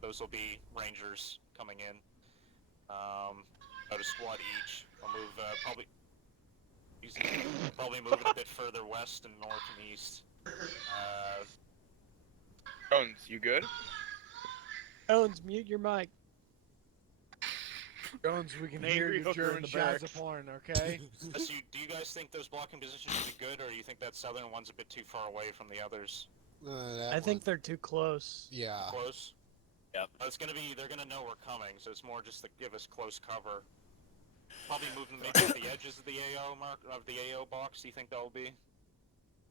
those will be Rangers coming in. About a squad each. I'll move probably move it a bit further west and north and east. Jones, you good? Jones, mute your mic. Jones, we can An hear angry your hooker in German the barracks. porn, okay? So do you guys think those blocking positions should be good, or do you think that southern one's a bit too far away from the others? I think they're too close. Yeah. Close? Yep. They're gonna know we're coming, so it's more just to give us close cover. Probably move them maybe to the edges of the AO box. Do you think that'll be?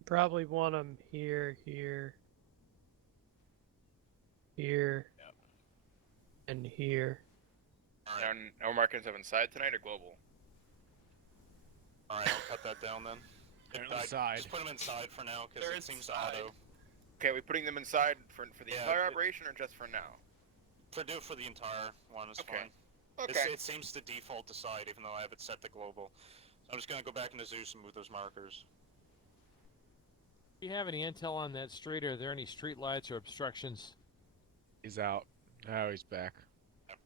Probably want them here, and here. Alright. And are markings of inside tonight or global? Alright, I'll cut that down then. Inside. Just put them inside for now, because They're it seems inside. auto. Okay, we putting them inside for the Yeah, entire operation or just for now? Do it for the entire one is Okay. fine. Okay. It seems to default to side, even though I have it set to global. So I'm just gonna go back into Zeus and move those markers. Do you have any intel on that street? Are there any street lights or obstructions? He's out. Now he's back.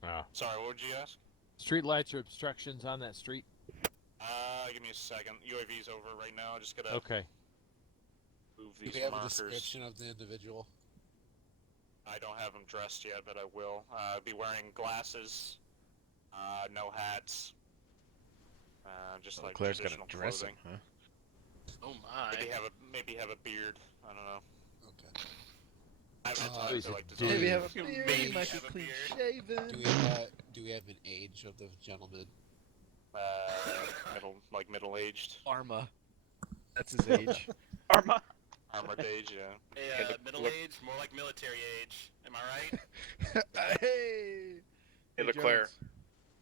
Oh. Sorry, what would you ask? Street lights or obstructions on that street? Give me a second. UAV's over right now. I just gotta Okay. move Do these we have markers. a description of the individual? I don't have them dressed yet, but I will. Be wearing glasses, no hats, just like Claire's got traditional a dressing, clothing. huh? Oh my. Maybe have a beard. I don't know. Okay. I haven't had time Please, to like dude. design. Maybe have a Maybe beard. have He might be a clean beard. shaven. Do we have an age of the gentleman? Middle-aged. ArmA. That's his age. ArmA. Armored age, yeah. Hey, look- middle look- age, more like military age. Am I right? Hey! Hey, Leclerc. Jones.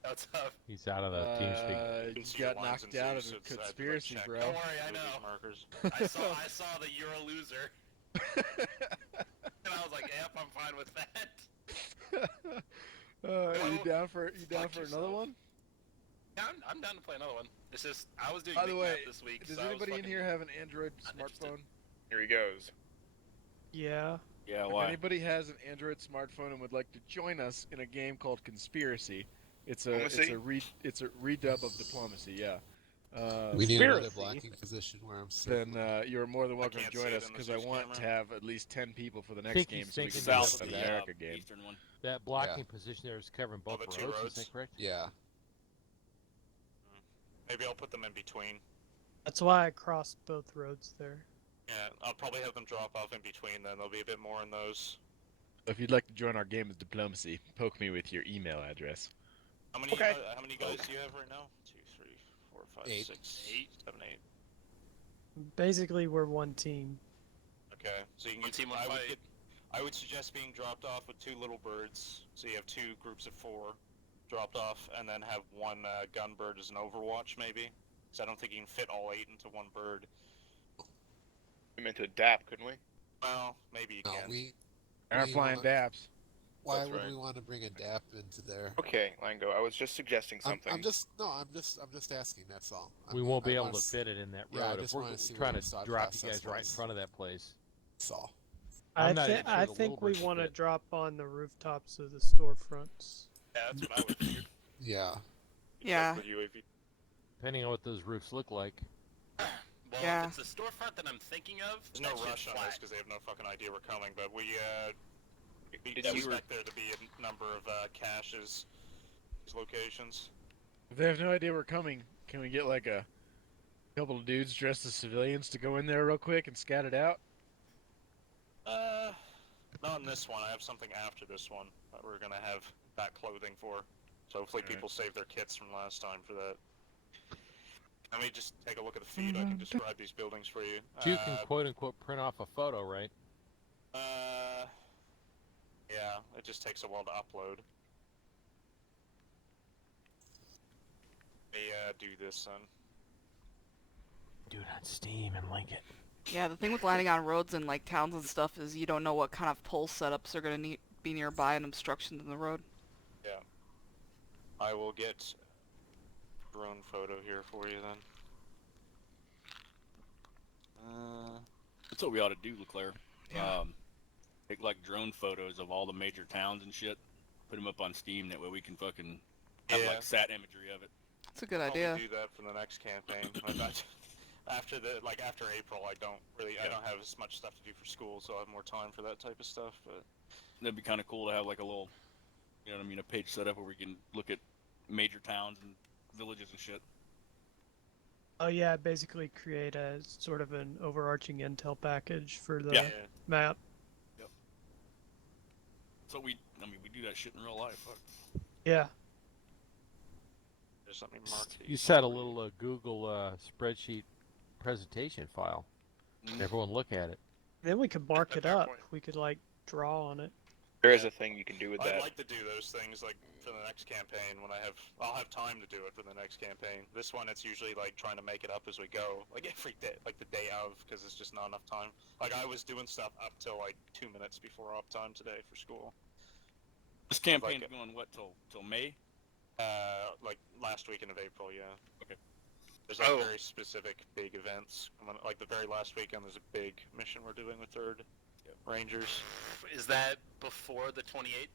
What's up? He's out of the team speak. You can You see got your lines knocked in out of Zeus, a so it's, conspiracy, check. bro. Don't worry, I Move these know. markers. I saw that you're a loser, and I was like, "Yep, I'm fine with that." You down for Fuck another yourself. one? Yeah, I'm down to play another one. It's just I was doing By the big way, math this week. does so I was anybody in fucking- here have an Android not interested. smartphone? Here he goes. Yeah. Yeah, If anybody has an Android smartphone and would like to join us in a game called Conspiracy, it's a redub of Diplomacy. Yeah. We need another Conspiracy? blocking position where I'm sitting. Then you're more than welcome to can't join see it us in the because I Zeus want camera. to have at least 10 people for the next Think game he's so we can thinking do south the of the America game. eastern one. That blocking position there is covering both the two roads, is roads? that correct? Yeah. Maybe I'll put them in between. That's why I crossed both roads there. Yeah, I'll probably have them drop off in between then. There'll be a bit more in those. If you'd like to join our game of Diplomacy, poke me with your email address. How many Okay. how many guys do you have right now? 2, 3, 4, 5, 8. 6, 7, 8. Basically, we're one team. Okay, so you can One get, team, one I would fight. get, I would suggest being dropped off with 2 little birds. So you have 2 groups of 4 dropped off, and then have 1 gun bird as an overwatch maybe. So I don't think you can fit all 8 into 1 bird. We meant to adapt, couldn't we? Well, maybe you No, can. we. Aren't We flying want- daps. Why That's would right. we want to bring a DAP into there? Okay, Lango, I was just suggesting something. I'm just asking. That's all. We won't be I able wanna to see- fit it in that Yeah, I road. just If we're wanna see trying what to the thought drop you process guys right in was. front of that place. That's all. I'm not even I sure the think we Wilbur's want to fit. drop on the rooftops of the storefronts. Yeah, that's what I would figured. Yeah. Yeah. For UAV. Depending on what those roofs look like. Well, Yeah. if it's the storefront that I'm thinking of, There's no that shit's rush on flat. this because they have no fucking idea we're coming, but we Yeah, we expect there to be a number of caches, these locations. If they have no idea we're coming, can we get like a couple of dudes dressed as civilians to go in there real quick and scat it out? Not in this one. I have something after this one that we're gonna have that clothing for. So hopefully Alright. people save their kits from last time for that. Let me just take a look at the feed. I can describe these buildings for you. You can quote unquote print off a photo, right? Yeah, it just takes a while to upload. Let me do this then. Do it on Steam and link it. Yeah, the thing with landing on roads and like towns and stuff is you don't know what kind of pole setups are gonna be nearby and obstructions in the road. Yeah. I will get drone photo here for you then. That's what we ought to do, Leclerc. Yeah. Take like drone photos of all the major towns and shit. Put them up on Steam. That way we can fucking have Yeah. like sat imagery of it. That's a good Probably idea. do that for the next campaign. After April, I don't have as much stuff to do for school, so I have more time for that type of stuff. But That'd be kind of cool to have like a little, you know what I mean, a page set up where we can look at major towns and villages and shit. Oh yeah, basically create a sort of an overarching intel package for the Yeah. map. So we do that shit in real life. Fuck. Yeah. there's something marked. You set a little Google spreadsheet presentation file. Everyone look at it. Then we could mark That's it a fair up. point. We could like draw on it. There is a thing you can do with I'd that. like to do those things like for the next campaign when I'll have time to do it for the next campaign. This one it's usually like trying to make it up as we go, like every day, like the day of, because it's just not enough time. Like I was doing stuff up till like 2 minutes before op time today for school. This campaign's going what till May? Like last weekend of April, yeah. Okay. There's like very specific big events. Like the very last weekend, there's a big mission we're doing with 3rd Rangers. Is that before the 28th?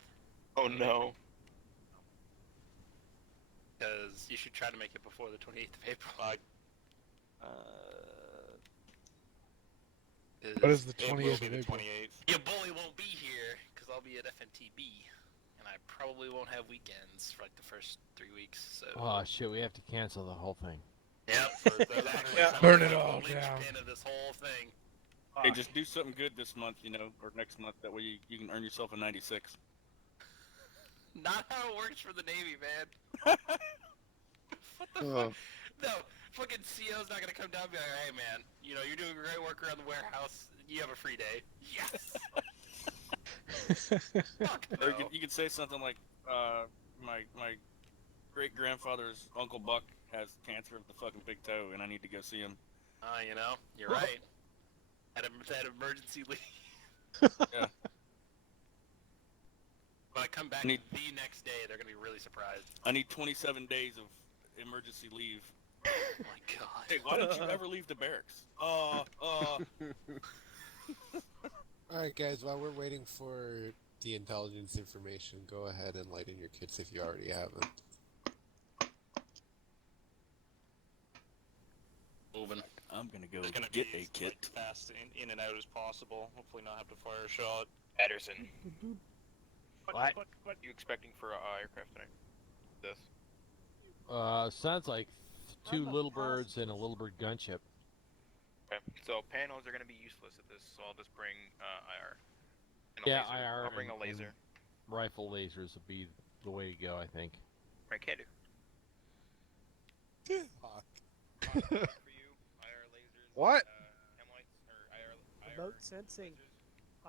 Oh no. Because you should try to make it before the 28th of April. What is the It will 20th be of the April? 28th. Your bully won't be here because I'll be at FNTB, and I probably won't have weekends for like the first 3 weeks. So. Oh shit, we have to cancel the whole thing. Yep. Exactly. Yeah. So Burn it's it like all the down. linchpin of this whole thing. Hey, just do something good this month, you know, or next month. That way you can earn yourself a 96. Not how it works for the Navy, man. What the fuck? No, fucking CO's not gonna come down and be like, hey man, you know, you're doing great work around the warehouse. You have a free day. Yes. Fuck Or no. you could say something like, my great grandfather's Uncle Buck has cancer of the fucking big toe, and I need to go see him. You know, you're right. Had emergency leave. Yeah. When I come back Need- the next day, they're gonna be really surprised. I need 27 days of emergency leave. Oh my god. Hey, why don't you ever leave the barracks? Alright, guys, while we're waiting for the intelligence information, go ahead and light in your kits if you already haven't. Moving. I'm gonna go It's gonna get be a kit. like, fast in and out as possible. Hopefully not have to fire a shot. Patterson. What? What are you expecting for aircraft tonight? This. Sounds like 2 little birds and a little bird gunship. Okay. So panels are gonna be useless at this, so I'll just bring IR. And Yeah, laser. IR I'll bring a and- laser. Rifle lasers would be the way to go, I think. Right, can do. Fuck. For you, IR lasers. What? M-lights or IR. Remote sensing.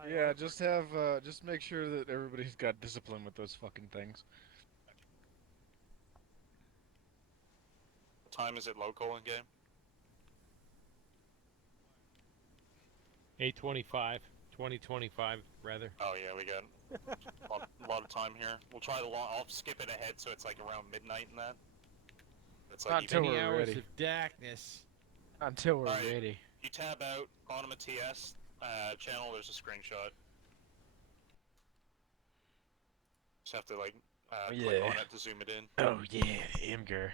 Yeah, just have just make sure that everybody's got discipline with those fucking things. What time is it local in game? 8:25, 2025 rather. Oh yeah, we got a lot of time here. We'll try I'll skip it ahead so it's like around midnight and that. It's Not like you, till Many we're hours ready. of darkness. Until we're Alright. ready. you tab out ArmA TS channel. There's a screenshot. Just have to like click Yeah. on it to zoom it in. Oh yeah, Imgur.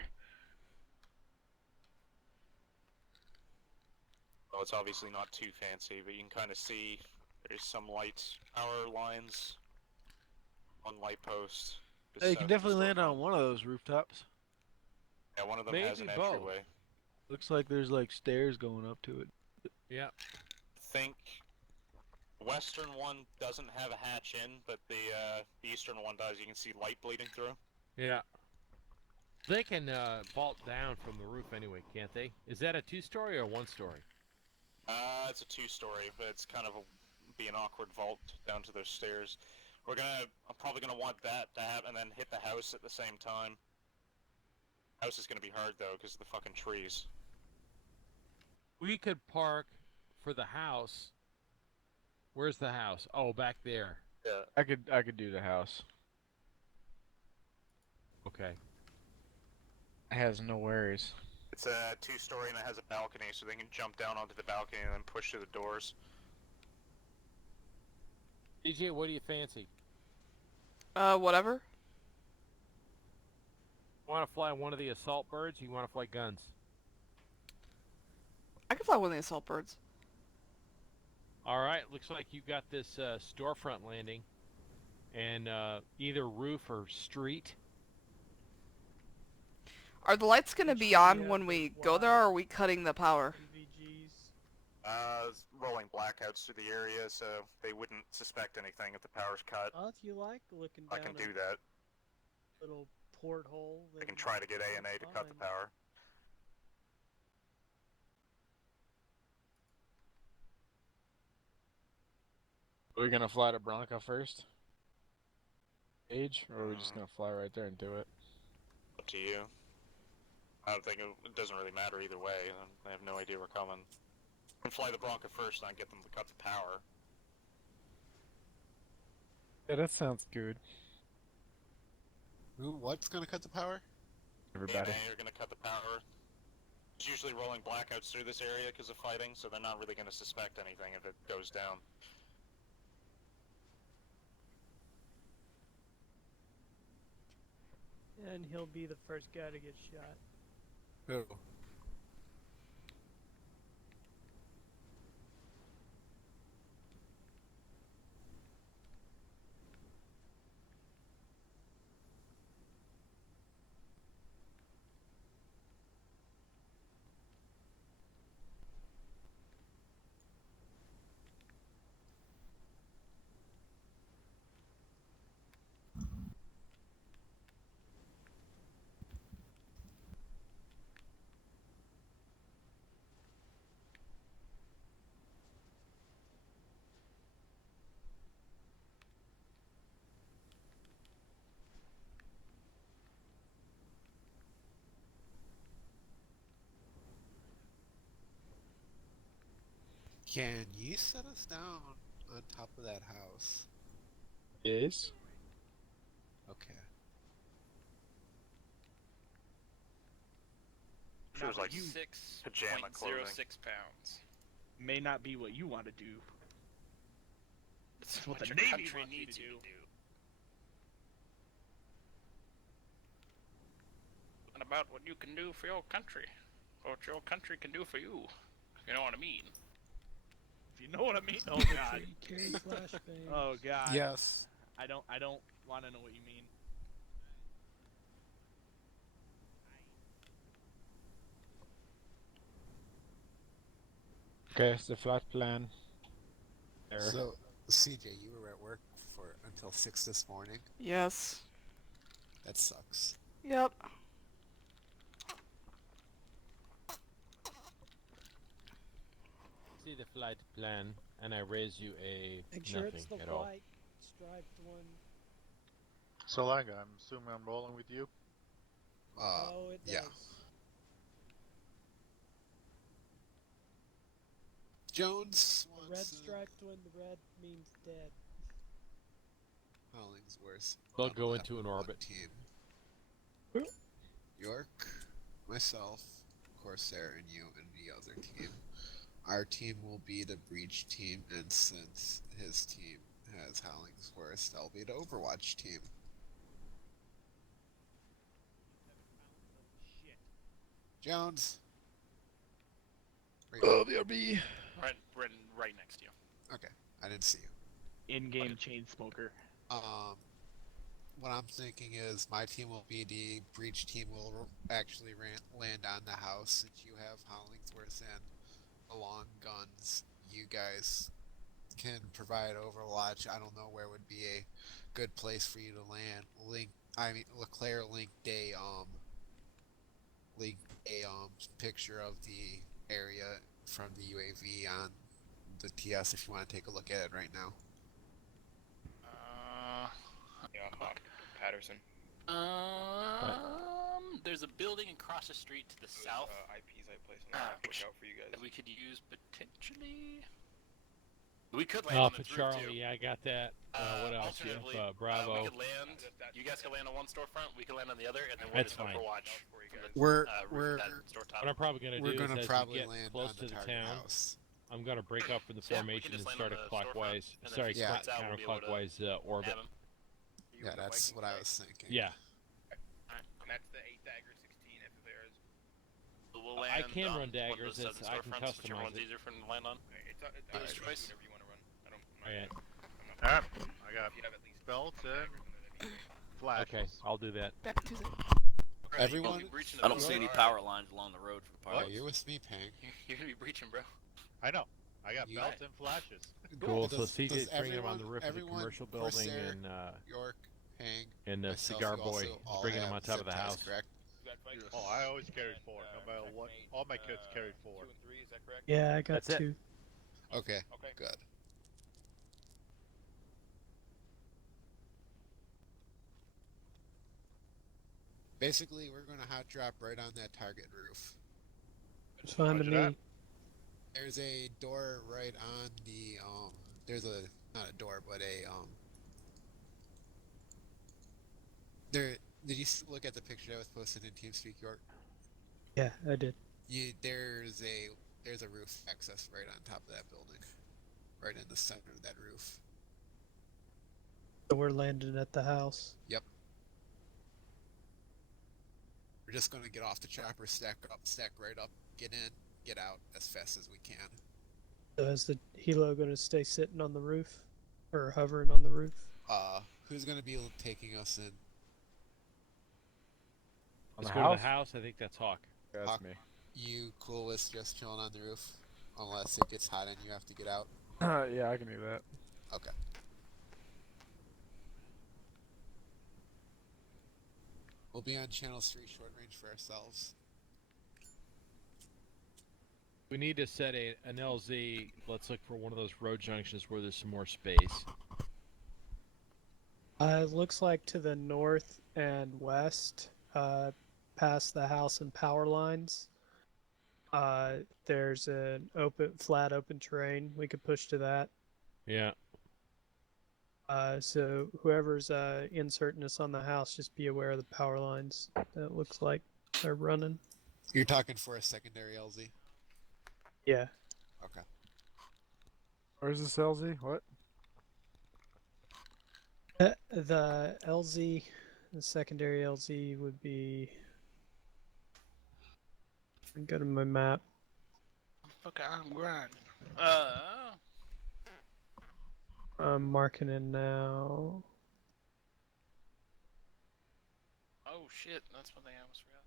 Well, it's obviously not too fancy, but you can kind of see there's some power lines on light post. just Hey, you south can of the definitely land storefront. on one of those rooftops. Yeah, one of them has an maybe both. entryway. Looks like there's like stairs going up to it. Yeah. Think the western one doesn't have a hatch in, but the eastern one does. You can see light bleeding through. Yeah. They can vault down from the roof anyway, can't they? Is that a 2-story or 1-story? It's a 2-story, but it's kind of be an awkward vault down to those stairs. I'm probably gonna want that to happen, and then hit the house at the same time. House is gonna be hard though, because of the fucking trees. We could park for the house. Where's the house? Oh, back there. Yeah. I could do the house. Okay. It has no worries. It's a 2-story and it has a balcony, so they can jump down onto the balcony and then push through the doors. DJ, what do you fancy? Whatever. Want to fly one of the assault birds? Or you want to fly guns? I can fly one of the assault birds. All right, looks like you got this storefront landing, and either roof or street. Are the lights gonna be on when we go there, or are we cutting the power? Rolling blackouts through the area, so they wouldn't suspect anything if the power's cut. Well, if you like looking I down can do that. little porthole, I can try to get A&A to cut the power. Are we gonna fly to Bronca first? Age, or are we just gonna fly right there and do it? Up to you. I don't think it doesn't really matter either way. They have no idea we're coming. We can fly the Bronca first and get them to cut the power. Yeah, that sounds good. What's gonna cut the power? Everybody. A&A are gonna cut the power. There's usually rolling blackouts through this area because of fighting, so they're not really gonna suspect anything if it goes down. And he'll be the first guy to get shot. Who? Can you set us down on top of that house? Yes. Okay. She was like you pajama clothing. 6.06 pounds. May not be what you want to do. It's what the your Navy country wants you needs to you do. to do. And about what you can do for your country. What your country can do for you. You know what I mean? If you know what I mean. Oh god. Oh god. Yes. I don't want to know what you mean. Okay, so flight plan. There. So, CJ, you were at work for until 6 this morning? Yes. That sucks. Yep. See the flight plan, and I raise you a Make sure nothing it's the at all. white striped one. So, Langa, I'm assuming I'm rolling with you? Oh, it does. Yeah. Jones The red wants striped one, the red means dead. Hollingsworth. They'll on go the into an orbit. Team. York, myself, Corsair, and you, and the other team. Our team will be the breach team, and since his team has Hollingsworth, they'll be the Overwatch team. Jones. Oh, there'll be Right next to you. Okay, I didn't see you. in-game chain smoker. What I'm thinking is my team will be the breach team will actually land on the house since you have Hollingsworth and the long guns. You guys can provide Overwatch. I don't know where would be a good place for you to land. Leclerc linked a picture of the area from the UAV on the TS if you want to take a look at it right now. Yeah, Hawk, Patterson. There's a building across the street to the Those, south IPs I placed on the map work out for you guys. that we could use potentially. We could land Oh, on for its roof Charlie, too. yeah, I got that. What else? You Alternatively, have Bravo. we could land. You guys could land on one storefront. We could land on the other, and then we're That's just fine. Overwatch. We're roof of that store top. What I'm probably gonna we're do gonna is as probably you get land close on to the the target town, house. I'm gonna break up from the So, yeah, we can formation and just land start on a the clockwise. storefront, and then Sorry, if he Yeah. splits out, we'll be able to counterclockwise orbit. nab him. You Yeah, with the that's Viking what I strike? was thinking. Yeah. Alright, and that's the 8 dagger 16 if there is. So we'll I land can on run one of daggers, those it's- 7 I can storefronts, whichever customize one's it. easier for him to land on. It's His yours, choice. whatever you want to run. I don't. Alright. Alright, I got If you have at least belts some and daggers in there, that'd be great. flashes. Okay, I'll do that. Back to Tuesday. Alright, Everyone- you'll be breaching the I don't see building. any power lines along the road for the Oh, power. you're with me, Pang. You're gonna be breaching, bro. I know. I got You- belts and flashes. Cool. So Does CJ's bringing him on the everyone- roof of the everyone, commercial building, Corsair, and York, Pang, the myself, cigar you boy also is all bringing him have on top of the zip ties, house. correct? You got Viking Oh, I always and, carried 4, no matter what. checkmate, All my kids carried 4. 2 and 3, is that correct? Yeah, I got That's it. 2. Okay, Okay. good. Basically, we're going to hot drop right on that target roof. It's fine to Roger me. that. There's a door right on the, there's a, not a door, but a, there, did you look at the picture that was posted in TeamSpeak, York? Yeah, I did. There's a roof access right on top of that building. Right in the center of that roof. So we're landing at the house. Yep. We're just gonna get off the chopper, stack right up, get in, get out as fast as we can. So is the helo going to stay sitting on the roof? Or hovering on the roof? Who's gonna be taking us in? Let's go to the house. I think that's Hawk. That's Hawk. me. You cool with just chilling on the roof? Unless it gets hot and you have to get out? Yeah, I can do that. Okay. We'll be on channel 3 short range for ourselves. We need to set an LZ. Let's look for one of those road junctions where there's some more space. It looks like to the north and west, past the house and power lines, there's an flat open terrain. We could push to that. Yeah. So whoever's inserting us on the house, just be aware of the power lines. That looks like they're running. You're talking for a secondary LZ? Yeah. Okay. Where's this LZ? What? The LZ, the secondary LZ would be. Go to my map. Okay, I'm grinding. I'm marking it now. Oh shit, that's one thing I almost forgot.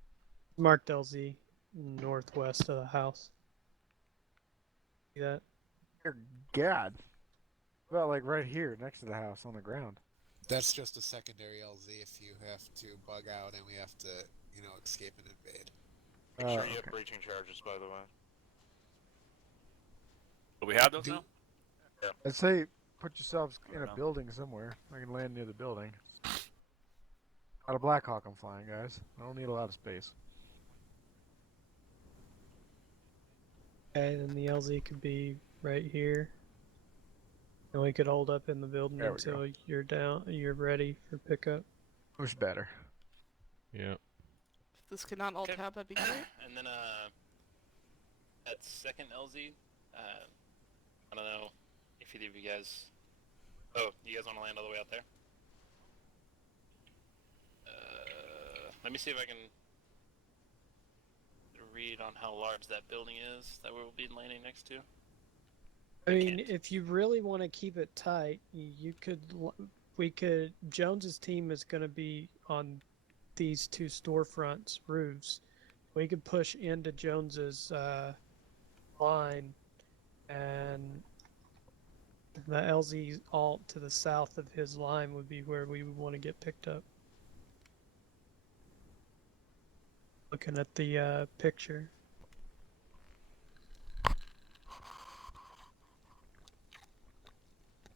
Marked LZ, northwest of the house. See that? Dear God. About like right here, next to the house, on the ground. That's just a secondary LZ if you have to bug out and we have to, escape and invade. Make sure you okay. have breaching charges, by the way. Do we have those Do- now? I'd say put yourselves in a know. building somewhere. I can land near the building. Not a Black Hawk I'm flying, guys. I don't need a lot of space. Okay, then the LZ could be right here. And we could hold up in the building There we go. until you're ready for pickup. Much better. Yeah. If this could not alt Okay. tab, that'd be great. And then that second LZ, I don't know if either of you guys. Oh, you guys want to land all the way out there? Let me see if I can read on how large that building is that we'll be landing next to. I mean, can't. if you really want to keep it tight, Jones's team is going to be on these 2 storefronts roofs. We could push into Jones's line, and the LZ alt to the south of his line would be where we would want to get picked up. Looking at the picture.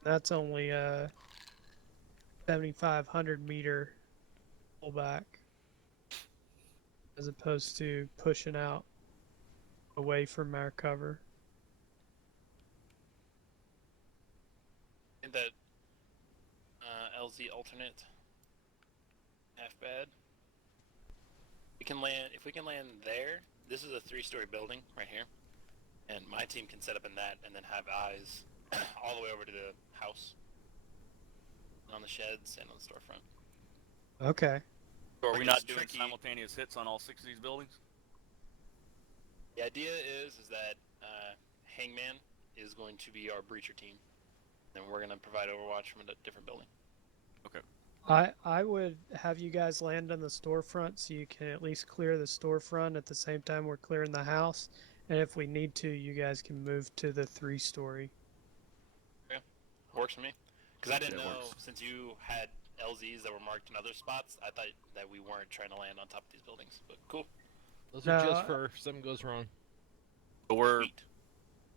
That's only a 7,500 meter pullback, as opposed to pushing out away from our cover. And that LZ alternate half bad. We can land if we can land there. This is a 3-story building right here, and my team can set up in that and then have eyes all the way over to the house, on the sheds, and on the storefront. Okay. So are Like we it's not doing tricky. simultaneous hits on all 6 of these buildings? The idea is that Hangman is going to be our breacher team, and we're going to provide overwatch from a different building. I would have you guys land on the storefront so you can at least clear the storefront at the same time we're clearing the house. And if we need to, you guys can move to the 3-story. Works for me. Because I didn't Yeah, it know, works. since you had LZs that were marked in other spots, I thought that we weren't trying to land on top of these buildings. But cool. Those are No, just for if something goes wrong. But we're Sweet.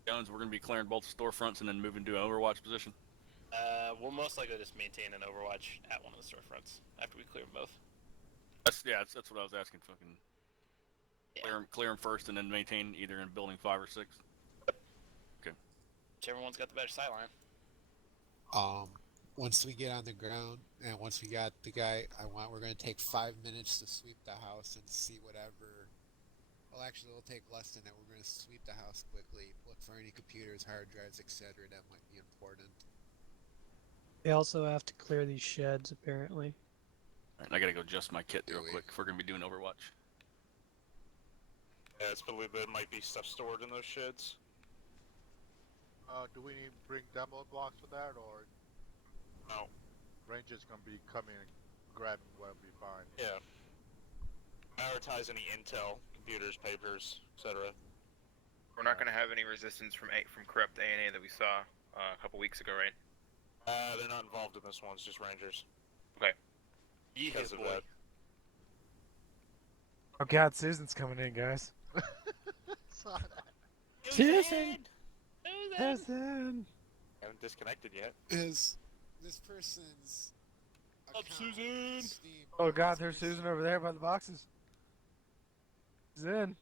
Jones. We're gonna be clearing both storefronts and then moving to an Overwatch position. We'll most likely just maintain an overwatch at one of the storefronts after we clear them both. That's what I was asking. Fucking Yeah. clear them first and then maintain either in building 5 or 6. Whichever one's got the better sideline. Once we get on the ground and once we got the guy we're going to take 5 minutes to sweep the house and see whatever. Well, actually, it'll take less than that. We're going to sweep the house quickly, look for any computers, hard drives, etc. that might be important. We also have to clear these sheds, apparently. Alright, I gotta go adjust my kit Do real we? quick if we're gonna be doing Overwatch. Yeah, it's believed there might be stuff stored in those sheds. Do we need to bring demo blocks for that, or No. Ranger's gonna be coming and grabbing whatever we find? Yeah. Prioritize any intel, computers, papers, etc. We're not going to have any resistance from corrupt A&A that we saw a couple weeks ago, right? They're not involved in this one, it's just Rangers. Ye Because his of boy. that. Oh god, Susan's coming in, guys. Saw that. Susan! Susan! Haven't disconnected yet. Is this person's Up, account Susan! Steam? Oh god, there's Susan over there by the boxes. She's in.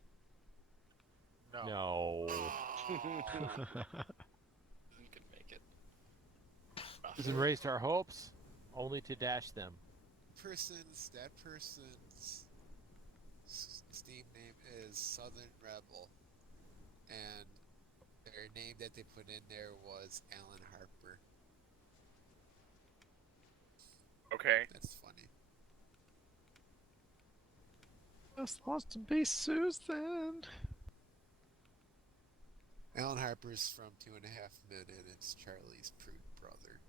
No. No. Susan could make it. Susan raised our hopes, only to dash them. That person's Steam name is Southern Rebel, and their name that they put in there was Alan Harper. Okay. That's funny. This wants to be Susan. Alan Harper's from 2.5 Men, and it's Charlie's prude brother.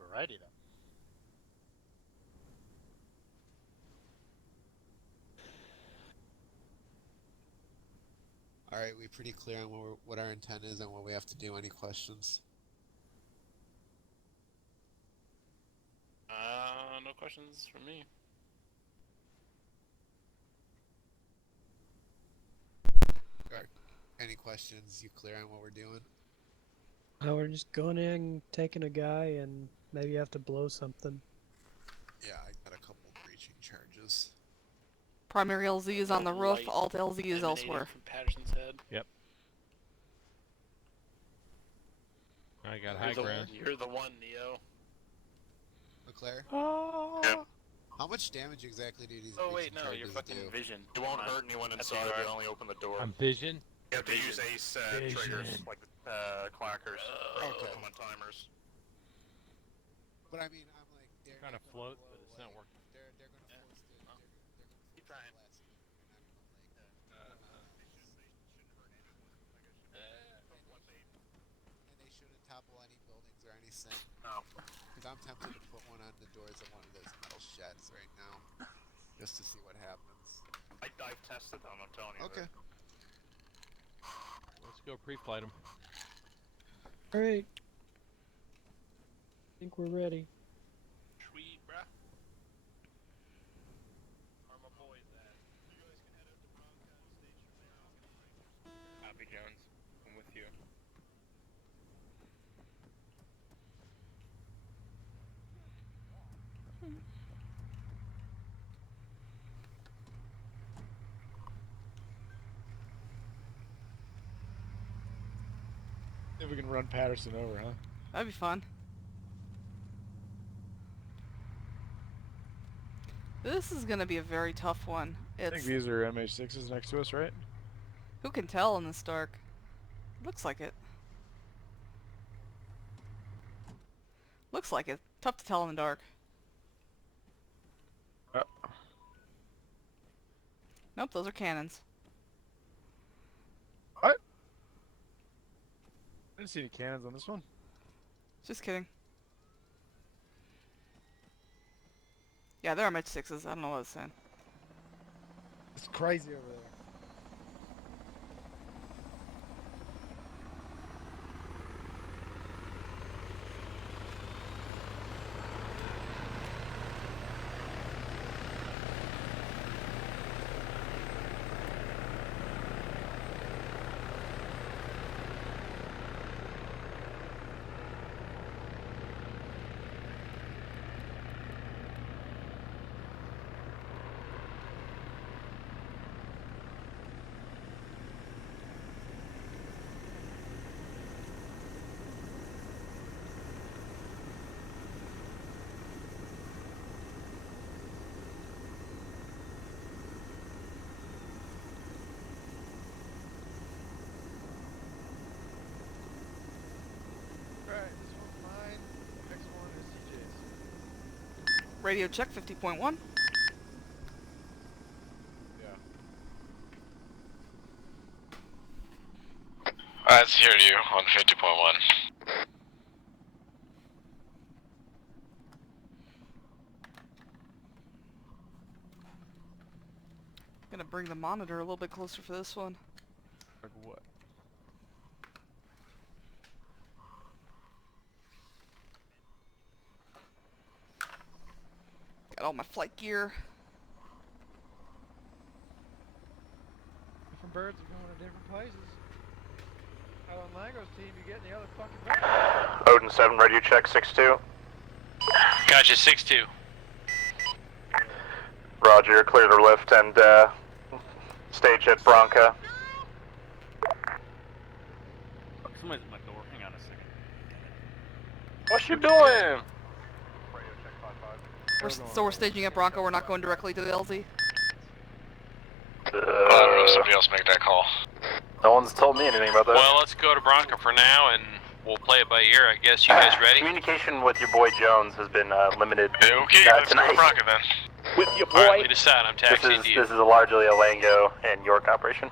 Alrighty then. Alright, we pretty clear on what our intent is and what we have to do. Any questions? No questions from me. Any questions? You clear on what we're doing? We're just going in, taking a guy, and maybe have to blow something. Yeah, I got a couple breaching charges. Primary LZ is on the roof, Light alt LZ is emanating elsewhere. From Patterson's head. I got high ground. You're the one, Neo. LeClaire? Oh! How much damage exactly do these Oh wait, breaching no, you're charges fucking do? Vision. You won't Come on. hurt anyone That's inside, who you you are. only open the door. I'm Vision. You have to use ace triggers, Vision. like clackers. Okay. Put them on timers. But I mean, I'm like, they're Trying to not gonna float, blow but it's not away. working. They're gonna force the Keep trying. blast you. They're not gonna and they shouldn't topple any buildings or anything. No. Because I'm tempted to put one on the doors of one of those metal sheds right now, just to see what happens. I've tested them, I'm telling you. Okay. Let's go pre-flight them. Alright. I think we're ready. Sweet, bruh. ArmA boys at. Copy, Jones. I'm with you. See if we can run Patterson over, huh? That'd be fun. This is gonna be a very tough one. I think these are MH6s next to us, right? Who can tell in this dark? Looks like it. Looks like it. Tough to tell in the dark. Nope, those are cannons. What? I didn't see any cannons on this one. Just kidding. Yeah, they're MH6s. I don't know what I was saying. It's crazy over there. Radio check 50.1. Let's hear you on 50.1. Gonna bring the monitor a little bit closer for this one. Like what? Got all my flight gear. Different birds are going to different places. Out on Lango's team, you're getting the other fucking bird. Odin 7, radio check 6-2. Gotcha, 6-2. Roger, clear to lift and stage at Bronca. Somebody's at my door. Hang on a second. What you doing? So we're staging at Bronco, we're not going directly to the LZ? I don't know, somebody else make that call. No one's told me anything about that. Well, let's go to Bronco for now, and we'll play it by ear, I guess. You guys ready? Communication with your boy Jones has been limited. Okay, let's go to Bronco then. With your boy. Alright, lead us out. I'm taxiing to you. This is largely a Lango and York operation.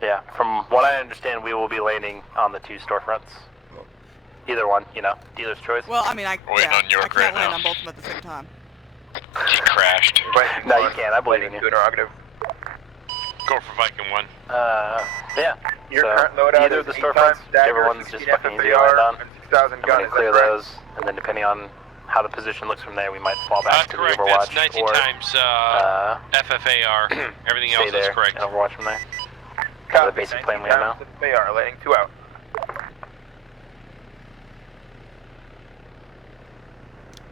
Yeah, from what I understand, we will be landing on the 2 storefronts. Either one, you know, dealer's choice. Well, I mean, I Waiting on York I can't right land now. on both of them at the same time. He crashed. No, you can't. I believe in you. Interrogative. Go for Viking 1. Yeah. Your So, current loadout either is the 8 storefronts, times dagger, whichever one's just 16 fucking easy to land on. and 6,000 I'm gun. gonna clear those, and then depending on how the position looks from there, we might fall back to Correct, the Overwatch, that's 19 or times FFAR. Everything stay else there is correct. and Overwatch from there. That's the basic plan we have now. They are landing 2 out.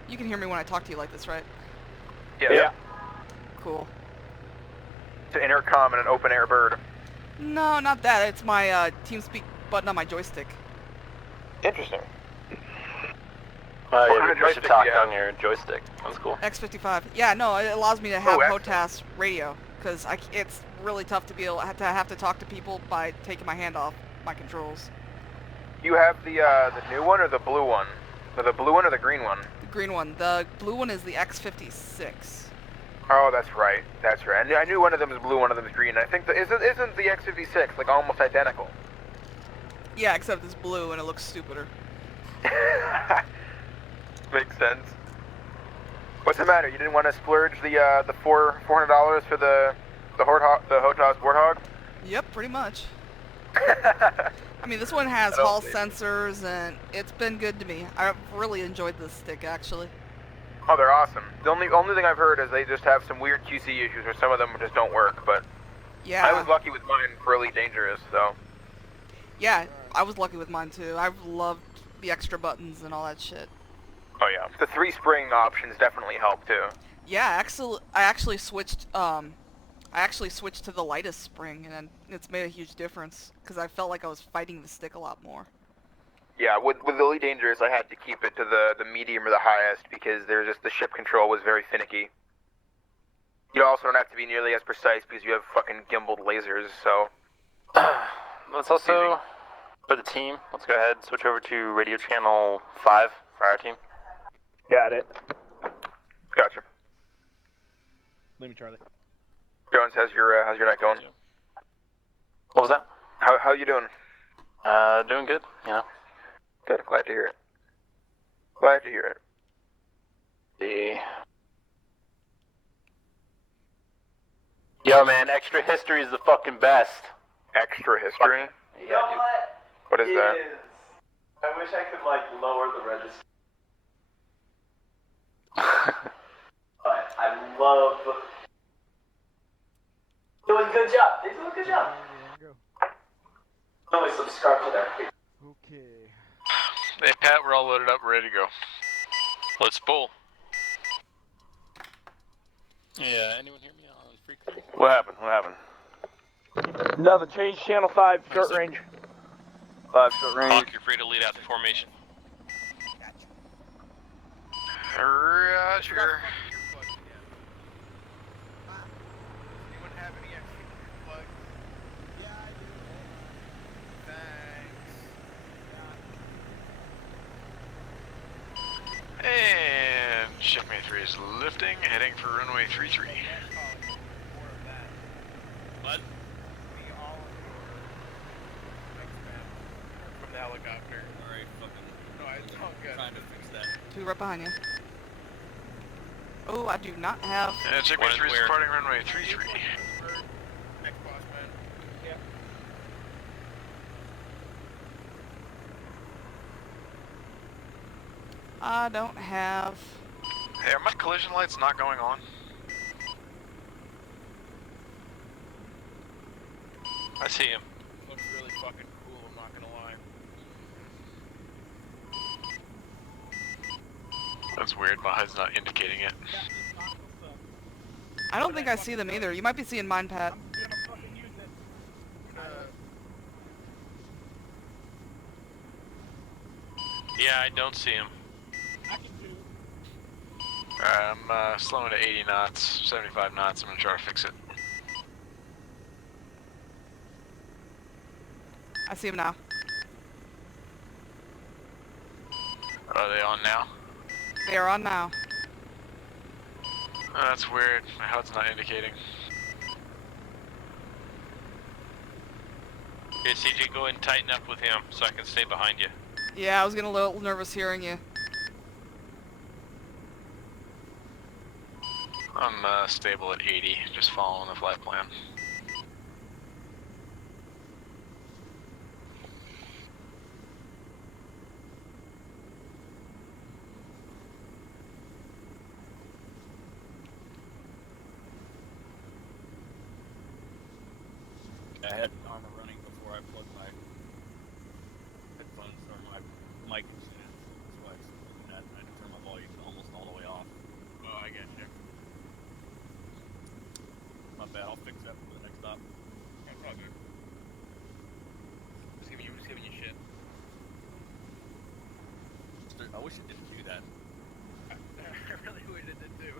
You can hear me when I talk to you like this, right? Yeah. Cool. It's an intercom and an open air bird. No, not that. It's my TeamSpeak button on my joystick. Interesting. Yeah, kind of you should joystick talk do you have? on your joystick. That's cool. X55. Yeah, no, it allows me to have excellent. HOTAS radio, because it's really tough to be able to have to talk to people by taking my hand off my controls. You have the new one or the blue one? Or the blue one or the green one? The green one. The blue one is the X56. Oh, that's right. That's right. I knew one of them is blue, one of them is green. I think isn't the X56 like almost identical? Yeah, except it's blue and it looks stupider. Makes sense. What's the matter? You didn't want to splurge the $400 for the HOTAS Warthog? Yep, pretty much. I mean, this one has I don't Hall think- sensors, and it's been good to me. I've really enjoyed this stick, actually. Oh, they're awesome. The only thing I've heard is they just have some weird QC issues, or some of them just don't work. But Yeah. I was lucky with mine for Elite Dangerous, so. Yeah, I was lucky with mine, too. I've loved the extra buttons and all that shit. Oh yeah. The 3 spring options definitely help too. Yeah, I actually switched I actually switched to the lightest spring, and it's made a huge difference, because I felt like I was fighting the stick a lot more. Yeah, with the Elite Dangerous, I had to keep it to the medium or the highest, because there's just the ship control was very finicky. You also don't have to be nearly as precise because you have fucking gimbaled lasers, so... Let's also, for the team, let's go ahead and switch over to radio channel 5 for our team. Got it. Gotcha. Leave me, Charlie. Jones, how's your night going? What was that? How you doing? Doing good, you know. Good, glad to hear it. Glad to hear it. Yo, man, extra history is the fucking best. Extra history? You know what? What is that? I wish I could, like, lower the register. But I love... Doing a good job. They do a good job. Only subscribe to their page. Okay. Hey, Pat, we're all loaded up, ready to go. Let's pull. Yeah, anyone hear me on Freak 3? What happened? What happened? Nothing. Change channel 5, short range. 5 short range. Hawk, you're free to lead out the formation. Roger. Anyone have any extra plugs? Yeah, I do. Thanks. And shipmate 3 is lifting, heading for runway 33. What? From the helicopter. Alright, fucking. No, it's all good. Trying to fix that. 2 right behind you. Oh, I do not have... And shipmate 3 is departing runway 33. Next boss, man. Yeah. I don't have... Hey, are my collision lights not going on? I see him. Looks really fucking cool, I'm not gonna lie. That's weird, my HUD's not indicating it. I don't think I see them either. You might be seeing mine, Pat. Yeah, I don't see him. Alright, I'm slowing to 80 knots, 75 knots. I'm gonna try to fix it. I see them now. Are they on now? They are on now. Oh, that's weird. My HUD's not indicating. Okay, CJ, go ahead and tighten up with him so I can stay behind you. Yeah, I was getting a little nervous hearing you. I'm stable at 80, just following the flight plan. I had ArmA running before I plugged my headphones or my mic in. So I was looking at and I had to turn my volume almost all the way off. Oh, I get you. My bad, I'll fix that for the next stop. That's all good. Just giving you shit. I wish it didn't do that. I really wish it did too.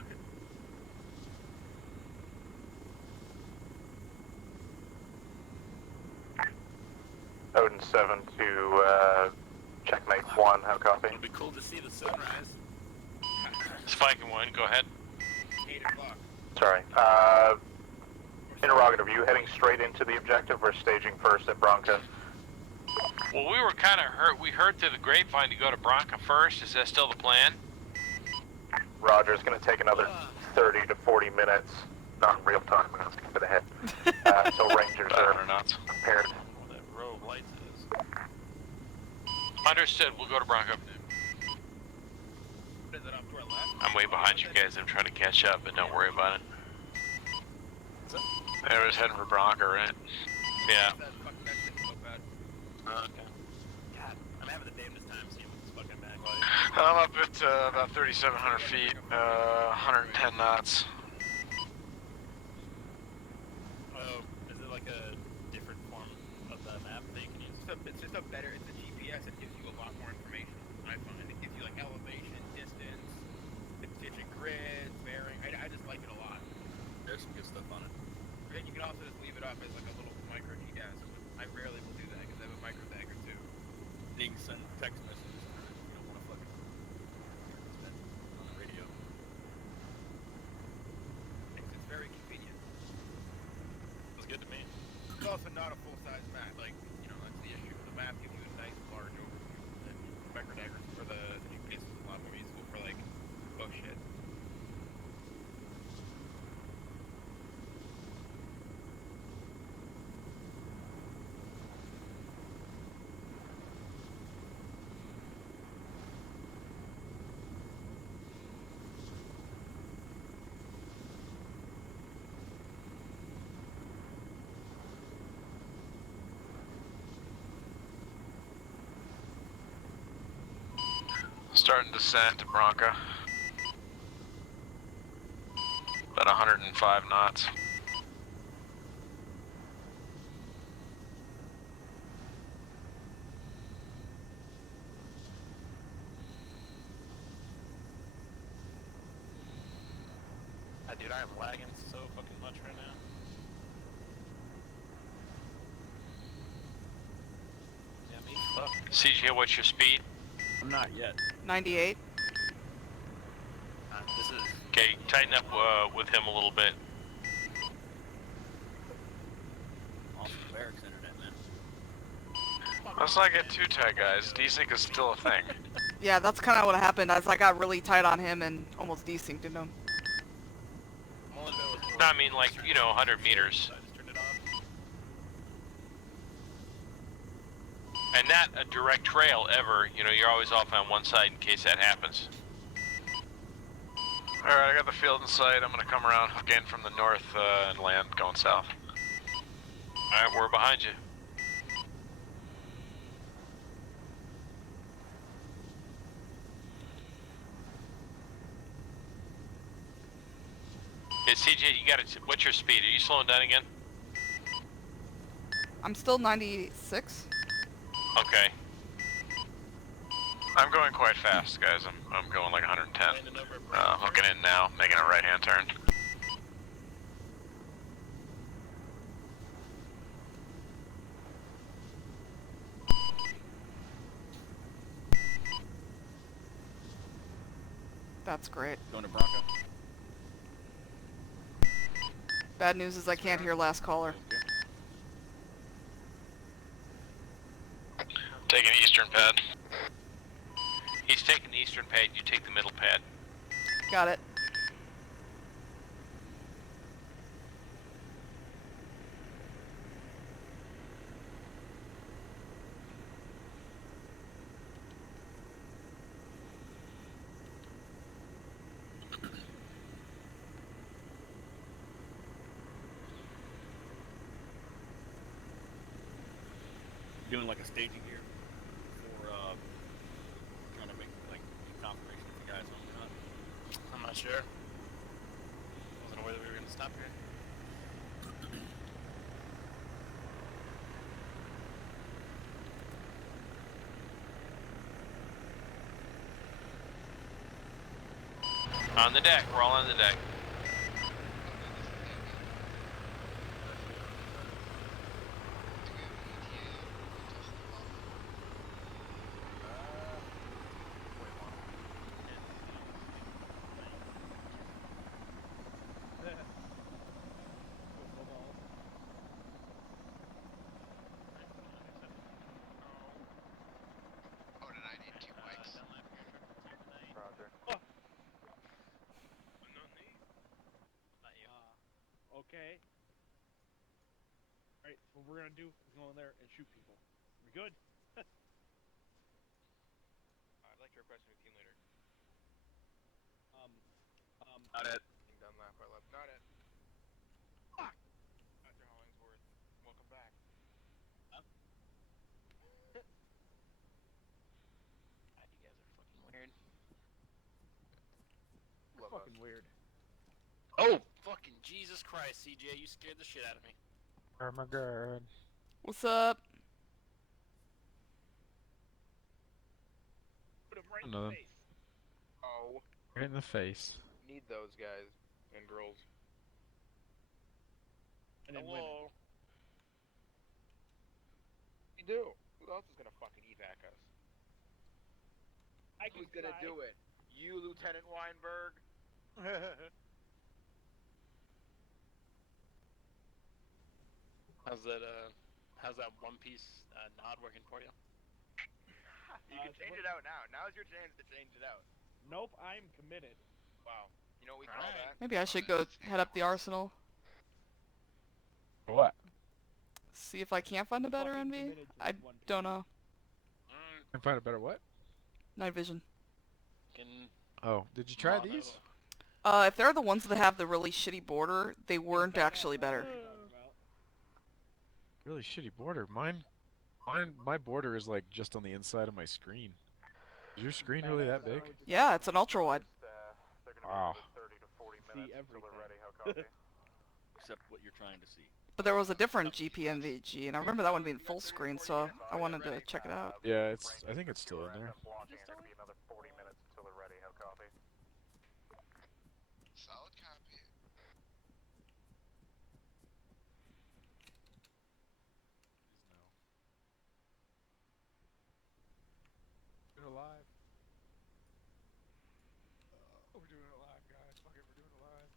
Odin 7 to checkmate 1, how copy? It'd be cool to see the sunrise. Spiking 1, go ahead. 8 o'clock. Sorry. Interrogative, are you heading straight into the objective or staging first at Bronca? Well, we were kind of hurt. We heard through the grapevine to go to Bronca first. Is that still the plan? Roger, it's going to take another 30 to 40 minutes. Not in real time, but let's keep it ahead. So Rangers are prepared. What that row of lights is. Understood. We'll go to Bronco. Is it up to our left? I'm way behind you guys. I'm trying to catch up, but don't worry about it. I was heading for Bronca, right? Yeah. That fucking exit so bad. Okay. God, I'm having the damnedest time seeing this fucking bag. I'm up at about 3,700 feet, 110 knots. like a different form of the map that you can use? It's just a better. It's a GPS that gives you a lot more information. I find it gives you like elevation, distance, digit grids, bearing. I just like it a lot. There's some good stuff on it. And then you can also just leave it up as like a little micro GPS. I rarely will do that because I have a micro dagger too. You can send text messages through it if you don't want to fucking spend on the radio. It's very convenient. Feels good to me. It's also not a full-size map. Like, you know, that's the issue. The map gives you a nice large overview. And micro daggers for the GPS is a lot more useful for like, oh shit. Starting descent to Bronca. About 105 knots. Dude, I am lagging so fucking much right now. Yeah, me fuck. CJ, what's your speed? I'm not yet. 98. This is... Okay, tighten up with him a little bit. Awesome barracks internet, man. Let's not get too tight, guys. Desync is still a thing. Yeah, that's kind of what happened. As I got really tight on him and almost desynced him. No, I mean, like, you know, 100 meters. And not a direct trail ever, you know, you're always off on one side in case that happens. Alright, I got the field in sight. I'm gonna come around again from the north and land going south. Alright, we're behind you. Hey, CJ, you got it. What's your speed? Are you slowing down again? I'm still 96. Okay. I'm going quite fast, guys. I'm going like 110. Hooking in now, making a right-hand turn. That's great. Going to Bronco? Bad news is I can't hear last caller. Take an eastern pad. He's taking the eastern pad, you take the middle pad. Got it. Doing like a staging here for trying to make like confirmation if you guys want to do it. I'm not sure. Wasn't aware that we were gonna stop here. On the deck, we're all on the deck. Okay. Alright, so what we're gonna do is go in there and shoot people. We good? I'd like to request a new team leader. Not it. Done lap by lap. Not it. Fuck! Dr. Hollingsworth, welcome back. Huh? God, you guys are fucking weird. Fucking weird. Oh, fucking Jesus Christ, CJ, you scared the shit out of me. Armageddon. What's up? Put him right in Another. the face. Oh. Right in the face. Need those guys and girls. And then Hello. We do. Who else is gonna fucking evac us? Who's gonna do it? You, Lieutenant Weinberg? How's that One Piece nod working for you? You can change it out now. Now's your chance to change it out. Nope, I'm committed. Wow. You know what we call that? Maybe I should go head up the arsenal. What? See if I can't find a better NV? I don't know. Can find a better what? Night vision. Oh, did you try these? If they're the ones that have the really shitty border, they weren't actually better. Really shitty border. My border is like just on the inside of my screen. Is your screen really that big? Yeah, it's an ultra wide. Wow. See everything. Except what you're trying to see. But there was a different GPMVG, and I remember that one being full screen, so I wanted to check it out. Yeah, I think it's still in there. Solid copy. Doing it live. We're doing it live, guys. Fuck it, we're doing it live.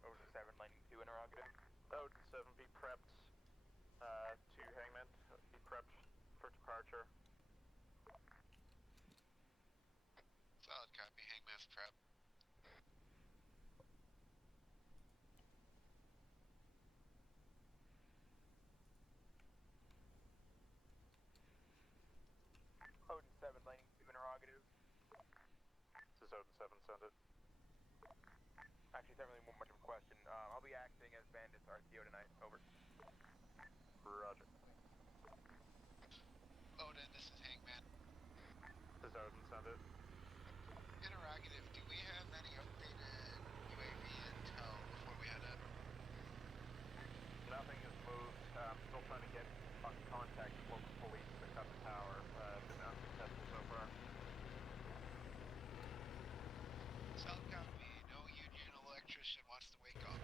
Ocean 7, Lightning 2, interrogative. Ocean 7, be prepped to Hangman. Be prepped for departure. Solid copy. Hangman's prep. Ocean 7, Lightning 2, interrogative. This is Ocean 7, send it. Actually, it's not really much of a question. I'll be acting as Bandit's RTO tonight. Over. Roger. Odin, this is Hangman. This is Odin, send it. Interrogative, do we have any updated UAV intel before we head up? Nothing has moved. Still trying to get contact with local police to cut the tower. Been unsuccessful so far. Solid copy. No union electrician wants to wake up.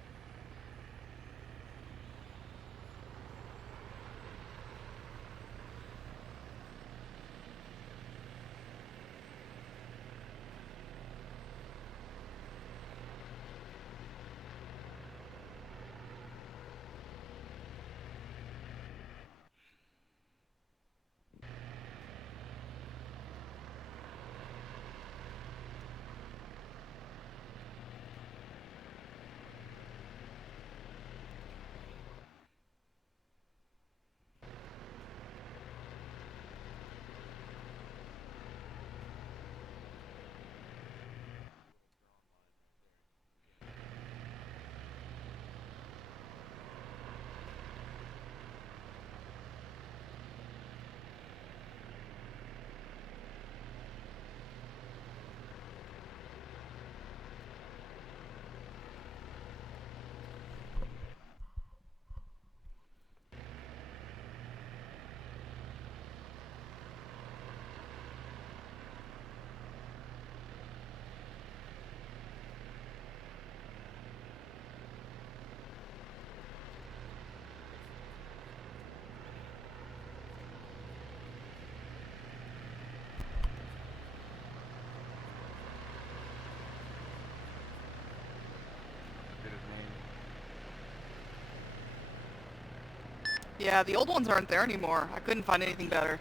Yeah, the old ones aren't there anymore. I couldn't find anything better.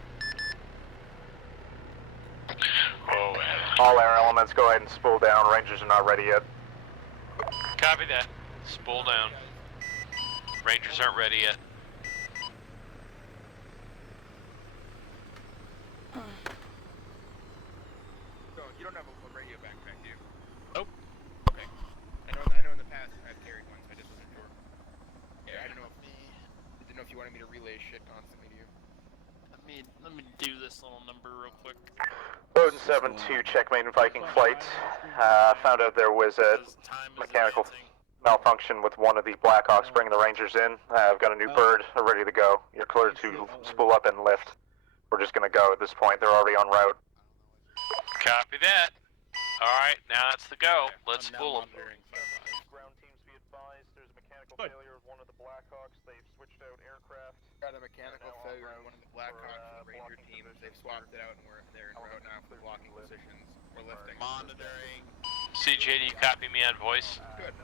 All air elements, go ahead and spool down. Rangers are not ready yet. Copy that. Spool down. Rangers aren't ready yet. So, you don't have a radio backpack, do you? Nope. Okay. I know in the past I've carried one, so I just wasn't sure. Yeah, I didn't know if you wanted me to relay shit constantly to you. Let me do this little number real quick. Odin 7-2, checkmate and Viking flight. Found out there was a mechanical malfunction with one of the Blackhawks bringing the Rangers in. I've got a new bird ready to go. You're clear to spool up and lift. We're just gonna go at this point. They're already en route. Copy that. Alright, now it's the go. Let's spool them. Ground teams be advised, there's a mechanical failure of one of the Blackhawks. They've switched out aircraft. Got a mechanical failure on one of the Blackhawks and Ranger teams. They've swapped it out and they're en route now for blocking positions. We're lifting. Monitoring. CJ, do you copy me on voice? Good.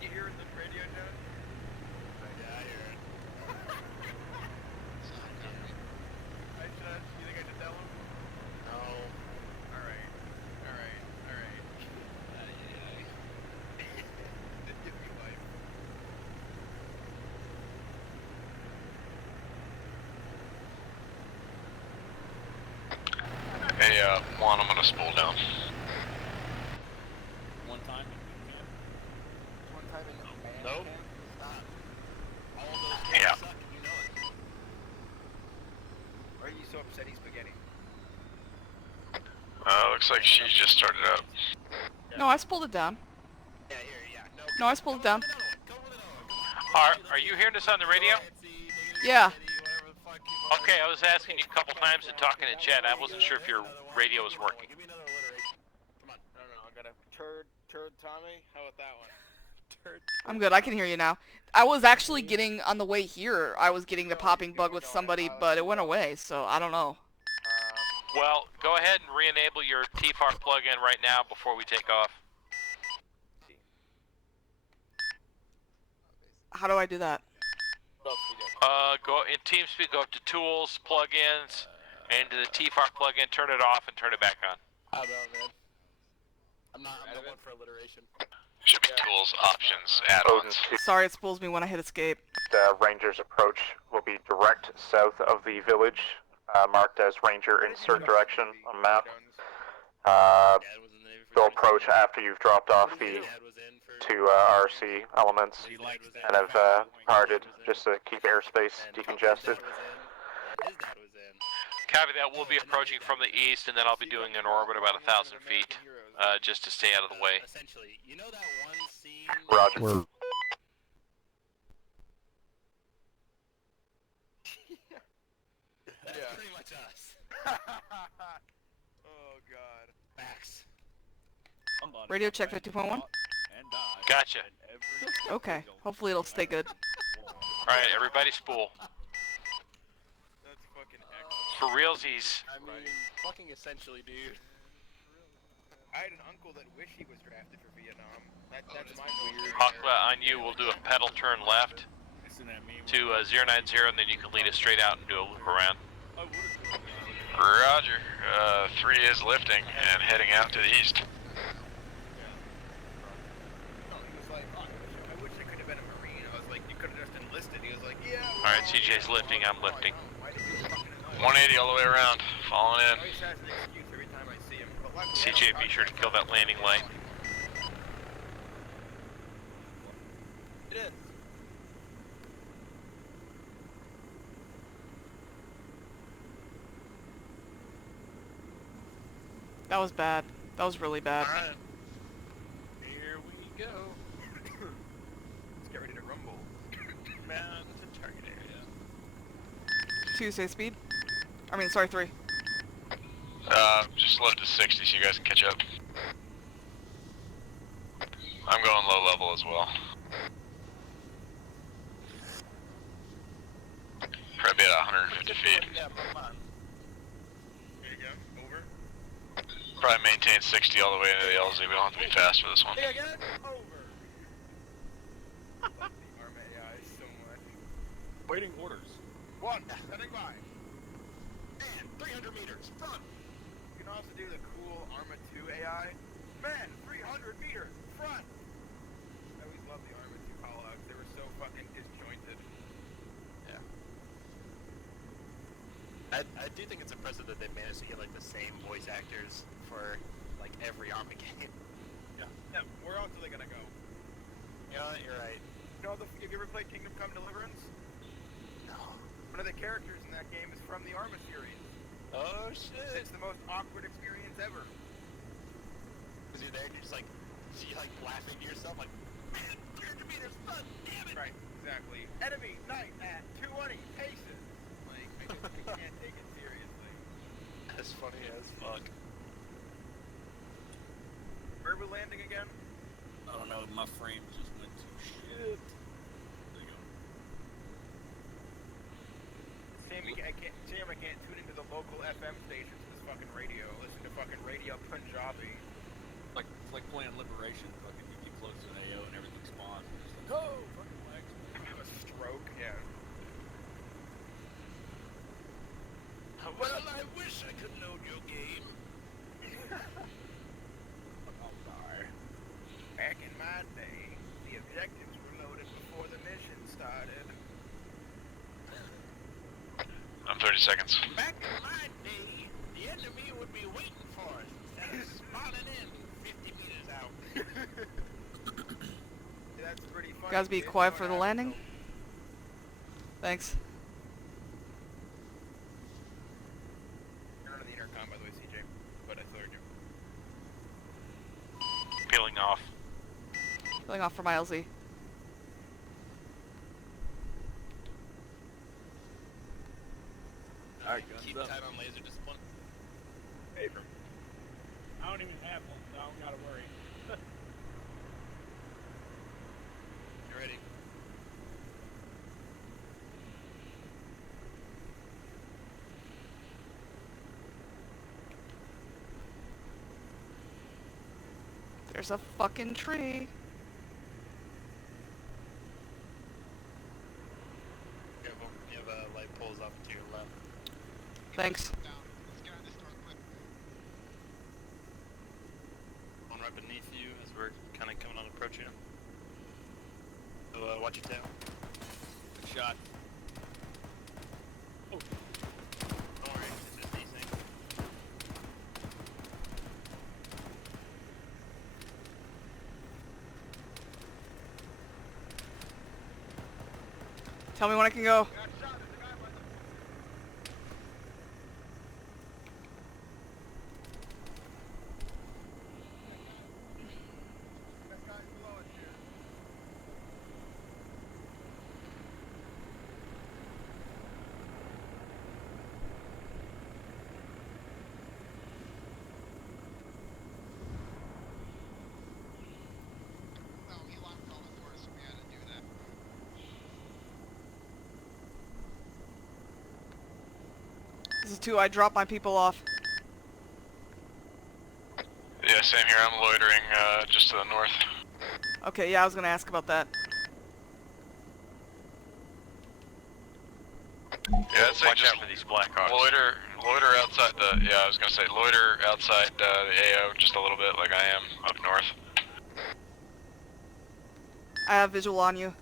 You hear the radio, John? Yeah, I hear it. Hi, John. You think I should tell him? No. Alright. It gives me life. Hey, Juan, I'm gonna spool down. One time. Nope. All of those Yeah. suck, you know it. Why are you so upset he's spaghetti? Looks like she just started up. No, I spooled it down. No, I spooled it down. Are you hearing this on the radio? Yeah. Okay, I was asking you a couple times and talking in chat. I wasn't sure if your radio was working. I don't know. I got a turd Tommy. How about that one? I'm good. I can hear you now. I was actually getting, on the way here, I was getting the popping bug with somebody, but it went away, so I don't know. Well, go ahead and re-enable your TFAR plug-in right now before we take off. How do I do that? Go in TeamSpeak, go up to Tools, Plugins, and to the TFAR plug-in, turn it off and turn it back on. I don't know, man. I'm not one for alliteration. Should be tools, options, add-ons. Sorry, it spools me when I hit escape. The Rangers approach will be direct south of the village, marked as Ranger insert direction on map. They'll approach after you've dropped off the two RC elements and have parted just to keep airspace decongested. Copy that. We'll be approaching from the east, and then I'll be doing an orbit about 1,000 feet, just to stay out of the way. Essentially, you know that one scene? Roger. That's pretty much us. Oh god. Facts. Radio check 52.1. Gotcha. Okay. Hopefully it'll stay good. Alright, everybody spool. That's fucking excellent. For realsies. I mean, fucking essentially, dude. I had an uncle that wished he was drafted for Vietnam. That's my weird. Hakla, on you, we'll do a pedal turn left to 090, and then you can lead us straight out and do a loop around. Roger. 3 is lifting and heading out to the east. I wish I could have been a Marine. I was like, you could have just enlisted. He was like, yeah. Alright, CJ's lifting, I'm lifting. 180 all the way around, falling in. Always has an excuse every time I see him. But luckily, CJ, be sure to kill that landing light. It is. That was bad. That was really bad. Alright. Here we go. Let's get ready to rumble. Man, it's a target area. 2 say speed. I mean, sorry, 3. Just load to 60 so you guys can catch up. I'm going low level as well. Probably at 150 feet. Probably maintain 60 all the way into the LZ. We don't have to be fast for this one. Hey, again? Over. I love the ArmA AI so much. Waiting orders. One, standing by. Man, 300 meters, front. You can also do the cool ArmA 2 AI. Man, 300 meters, front. I always loved the ArmA 2 callouts. They were so fucking disjointed. Yeah. I do think it's impressive that they managed to get like the same voice actors for like every ArmA game. Yeah, where else are they gonna go? You know what? You're right. You know, have you ever played Kingdom Come Deliverance? No. One of the characters in that game is from the ArmA series. Oh shit. It's the most awkward experience ever. Cause you're there and you're just like, laughing to yourself like, man, 300 meters, front, damn it. Right, exactly. Enemy knight at 220 paces. Like, I can't take it seriously. That's funny as fuck. Where are we landing again? I don't know, my frame just went to shit. There you go. Sam, I can't tune into the local FM stations with this fucking radio. Listen to fucking Radio Punjabi. It's like playing Liberation. Fucking you get close to an AO and everything spawns. And it's like, oh, fucking legs. I have a stroke, yeah. Well, I wish I could load your game. I'm sorry. Back in my day, the objectives were loaded before the mission started. I'm 30 seconds. Back in my day, the enemy would be waiting for us instead of spawning in 50 meters out. That's pretty funny. Guys, be quiet for the landing. Thanks. Turn on the intercom, by the way, CJ. But I thought you. Peeling off. Going off for my LZ. Alright, guns Keep up. tight on laser discipline. Abram. I don't even have one, so I don't gotta worry. You ready? There's a fucking tree. Careful. You have light poles off to your left. Thanks. One right beneath you as we're kind of coming on approaching him. So watch your tail. Good shot. Oh. Don't worry, it's just these things. Tell me when I can go. This is 2. I drop my people off. Yeah, same here. I'm loitering just to the north. Okay, yeah, I was gonna ask about that. Yeah, I'd say Watch just out for these Blackhawks. loiter outside the. Yeah, I was gonna say loiter outside the AO just a little bit, like I am up north. I have visual on you.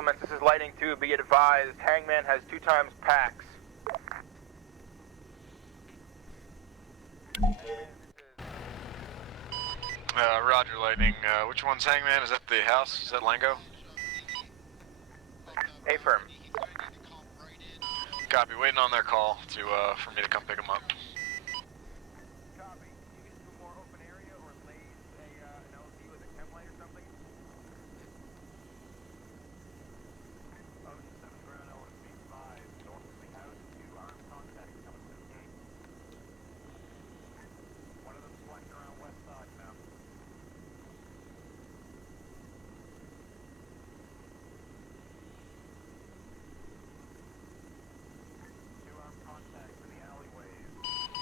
settlements, this is Lightning 2. Be advised, Hangman has 2 times packs. Roger, Lightning. Which one's Hangman? Is that the house? Is that Lango? A-firm. Copy. Waiting on their call to for me to come pick them up.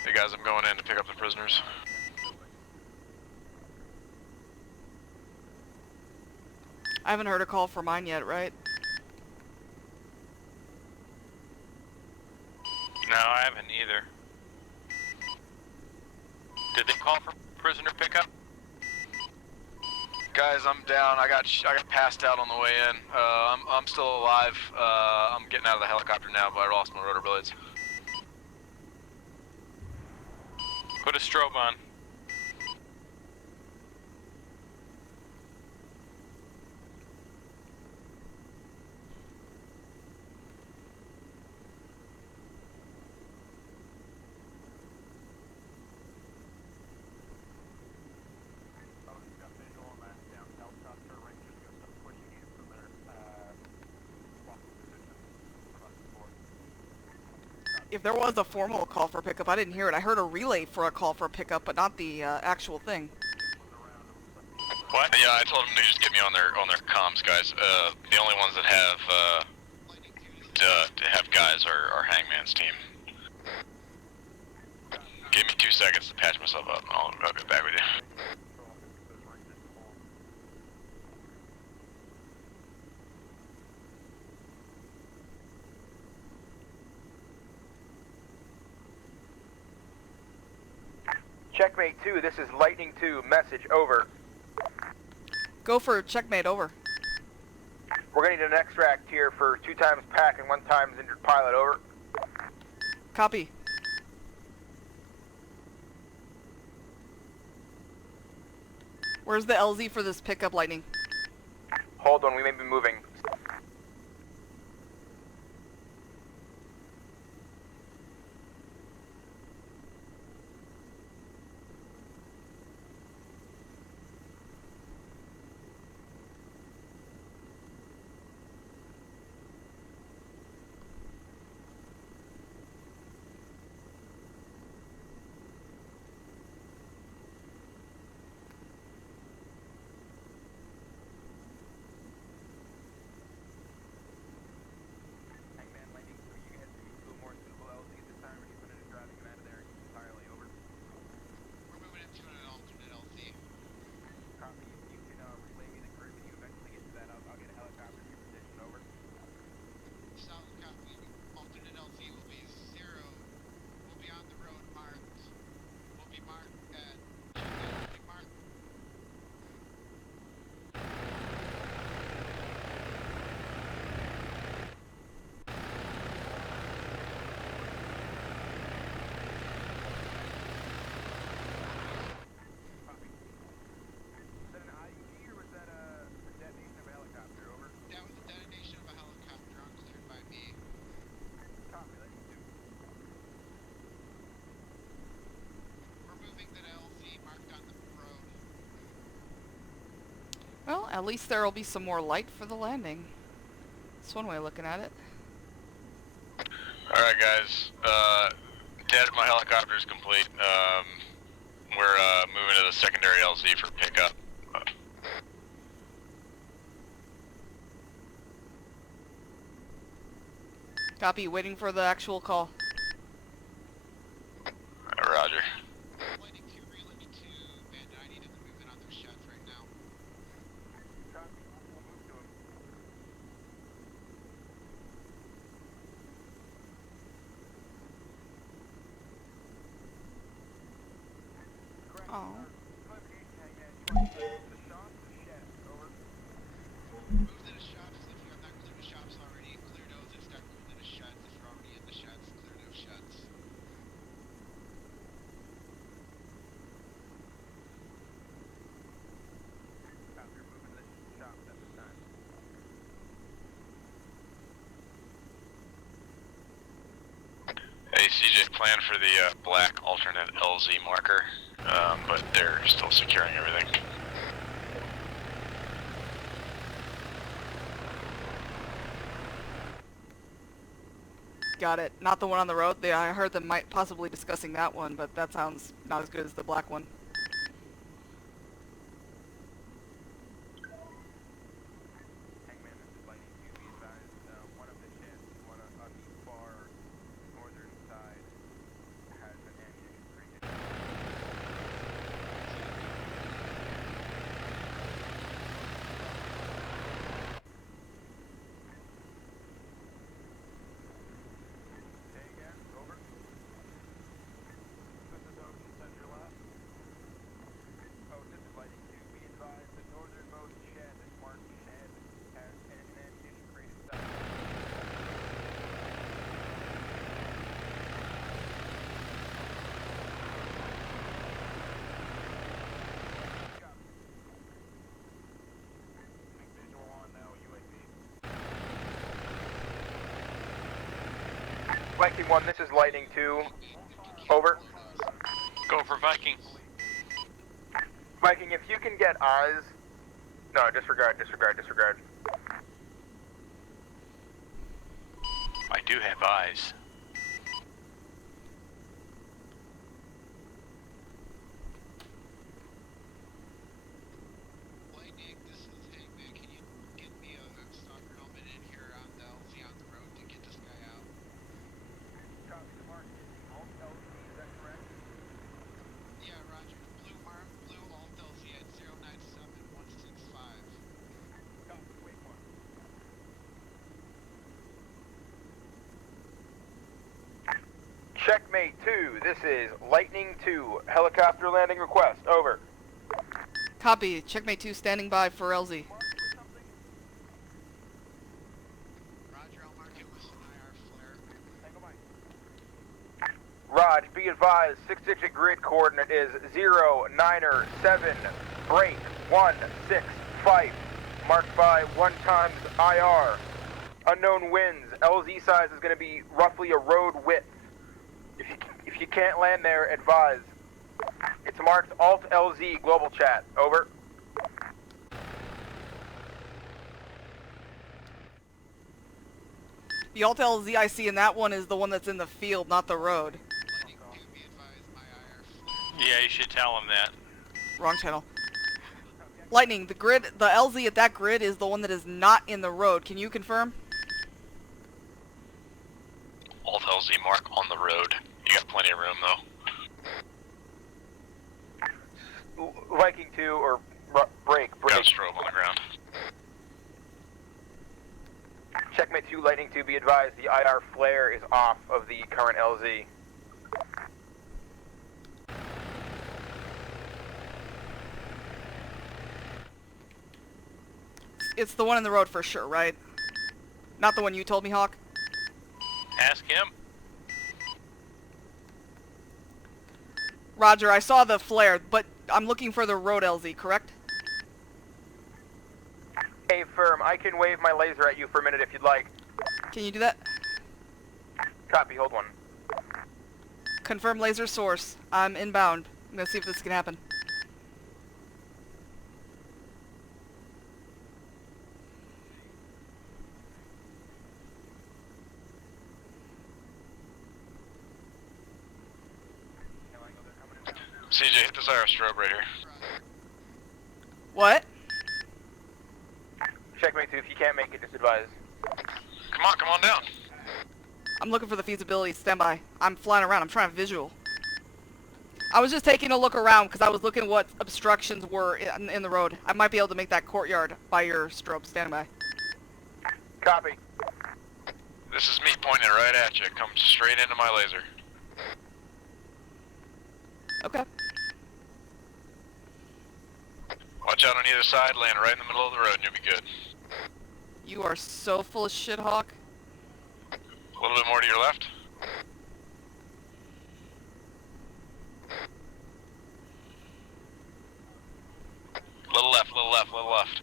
Hey guys, I'm going in to pick up the prisoners. I haven't heard a call for mine yet, right? No, I haven't either. Did they call for prisoner pickup? Guys, I'm down. I got passed out on the way in. I'm still alive. I'm getting out of the helicopter now, but I lost my rotor blades. Put a strobe on. If there was a formal call for pickup, I didn't hear it. I heard a relay for a call for pickup, but not the actual thing. What? Yeah, I told them to just get me on their comms, guys. The only ones that have guys are Hangman's team. Give me 2 seconds to patch myself up, and I'll get back with you. Checkmate 2, this is Lightning 2, message, over. Go for checkmate, over. We're gonna need an extract here for 2 times pack and 1 times injured pilot, over. Copy. Where's the LZ for this pickup, Lightning? Hold on, we may be moving. Well, at least there'll be some more light for the landing. That's one way of looking at it. Alright guys, data my helicopter is complete. We're moving to the secondary LZ for pickup. Copy, waiting for the actual call. Roger. Oh. CJ, plan for the black alternate LZ marker, but they're still securing everything. Got it. Not the one on the road. I heard them might possibly discussing that one, but that sounds not as good as the black one. Viking 1, this is Lightning 2. Over. Go for Viking. Viking, if you can get eyes... No, disregard. I do have eyes. Lightning, this is Hangman. Can you get me a stalker helmet in here on the LZ on the road to get this guy out? Copy, Mark. Alt LZ, is that correct? Yeah, Roger. Blue Alt LZ at 097165. Copy, wait one. Checkmate 2, this is Lightning 2. Helicopter landing request, over. Copy. Checkmate 2 standing by for LZ. Roger, I'll mark it with an IR flare. Raj, be advised, 6-digit grid coordinate is 097 break 165, marked by 1 times IR. Unknown winds, LZ size is going to be roughly a road width. If you can't land there, advise. It's marked Alt LZ global chat, over. The Alt LZ I see in that one is the one that's in the field, not the road. Yeah, you should tell him that. Wrong channel. Lightning, the LZ at that grid is the one that is not in the road. Can you confirm? Alt LZ mark on the road. You got plenty of room though. Viking 2 or break. Got a strobe on the ground. Checkmate 2, Lightning 2, be advised, the IR flare is off of the current LZ. It's the one in the road for sure, right? Not the one you told me, Hawk? Ask him. Roger, I saw the flare, but I'm looking for the road LZ, correct? Hey, firm, I can wave my laser at you for a minute if you'd like. Can you do that? Copy, hold one. Confirm laser source. I'm inbound. I'm gonna see if this can happen. CJ, hit this IR strobe right here. What? Checkmate 2, if you can't make it, just advise. Come on down. I'm looking for the feasibility. Stand by. I'm flying around. I'm trying to visual. I was just taking a look around because I was looking at what obstructions were in the road. I might be able to make that courtyard by your strobe. Stand by. Copy. This is me pointing right at you. Come straight into my laser. Okay. Watch out on either side, land right in the middle of the road and you'll be good. You are so full of shit, Hawk. A little bit more to your left. Little left, little left, little left.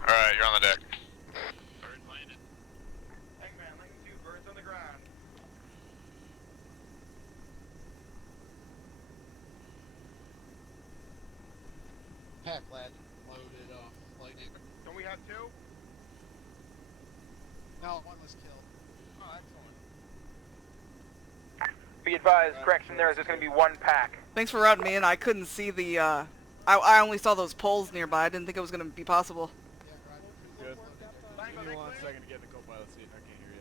Alright, you're on the deck. pack lat loaded, lightning. Don't we have 2? No, one was killed. Oh, excellent. Be advised, correction there is just going to be 1 pack. Thanks for routing me in. I couldn't see the, I only saw those poles nearby. I didn't think it was going to be possible. Good. Give me 1 second to get in the co-pilot seat. I can't hear you.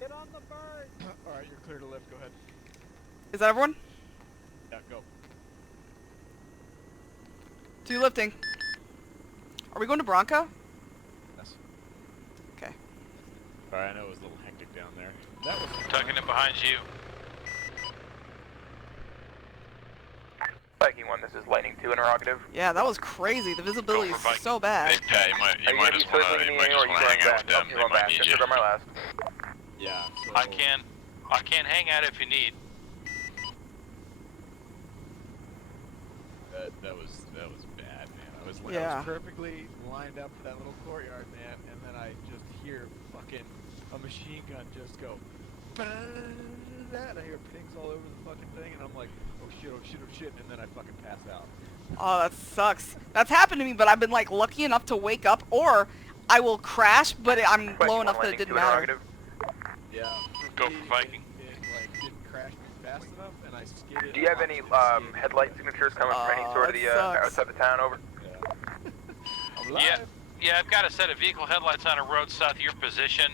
Get on the bird! Alright, you're clear to lift. Go ahead. Is that everyone? Yeah, go. 2 lifting. Are we going to Bronco? Yes. Okay. Sorry, I know it was a little hectic down there. That was Tucking in behind you. Viking 1, this is Lightning 2 interrogative. Yeah, that was crazy. The visibility is so bad. Hey, Pat, you might just want to hang out with them. They might need you. My last. Yeah. So I can hang out if you need. That was bad, man. I was Yeah. perfectly lined up for that little courtyard, man, and then I just hear fucking a machine gun just go, and I hear pings all over the fucking thing, and I'm like, oh shit, oh shit, oh shit, and then I fucking pass out. Oh, that sucks. That's happened to me, but I've been like lucky enough to wake up, or I will crash, but I'm low enough that it didn't matter. Yeah. Go for Viking. It like didn't crash me fast enough, and I skidded. Do you have any headlight signatures coming from any sort of the outside the town? Over. Yeah, I've got a set of vehicle headlights on a road south of your position.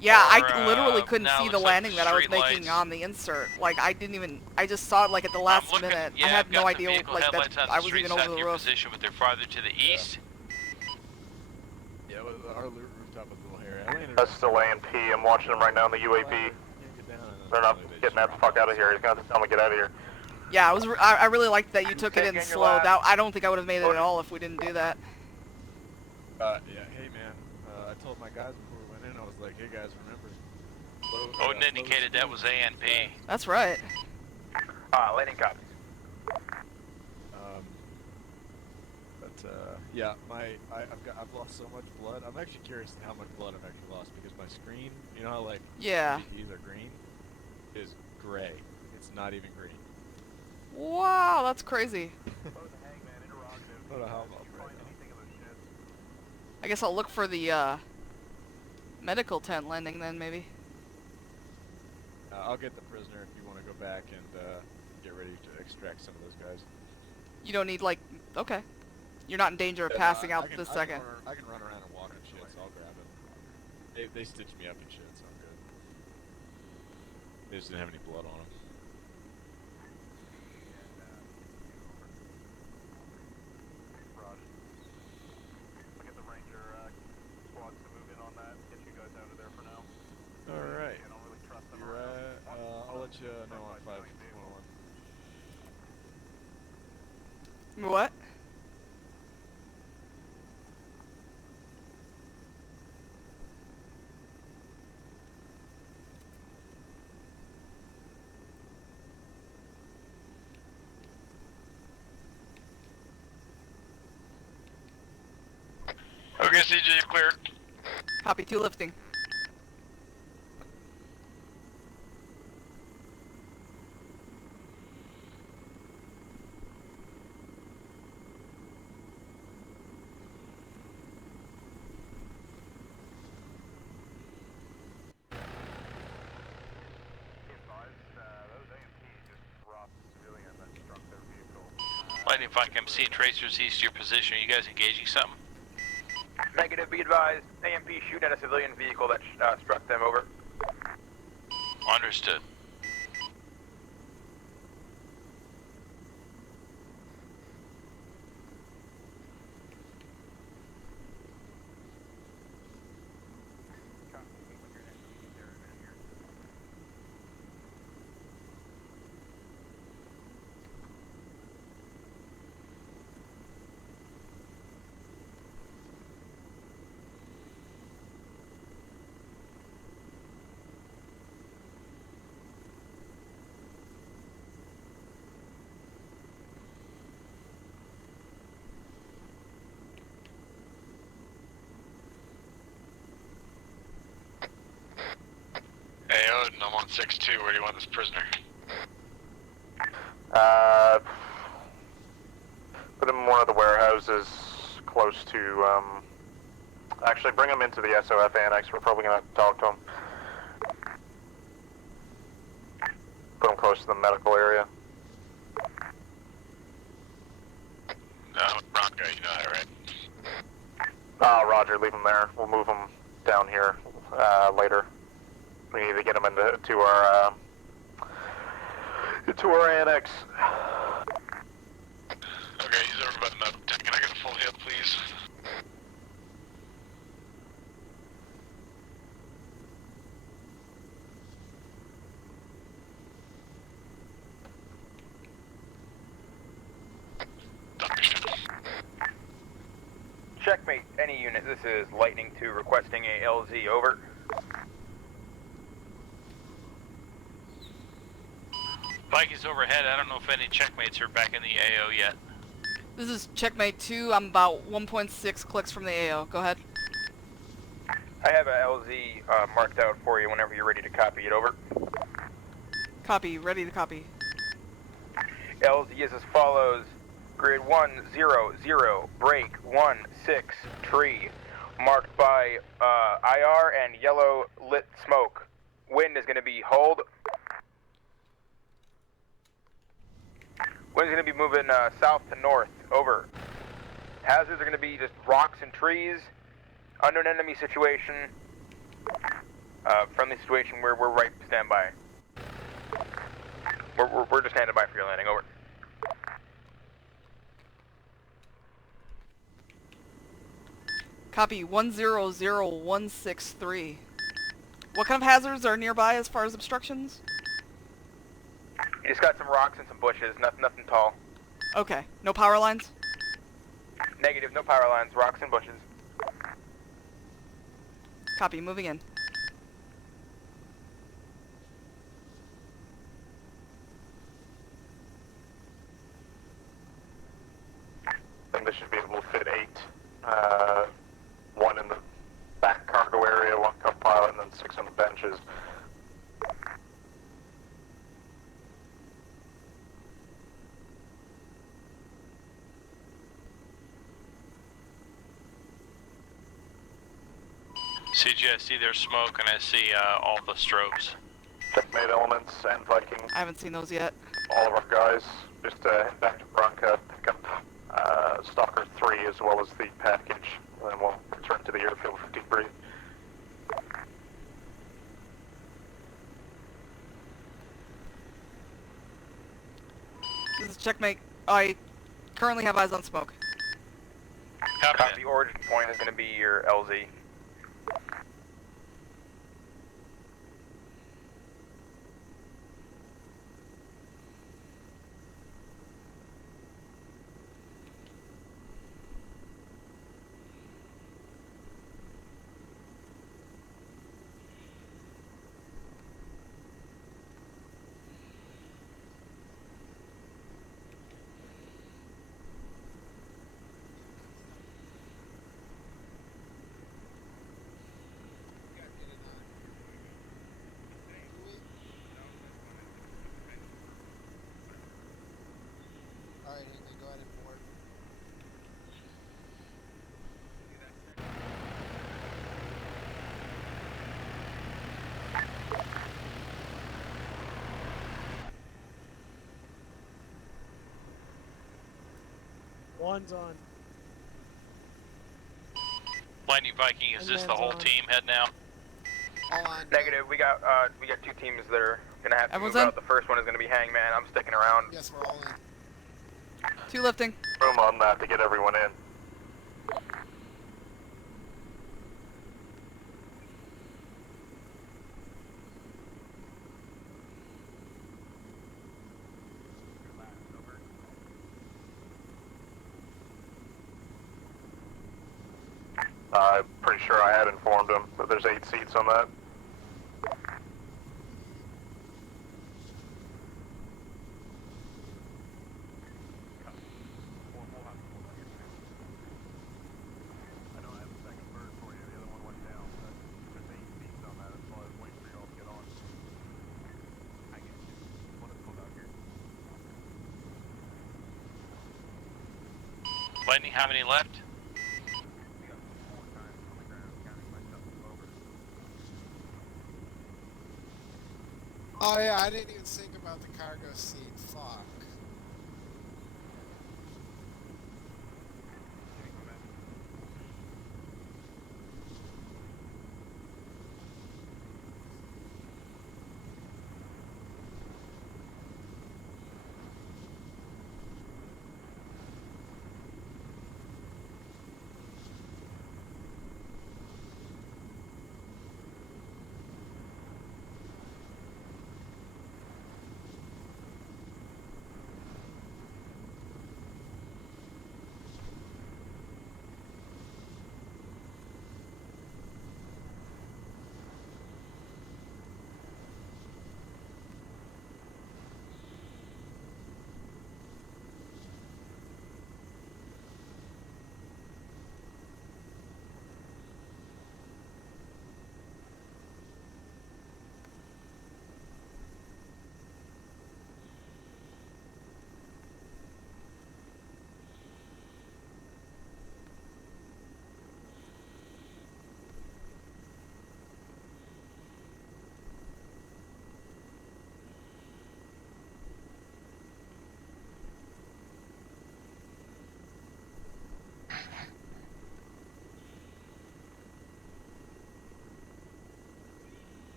Yeah, Or, I literally couldn't now see it the looks like landing that I was street making lights. on the insert. Like, I didn't even, I just saw it like at the last I'm looking, minute. Yeah, I had I've got no the idea vehicle like headlights that on I the was street even south over of the your roof. position, but they're farther to the east. Yeah, well, our rooftop was a little hairy. I landed That's still A&P. I'm watching him right now in the UAV. They're not getting that the fuck out of here. He's gonna have to tell me to get out of here. Yeah, I really liked that you took it in slow. That, I don't think I would have made it at all if we didn't do that. Yeah, hey man, I told my guys before we went in, I was like, hey guys, remember, Odin indicated that was ANP. That's right. Landing copies. Yeah, I've lost so much blood. I'm actually curious how much blood I've actually lost because my screen, you know how like Yeah. GPUs are green, is gray. It's not even green. Wow, that's crazy. I don't know how I'm up right now. I guess I'll look for the medical tent landing then, maybe. I'll get the prisoner if you want to go back and get ready to extract some of those guys. You don't need like, okay. You're not in danger of passing out this second. I can run around and walk and shit, so I'll grab it. They stitched me up and shit, so I'm good. They just didn't have any blood on them. Alright. You're at, I'll let you know on 511. What? Okay, CJ, cleared. Copy, 2 lifting. Lightning Fike, I'm seeing tracers east of your position. Are you guys engaging something? Negative, be advised. AMP shooting at a civilian vehicle that struck them, over. Understood. Hey, Odin, I'm on 6-2. Where do you want this prisoner? Put him in one of the warehouses close to, actually bring him into the SOF annex. We're probably gonna have to talk to him. Put him close to the medical area. No, Bronco, you know that, right? Roger, leave him there. We'll move him down here, later. We need to get him into our annex. Okay, he's over by the medical tent. Can I get a full hit, please? Checkmate, any unit. This is Lightning 2 requesting a LZ, over. Vikings overhead. I don't know if any checkmates are back in the AO yet. This is Checkmate 2. I'm about 1.6 clicks from the AO. Go ahead. I have a LZ marked out for you whenever you're ready to copy it, over. Copy. Ready to copy. LZ is as follows. Grid 100, break 16 tree, marked by IR and yellow lit smoke. Wind is going to be hold. Wind's going to be moving south to north, over. Hazards are going to be just rocks and trees, under an enemy situation, friendly situation where we're right standby. We're just standing by for your landing, over. Copy 100163. What kind of hazards are nearby as far as obstructions? You just got some rocks and some bushes, nothing tall. Okay. No power lines? Negative, no power lines, rocks and bushes. Copy. Moving in. I think this should be able to fit 8. One in the back cargo area, 1 co-pilot, and then 6 on the benches. CGSD, there's smoke, and I see all the strobes. Checkmate elements and Viking. I haven't seen those yet. All of our guys, just head back to Bronca, pick up Stalker 3 as well as the package, and then we'll return to the airfield for debrief. This is Checkmate. I currently have eyes on smoke. Copy. Origin point is going to be your LZ. Alright, Hinkley, go ahead and board. One's on. Lightning Viking, is this the whole team heading out? All on. Negative. We got 2 teams that are going to have to Everyone's move in? out. The first one is going to be Hangman. I'm sticking around. Yes, we're all in. 2 lifting. Room on that to get everyone in. I'm pretty sure I had informed him that there's 8 seats on that. Lightning, how many left? Oh yeah, I didn't even think about the cargo seat. Fuck.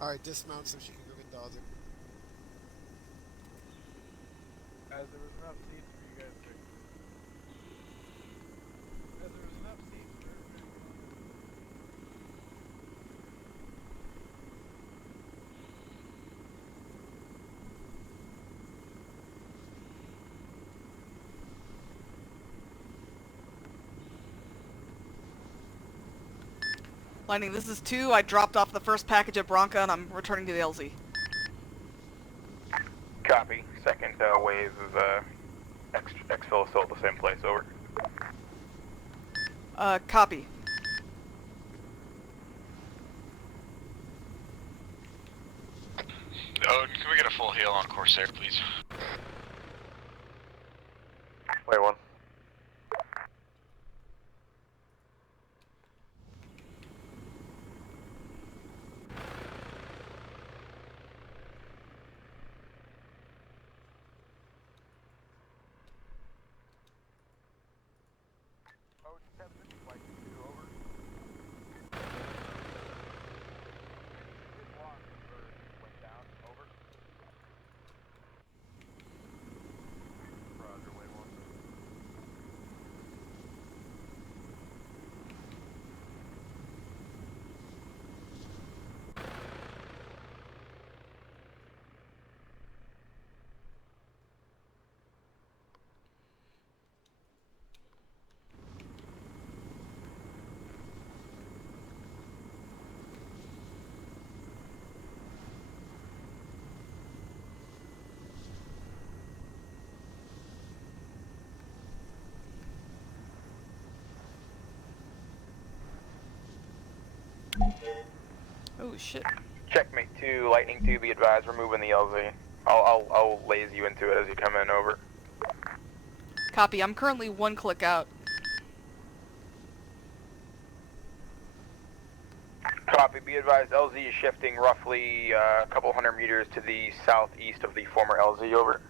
Alright, dismount so she can go get the other. As there was enough seats for you guys to... As there was enough seats for everybody to get on. Lightning, this is 2. I dropped off the first package at Bronca and I'm returning to the LZ. Copy. Second wave of exfil still at the same place. Over. Copy. Oh, can we get a full heal on Corsair, please? Wait one. Oh shit. Checkmate 2, Lightning 2, be advised, we're moving the LZ. I'll laze you into it as you come in, over. Copy. I'm currently 1 click out. Copy, be advised, LZ is shifting roughly a couple hundred meters to the southeast of the former LZ, over.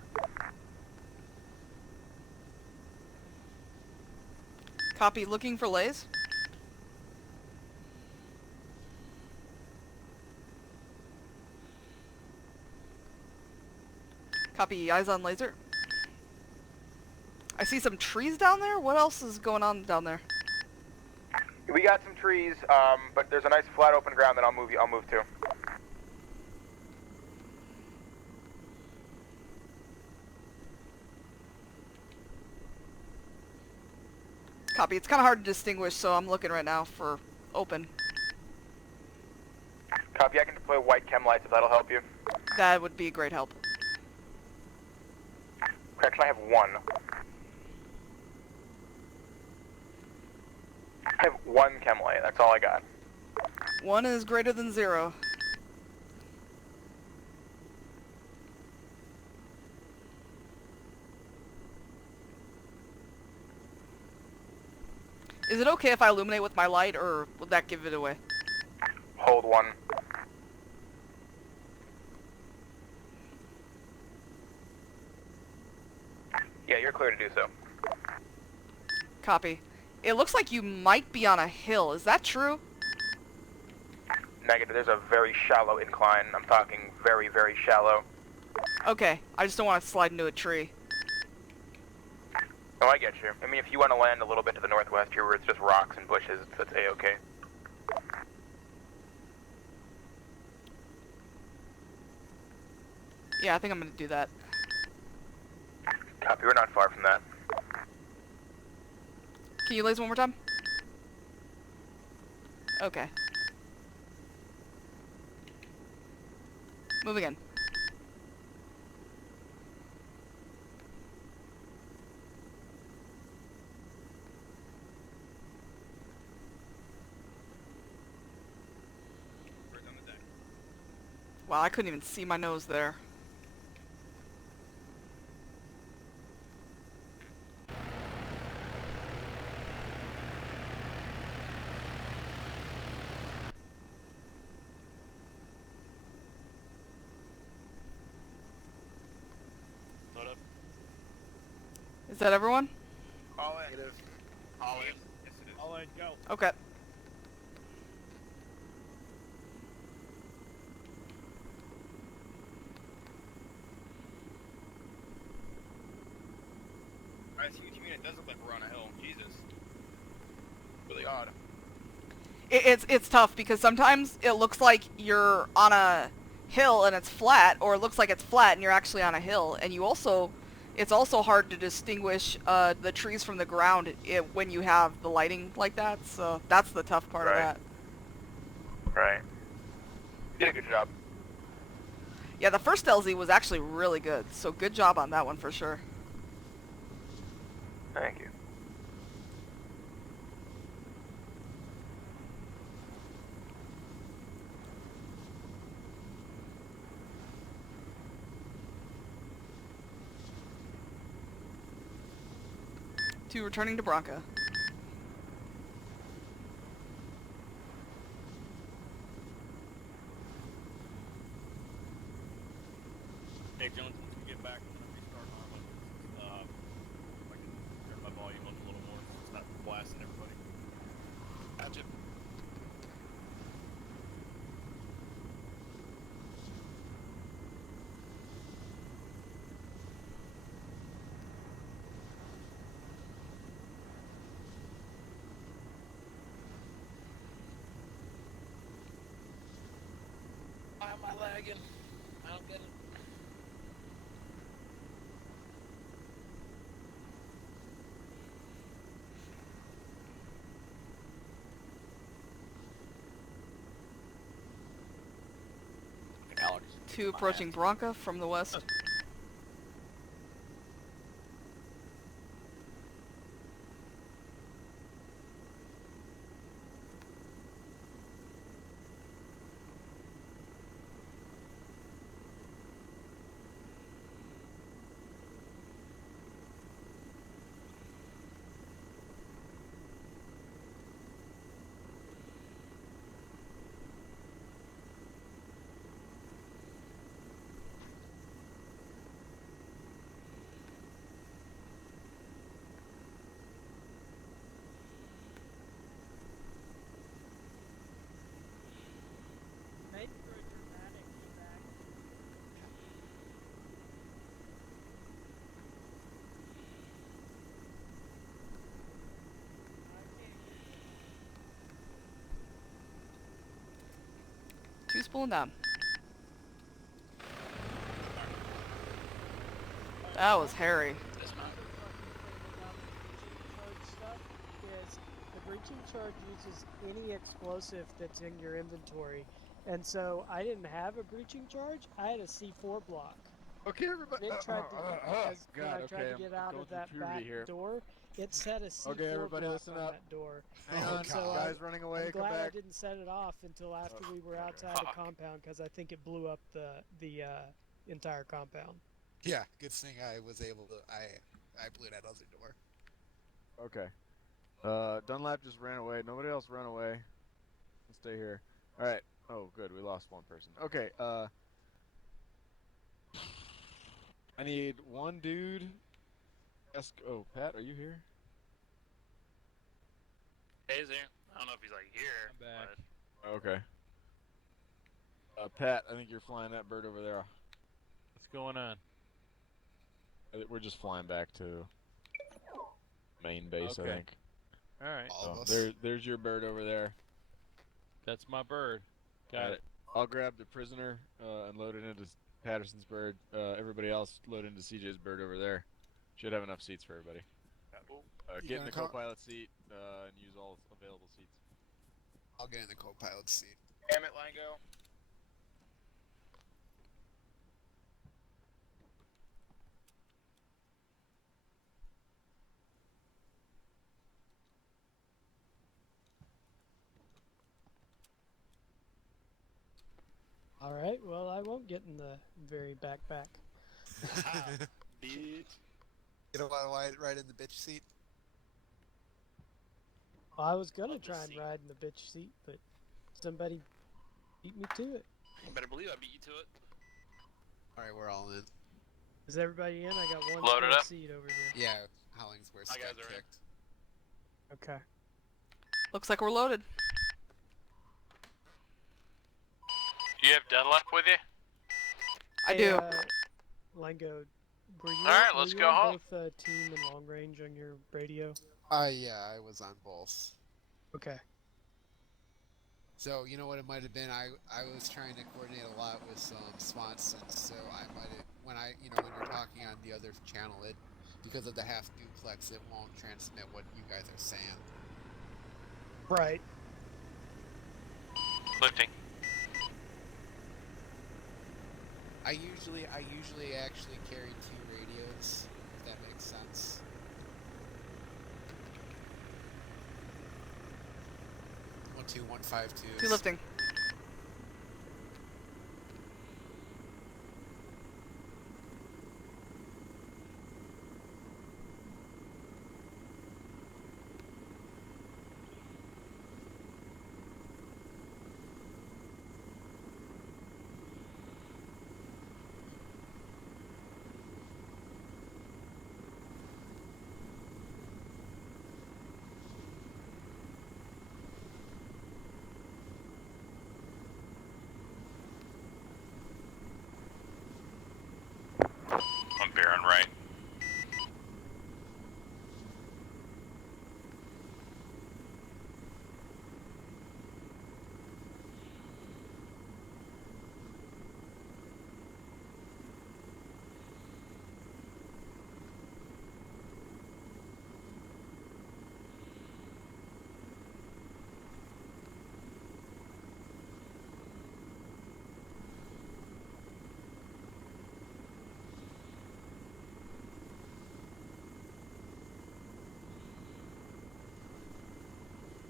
Copy. Looking for lays. Copy. Eyes on laser. I see some trees down there. What else is going on down there? We got some trees, but there's a nice flat open ground that I'll move to. Copy. It's kind of hard to distinguish, so I'm looking right now for open. Copy, I can deploy white chem lights if that'll help you. That would be a great help. Correction, I have 1. I have 1 chem light, that's all I got. 1 is greater than 0. Is it okay if I illuminate with my light, or would that give it away? Hold 1. Yeah, you're clear to do so. Copy. It looks like you might be on a hill. Is that true? Negative. There's a very shallow incline. I'm talking very, very shallow. Okay. I just don't want to slide into a tree. Oh, I get you. I mean, if you want to land a little bit to the northwest here where it's just rocks and bushes, that's A-okay. Yeah, I think I'm going to do that. Copy. We're not far from that. Can you laser one more time? Okay. Moving in. Wow, I couldn't even see my nose there. Load up. Is that everyone? All in. All in. Yes, it is. All in, go. Okay. I see what you mean. It does look like we're on a hill. Jesus. Really odd. It's tough because sometimes it looks like you're on a hill and it's flat, or it looks like it's flat and you're actually on a hill. And it's also hard to distinguish the trees from the ground when you have the lighting like that. So that's the tough part of that. Right. You did a good job. Yeah, the first LZ was actually really good. So good job on that one for sure. Thank you. To returning to Bronca. Hey, Jones, once we get back, I'm going to restart ArmA. I can turn my volume up a little more so it's not blasting everybody. Gotcha. Why am I lagging? I don't get it. To approaching Bronca from the west. Two spooling down. That was hairy. The breaching charge uses any explosive that's in your inventory, and so I didn't have a breaching charge. I had a C4 block. Okay, everybody. It tried to, when I God, tried okay, to get I'm out going of that through back puberty here. door, it set a C4 Okay, everybody, block listen on up. that door. Hang on, So guys running away, I'm come glad I back. didn't set it off until after we were outside the compound, because I think it blew up the entire compound. Yeah, good thing I was able to. I blew that other door. Okay. Dunlap just ran away. Nobody else ran away. Let's stay here. All right. Oh, good. We lost one person. Okay. I need one dude. Oh, Pat, are you here? Hey, he's here. I don't know if he's like here. I'm back. But... Okay. Pat, I think you're flying that bird over there. What's going on? We're just flying back to main base, Okay. I think. All right. All of us. There's your bird over there. That's my bird. Got it. I'll grab the prisoner and load it into Patterson's bird. Everybody else load into CJ's bird over there. Should have enough seats for everybody. Get in the co-pilot seat and use all available seats. I'll get in the co-pilot seat. Damn it, Lango. All right. Well, I won't get in the very back. You don't want to ride in the bitch seat? Well, I was gonna try and ride in the bitch seat, but somebody beat me to it. You better believe I beat you to it. Alright, we're all in. Is everybody in? I got one Loaded up. seat over here. Yeah, Hollingsworth's My got guys are in. kicked. Okay. Looks like we're loaded. You have Dunlap with you? I Hey, do. Lango, were you, Alright, were let's you go on home. both team and long range on your radio? Yeah, I was on both. Okay. So, you know what it might have been? I was trying to coordinate a lot with Swanson, so I might have, when you're talking on the other channel, because of the half duplex, it won't transmit what you guys are saying. Right. Lifting. I usually actually carry 2 radios, if that makes sense. 12152. 2 lifting. I'm Baron right.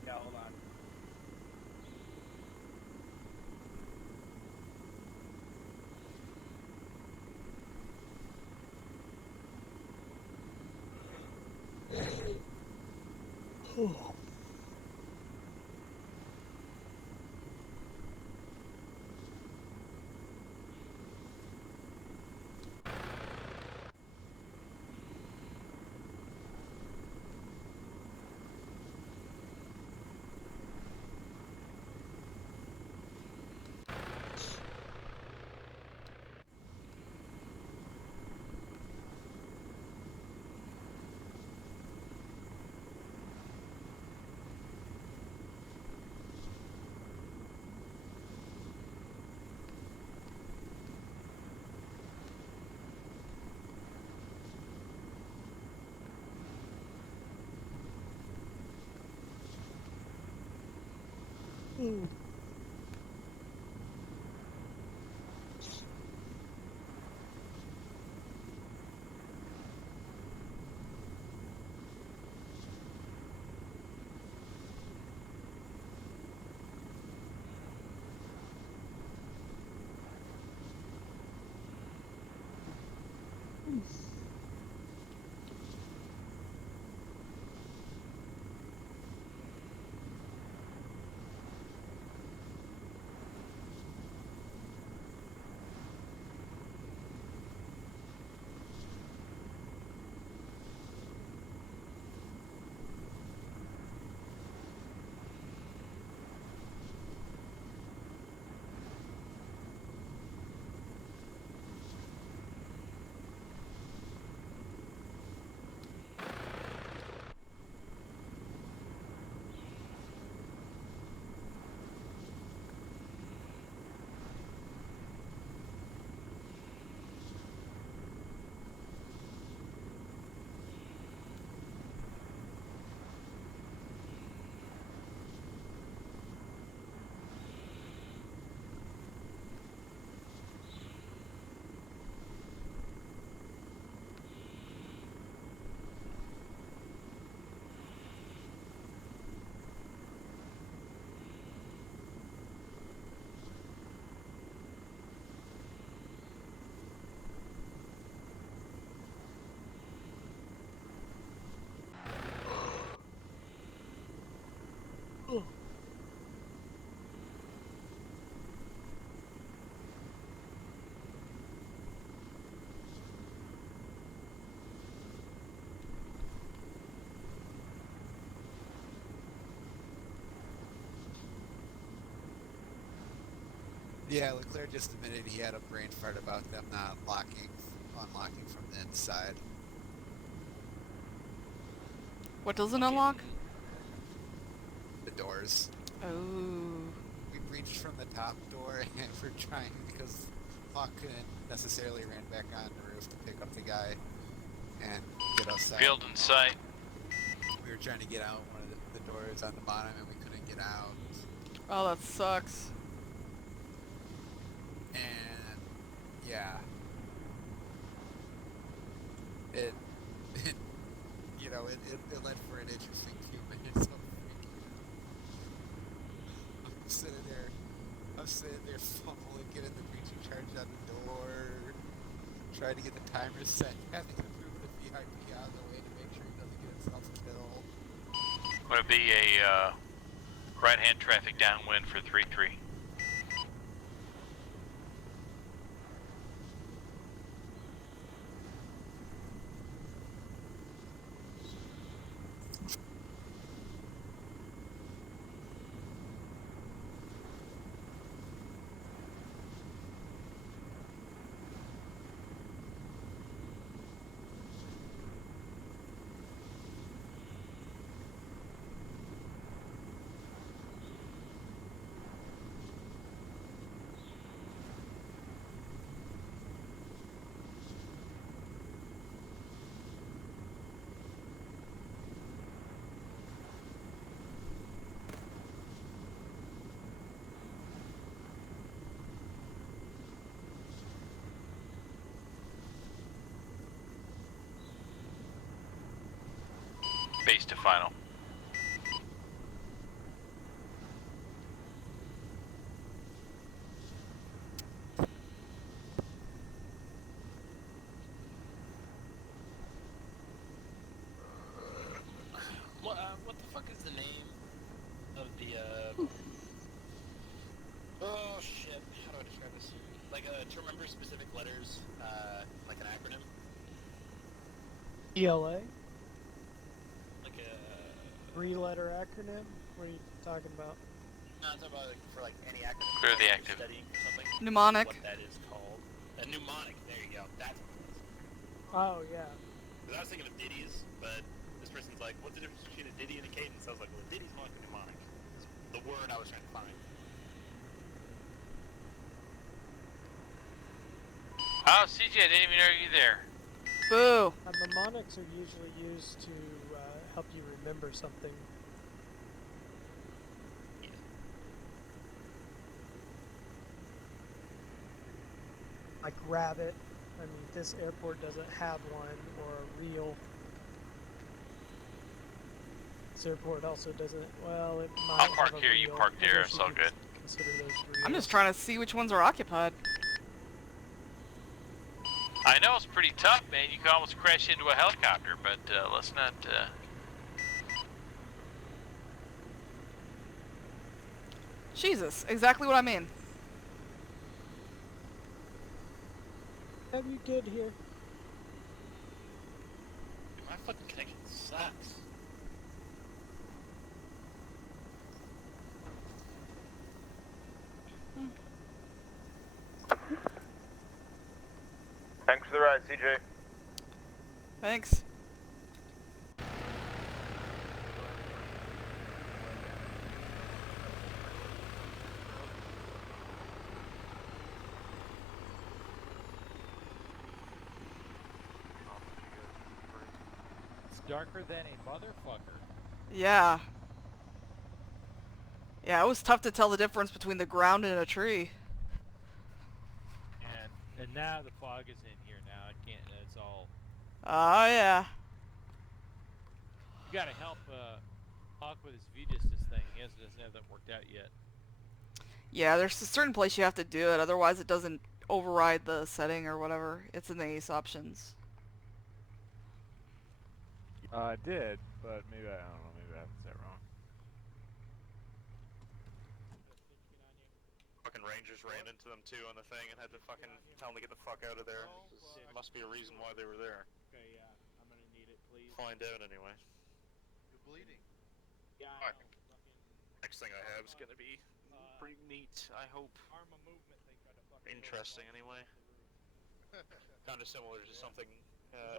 Yeah, hold on. Yeah, Leclerc just admitted he had a brain fart about them not unlocking from the inside. What doesn't unlock? The doors. Oh. We breached from the top door and we're trying because Hawk couldn't necessarily ran back on the roof to pick up the guy and get us out. Field in sight. We were trying to get out one of the doors on the bottom and we couldn't get out. Oh, that sucks. And yeah. It you know, it led for an interesting few minutes of freaking out. I'm sitting there fumbling, getting the breaching charge on the door, trying to get the timer set, having to move the VIP out of the way to make sure he doesn't get himself killed. Going to be a right-hand traffic downwind for 3-3. Base to final. What the fuck is the name of the, oh shit, how do I describe this? Like, to remember specific letters, like an acronym? ELA? Like a... 3-letter acronym? What are you talking about? No, I'm talking about like, for like any acronym. Clear the active. Studying or something. Mnemonic. What that is called. A mnemonic, there you go. That's what it is. Oh, yeah. Because I was thinking of ditties, but this person's like, what's the difference between a ditty and a cadence? I was like, well, a ditty's more like a mnemonic. It's the word I was trying to find. Oh, CJ, I didn't even know you there. Boo. Mnemonics are usually used to help you remember something. Like rabbit. I mean, this airport doesn't have one, or a reel. This airport also doesn't, well, it might I'll park have a here, you reel. park I there, guess it's you all could good. Consider those I'm reels. just trying to see which ones are occupied. I know it's pretty tough, man. You could almost crash into a helicopter, but let's not. Jesus, exactly what I mean. Have you good here? Dude, my fucking connection sucks. Thanks for the ride, CJ. Thanks. It's darker than a motherfucker. Yeah. Yeah, it was tough to tell the difference between the ground and a tree. And now the fog is in here now. I can't. It's all. Oh yeah. You gotta help Hawk with his view distance thing. He doesn't have that worked out yet. Yeah, there's a certain place you have to do it, otherwise it doesn't override the setting or whatever. It's in the ACE options. I did, but maybe I don't know. Maybe I have that wrong. Fucking Rangers ran into them too on the thing and had to fucking tell them to get the fuck out of there. There must be a reason why they were there. Okay, yeah. I'm gonna need it, please. Find out anyway. You're bleeding. Yeah. Next next thing I have is gonna be pretty neat, I hope. ArmA movement, they try to fucking Interesting, anyway. Kind of similar to something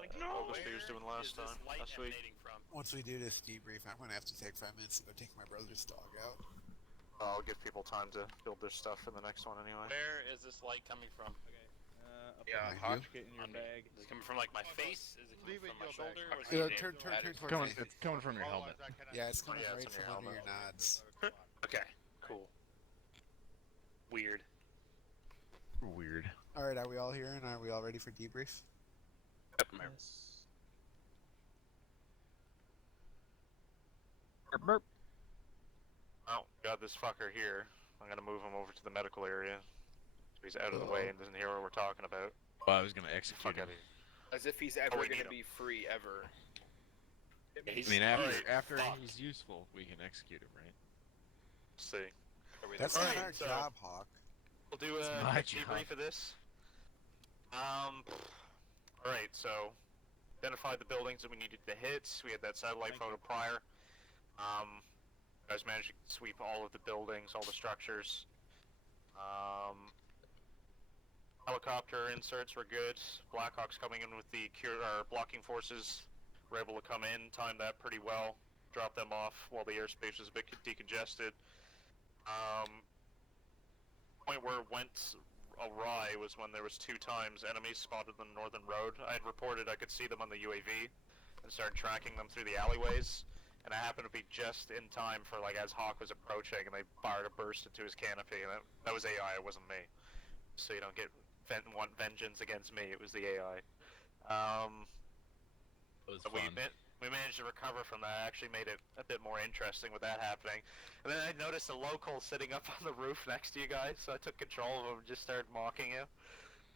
like, no! Augusty was doing last time, last week. From? Once we do this debrief, I'm gonna have to take 5 minutes to go take my brother's dog out. I'll give people time to build their stuff in the next one anyway. Where is this light coming from? Yeah, Behind Hotch, get in your bag. Is it coming from like my face? Is it coming Leave it from my in your shoulder? bag. What's it Turn doing? towards me. It's coming from your helmet. Yeah, it's coming yeah, right it's on from your under your nods. Okay, cool. Weird. Weird. Alright, are we all here and are we all ready for debrief? Yes. Burp. Oh, got this fucker here. I'm gonna move him over to the medical area. So he's out of the way and doesn't hear what we're talking about. Well, I was gonna execute him. As if he's ever we gonna need him. be free ever. I mean, after Alright, after fuck. he's useful, we can execute him, right? See. That's not Alright, our so- job, Hawk. We'll do It's a my quick job. debrief of this. Alright, so identified the buildings that we needed to hit. We had that satellite photo prior. You guys managed to sweep all of the buildings, all the structures. Helicopter inserts were good. Blackhawks coming in with the blocking forces were able to come in, time that pretty well, drop them off while the airspace was a bit decongested. Point where it went awry was when there was 2 times enemies spotted on the northern road. I had reported I could see them on the UAV and started tracking them through the alleyways, and I happened to be just in time for as Hawk was approaching, and they fired a burst into his canopy, and that was AI, it wasn't me. So you don't want vengeance against me, it was the AI. It was But fun. we managed to recover from that. I actually made it a bit more interesting with that happening. And then I noticed a local sitting up on the roof next to you guys, so I took control of him and just started mocking him.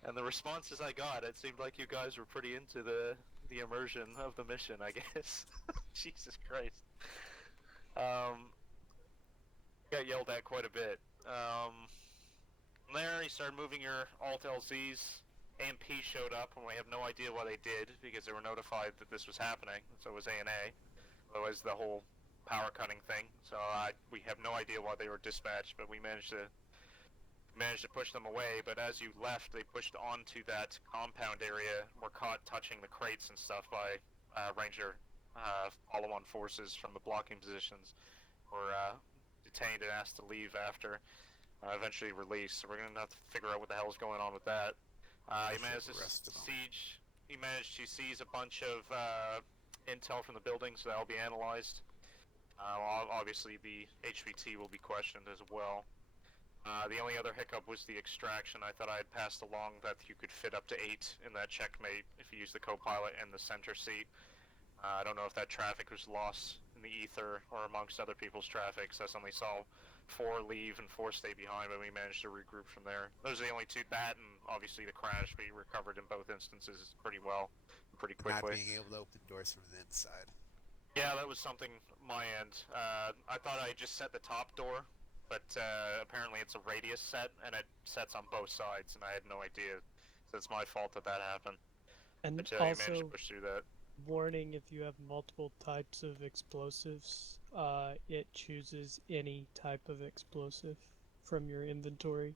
And the responses I got, it seemed like you guys were pretty into the immersion of the mission, I guess. Jesus Christ. Got yelled at quite a bit. From there, you started moving your Alt-LZs. AMP showed up, and we have no idea why they did, because they were notified that this was happening, so it was ANA. Otherwise, the whole power cutting thing. So we have no idea why they were dispatched, but we managed to push them away. But as you left, they pushed onto that compound area, were caught touching the crates and stuff by Ranger follow-on forces from the blocking positions, were detained and asked to leave after, eventually released. So we're gonna have to figure out what the hell's going on with that. He managed to seize a bunch of intel from the buildings, so that'll be analyzed. Obviously, the HVT will be questioned as well. The only other hiccup was the extraction. I thought I had passed along that you could fit up to 8 in that checkmate if you use the co-pilot and the center seat. I don't know if that traffic was lost in the ether or amongst other people's traffic, so I suddenly saw 4 leave and 4 stay behind, but we managed to regroup from there. Those are the only 2, that and obviously the crash, but you recovered in both instances pretty well, pretty quickly. Not being able to open doors from the inside. Yeah, that was something my end. I thought I just set the top door, but apparently it's a radius set, and it sets on both sides, and I had no idea. So it's my fault that happened. And But you managed to also, push through that. warning, if you have multiple types of explosives, it chooses any type of explosive from your inventory.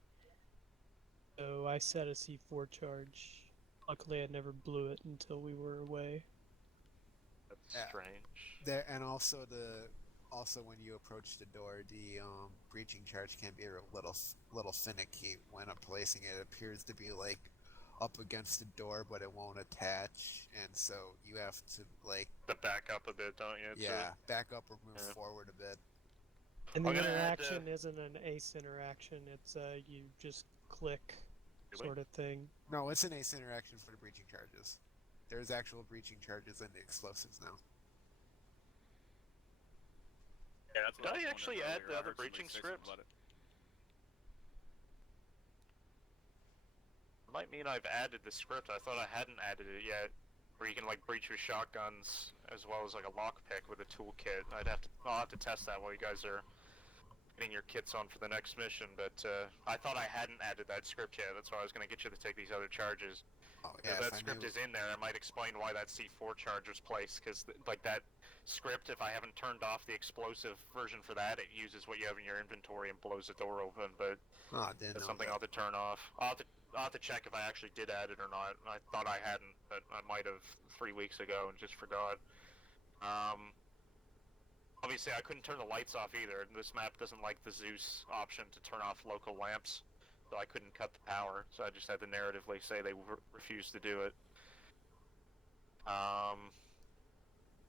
So I set a C4 charge. Luckily, I never blew it until we were away. That's strange. There, and also when you approach the door, the breaching charge can be a little finicky when placing it. It appears to be up against the door, but it won't attach, and so you have to To back up a bit, don't you? back up or move forward a bit. And the I'm gonna add, interaction isn't an ace interaction, it's you just click sort of thing. No, it's an ace interaction for the breaching charges. There's actual breaching charges in the explosives now. Yeah, that's what Did I was actually wondering add earlier. the I other heard somebody breaching say something script? about it. Might mean I've added the script. I thought I hadn't added it yet. Where you can breach with shotguns as well as a lockpick with a toolkit. I'll have to test that while you guys are getting your kits on for the next mission. But I thought I hadn't added that script yet. That's why I was gonna get you to take these other charges. Oh If that script is in there, it might explain why that C4 charge was placed. Because that script, if I haven't turned off the explosive version for that, it uses what you have in your inventory and blows the door open, but Oh, didn't that's know something that. I'll have to turn off. I'll have to check if I actually did add it or not. I thought I hadn't, but I might have 3 weeks ago and just forgot. Obviously I couldn't turn the lights off either. This map doesn't like the Zeus option to turn off local lamps, so I couldn't cut the power, so I just had to narratively say they refused to do it.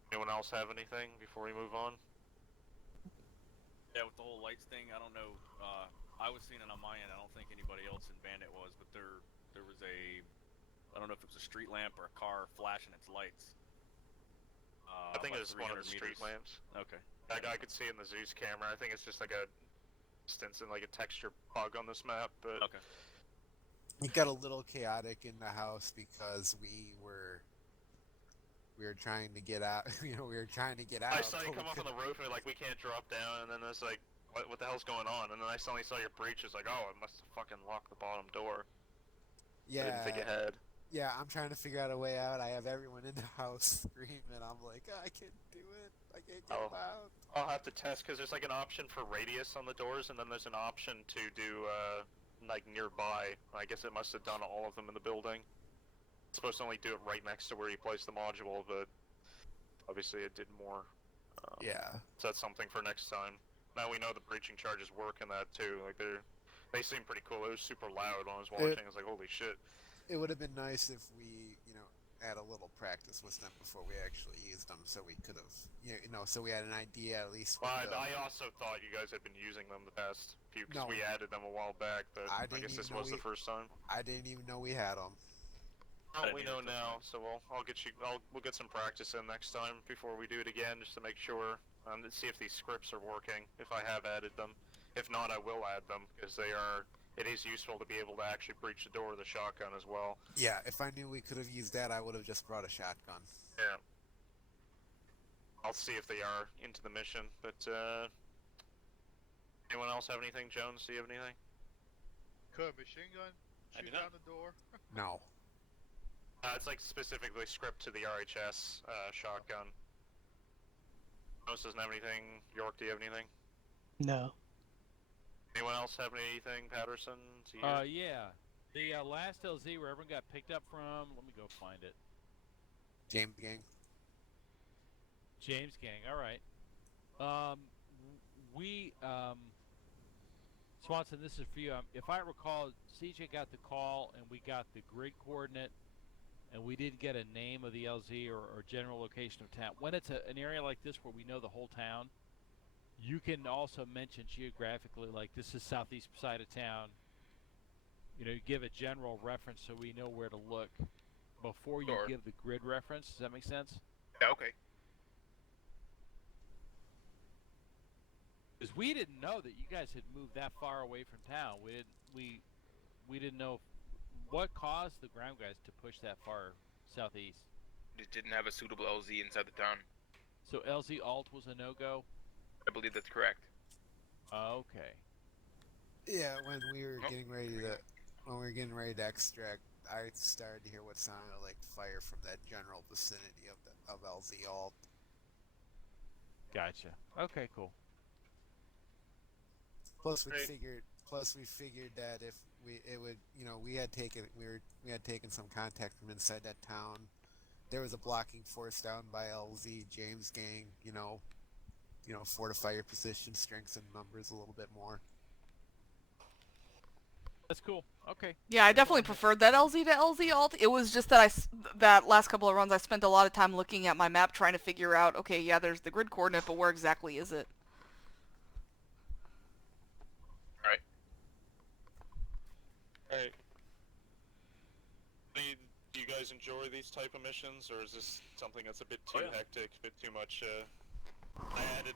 Anyone else have anything before we move on? Yeah, with the whole lights thing, I don't know. I was seeing it on my end. I don't think anybody else in Bandit was, but there was a, I don't know if it was a street lamp or a car flashing its lights. I think like it's one of the 300 street meters. lamps. Okay. I could see it in the Zeus camera. I think it's just like a instance and like a texture bug on this map, but okay. It got a little chaotic in the house because we were trying to get out. We were trying to get out. I saw you come up on the roof and like we can't drop down, and then it's like, what the hell's going on? And then I suddenly saw your breach. It's like, oh, it must have fucking locked the bottom door. Yeah. I didn't think it had. Yeah, I'm trying to figure out a way out. I have everyone in the house screaming. I'm like, I can't do it. I can't get out. I'll have to test because there's like an option for radius on the doors, and then there's an option to do like nearby. I guess it must have done all of them in the building. It's supposed to only do it right next to where you place the module, but obviously it did more. Yeah. So that's something for next time. Now we know the breaching charges work in that too. Like they seem pretty cool. It was super loud when I was watching. I was like, holy shit. It would have been nice if we, had a little practice with them before we actually used them, so we could have, so we had an idea at least. Well, I also thought you guys had been using them the past few, because we added them a while back, but I guess this was the first time. I didn't even know we had them. Well, we know now, so we'll get some practice in next time before we do it again, just to make sure, to see if these scripts are working, if I have added them. If not, I will add them, because it is useful to be able to actually breach the door with a shotgun as well. Yeah, if I knew we could have used that, I would have just brought a shotgun. Yeah. I'll see if they are into the mission, but, anyone else have anything? Jones, do you have anything? Could a machine gun shoot down the door? No. It's like specifically script to the RHS shotgun. Most doesn't have anything. York, do you have anything? No. Anyone else have anything, Patterson? Yeah. The last LZ where everyone got picked up from, let me go find it. James Gang. James Gang, alright. Swanson, this is for you. If I recall, CJ got the call and we got the grid coordinate and we did get a name of the LZ or general location of town. When it's an area like this where we know the whole town, you can also mention geographically, like this is southeast side of town. Give a general reference so we know where to look before you give the grid reference. Does that make sense? Yeah, okay. Because we didn't know that you guys had moved that far away from town. We didn't know what caused the ground guys to push that far southeast. It didn't have a suitable LZ inside the town. So LZ alt was a no-go? I believe that's correct. Okay. Yeah, when we were getting ready to extract, I started to hear what sounded like fire from that general vicinity of LZ alt. Gotcha. Okay, cool. Plus we figured that if we had taken some contact from inside that town. There was a blocking force down by LZ James Gang, fortify your position, strengthen numbers a little bit more. That's cool. Okay. Yeah, I definitely preferred that LZ to LZ alt. It was just that that last couple of runs I spent a lot of time looking at my map trying to figure out, okay, yeah, there's the grid coordinate, but where exactly is it? Alright. Alright. Do you guys enjoy these type of missions, or is this something that's a bit too hectic, a bit too much, I added,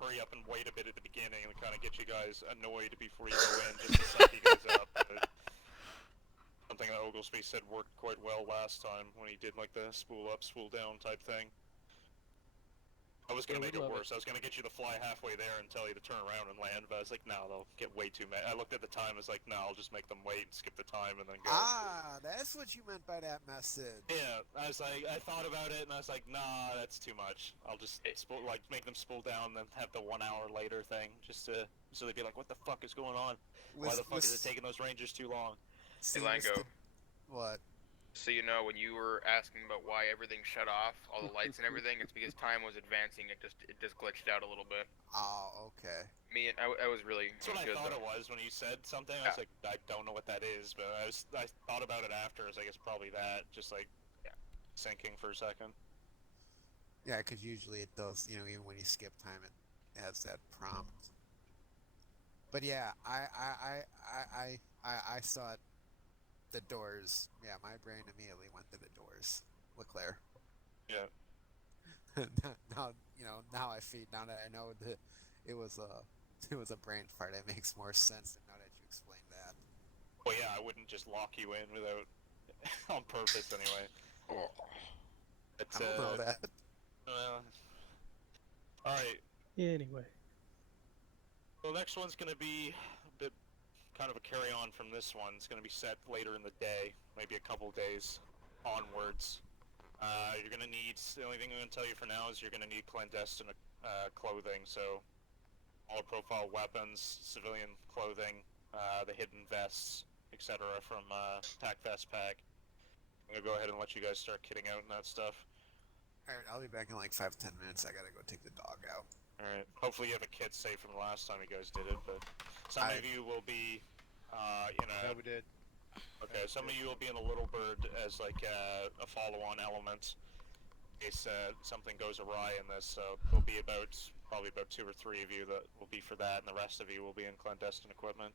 hurry up and wait a bit at the beginning and kind of get you guys annoyed before you go in, just to psych you guys up. But something that Oglesby said worked quite well last time when he did, the spool up, spool down type thing. I was gonna Yeah, make we'd it love worse. I was gonna get you to fly halfway there and tell you to turn around and land, but I was like, no, they'll get way too mad. I looked at the time, I was like, no, I'll just make them wait and skip the time and then go. Ah, that's what you meant by that message. Yeah, I was like, I thought about it and I was like, nah, that's too much. I'll just make them spool down and then have the 1 hour later thing, just to so they'd be like, what the fuck is going on? Why the fuck is it taking those Rangers too long? Hey, Lango. What? So you know, when you were asking about why everything shut off, all the lights and everything, it's because time was advancing. It just glitched out a little bit. Oh, okay. I was really. That's what I good, thought though. it was when you said something. I was like, I don't know what that is, but I thought about it after. As I guess probably that, just like sinking for a second. Yeah, because usually it does. You know, even when you skip time, it has that prompt. But yeah, I saw it. The doors. Yeah, my brain immediately went to the doors. Leclerc. Yeah. Now now I feed. Now that I know that it was a brain fart, it makes more sense now that you explained that. Well, yeah, I wouldn't just lock you in without on purpose anyway. It's, I don't know that. All right. Anyway. So the next one's gonna be a bit kind of a carry on from this one. It's going to be set later in the day, maybe a couple days onwards. You're going to need, the only thing I'm going to tell you for now is you're going to need clandestine clothing, so all profile weapons, civilian clothing, the hidden vests, etc. from TAC Vest Pack. I'm going to go ahead and let you guys start kitting out and that stuff. Alright, I'll be back in like 5-10 minutes. I gotta go take the dog out. Alright, hopefully you have a kit saved from the last time you guys did it, but some of you will be in a... Yeah, we did. Okay, some of you will be in a Little Bird as like a follow-on element in case something goes awry in this, so there'll be probably about 2 or 3 of you that will be for that, and the rest of you will be in clandestine equipment.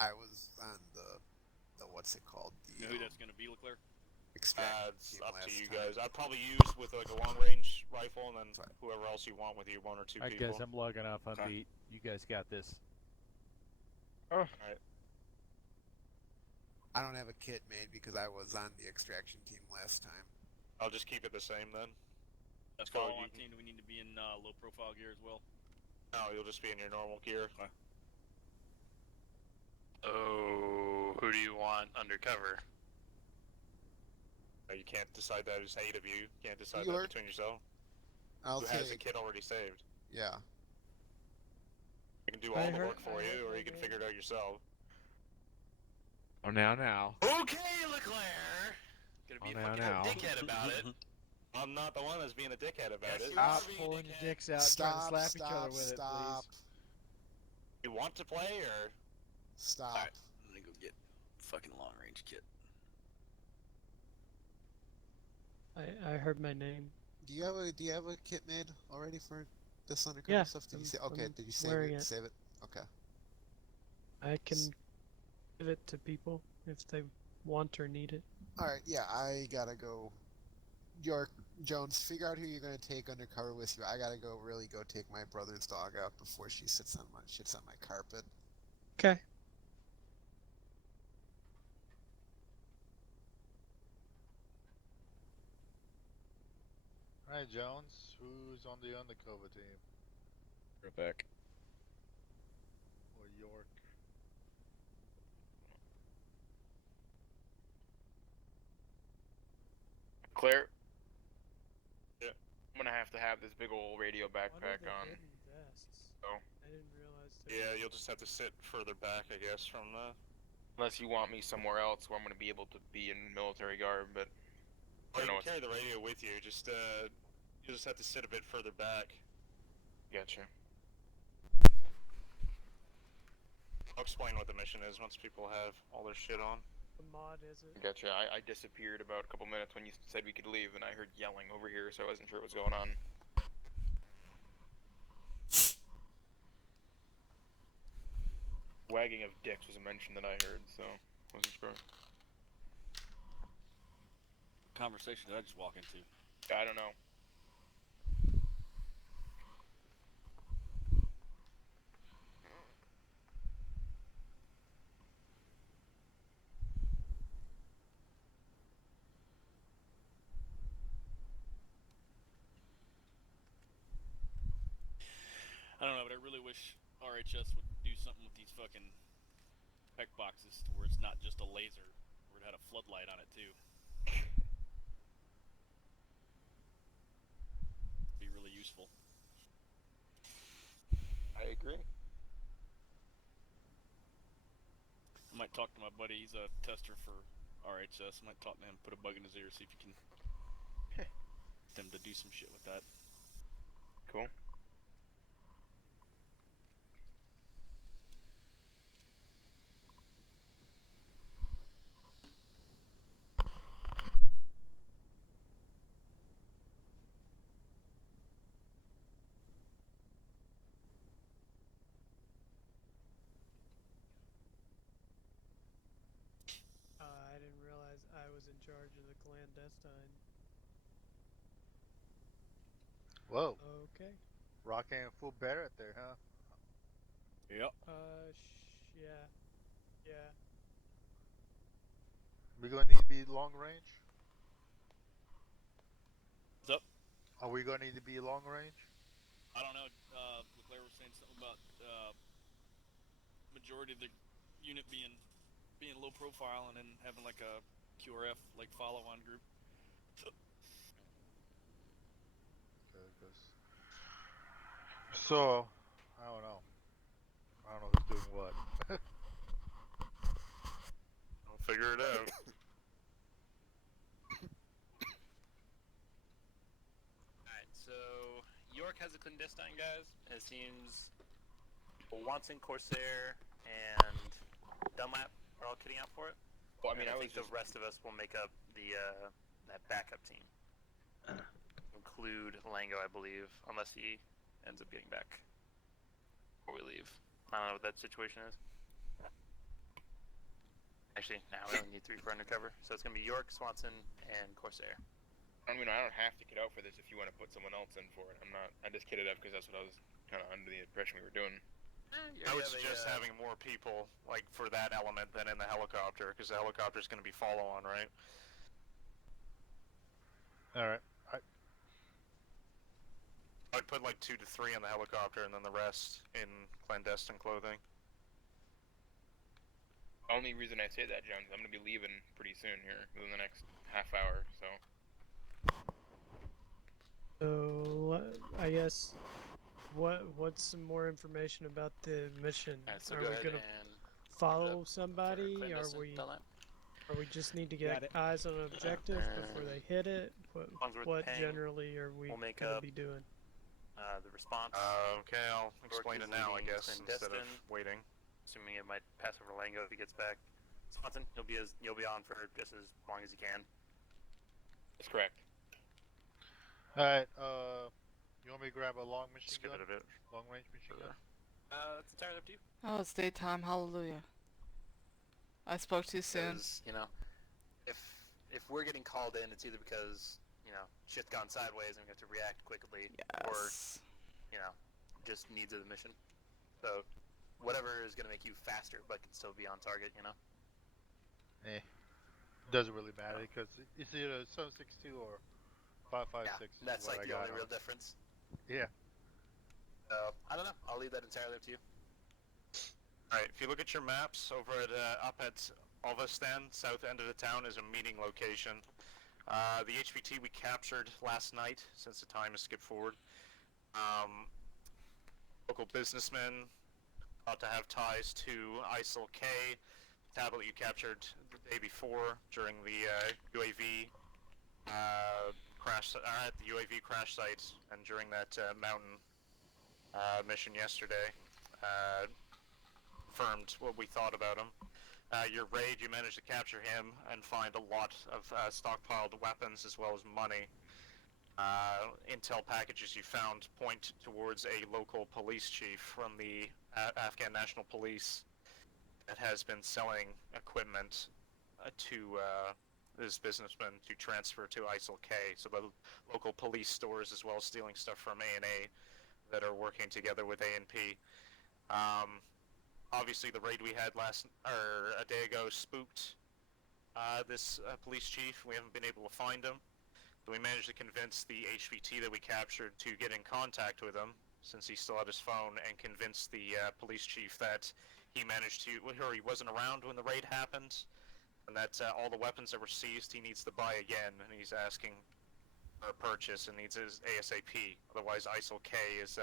I was on the what's it called? You know who that's gonna be, Leclerc? It's up to you guys. I'd probably use with like a long-range rifle, and then whoever else you want with you, 1 or 2 I people. guess I'm logging off on beat. You guys got this. Oh. Alright. I don't have a kit made because I was on the extraction team last time. I'll just keep it the same then. That's follow-on team. Do we need to be in low-profile gear as well? No, you'll just be in your normal gear. Okay. Oh, who do you want undercover? You can't decide that. There's 8 of you. You can't decide that between yourself. I'll Who has a kit already saved? Yeah. I can do all the work for you, or you can figure it out yourself. Oh, now. Okay, Leclerc! Gonna be a fucking dickhead about it. I'm not the one that's being a dickhead about it. Stop pulling your dicks out and trying to slap each other with it, please. You want to play, or? Stop. Alright, I'm gonna go get fucking long-range kit. I heard my name. Do you have a kit made already for this undercover stuff? Did you say okay? Did you save it? Save it. Okay. I can give it to people if they want or need it. All right. Yeah, I gotta go. York Jones, figure out who you're gonna take undercover with you. I gotta go take my brother's dog out before she shits on my carpet. Okay. Alright, Jones, who's on the undercover team? Rebecca. Or York? Claire? Yeah. I'm gonna have to have this big old radio backpack on. So. I didn't realize that. Yeah, you'll just have to sit further back, I guess, from the... Unless you want me somewhere else where I'm gonna be able to be in military garb, but... Or you can carry the radio with you, just, you just have to sit a bit further back. Gotcha. I'll explain what the mission is once people have all their shit on. The mod is it? Gotcha. I disappeared about a couple minutes when you said we could leave, and I heard yelling over here, so I wasn't sure what was going on. Wagging of dicks was a mention that I heard, so wasn't sure. Conversation did I just walk into? I don't know. I don't know, but I really wish RHS would do something with these fucking spec boxes to where it's not just a laser, where it had a floodlight on it too. Be really useful. I agree. I might talk to my buddy. He's a tester for RHS. I might talk to him, put a bug in his ear, see if he can get them to do some shit with that. Cool. I didn't realize I was in charge of the clandestine. Whoa. Okay. Rocking a full Barrett there, huh? Yep. Yeah. Yeah. We gonna need to be long range? What's up? Are we gonna need to be long range? I don't know. Leclerc was saying something about majority of the unit being low profile and then having like a QRF like follow-on group. So, I don't know. I don't know who's doing what. I'll figure it out. Alright, so York has a clandestine, guys. It seems Watson, Corsair, and Dunlap are all kitting out for it. Well, I mean, and I think the rest of us will make up the that backup team. Include Lango, I believe, unless he ends up getting back before we leave. I don't know what that situation is. Actually, now we only need 3 for undercover, so it's gonna be York, Swanson, and Corsair. I mean, I don't have to get out for this if you want to put someone else in for it. I just kidded up because that's what I was kind of under the impression we were doing. I would suggest having more people, like, for that element than in the helicopter, because the helicopter is going to be follow-on, right? Alright. I'd put, like, 2 to 3 in the helicopter, and then the rest in clandestine clothing. The only reason I say that, Jones, I'm going to be leaving pretty soon here, within the next half hour, so... So, I guess, what's some more information about the mission? So Are go we ahead gonna and follow somebody? Are clandestine we? Dunlap. Or we just need to get eyes on an objective before they hit it? One's worth What paying. generally are we We'll make gonna up be doing? The response. Okay, I'll explain it now, I guess, instead of waiting. Assuming it might pass over Lango if he gets back. Swanson, you'll be on for just as long as you can. That's correct. Alright, you want me to grab a long machine Skip gun? it a bit. Long range machine gun? It's entirely up to you. Oh, it's daytime. Hallelujah. I spoke too soon. Because, you know, if we're getting called in, it's either because, you know, shit's gone sideways and we have to react quickly, or, you know, just needs of the mission. So, whatever is going to make you faster but can still be on target, you know? Doesn't really matter because it's either 762 or 556. Yeah, that's like the only real difference. Yeah. So, I don't know. I'll leave that entirely up to you. Alright, if you look at your maps, over at, up at Alvastan, south end of the town, is a meeting location. The HVT we captured last night, since the time has skipped forward. Local businessmen thought to have ties to ISIL K, tablet you captured the day before during the UAV crash at the UAV crash site, and during that mountain mission yesterday. Confirmed what we thought about him. Your raid, you managed to capture him and find a lot of stockpiled weapons as well as money. Intel packages you found point towards a local police chief from the Afghan National Police that has been selling equipment to this businessman to transfer to ISIL K. So the local police stores, as well as stealing stuff from A&A that are working together with A&P. Obviously, the raid we had a day ago spooked this police chief. We haven't been able to find him. So we managed to convince the HVT that we captured to get in contact with him since he still had his phone, and convinced the police chief that he managed to, or he wasn't around when the raid happened, and that all the weapons that were seized he needs to buy again, and he's asking for a purchase and needs his ASAP. Otherwise, ISIL K is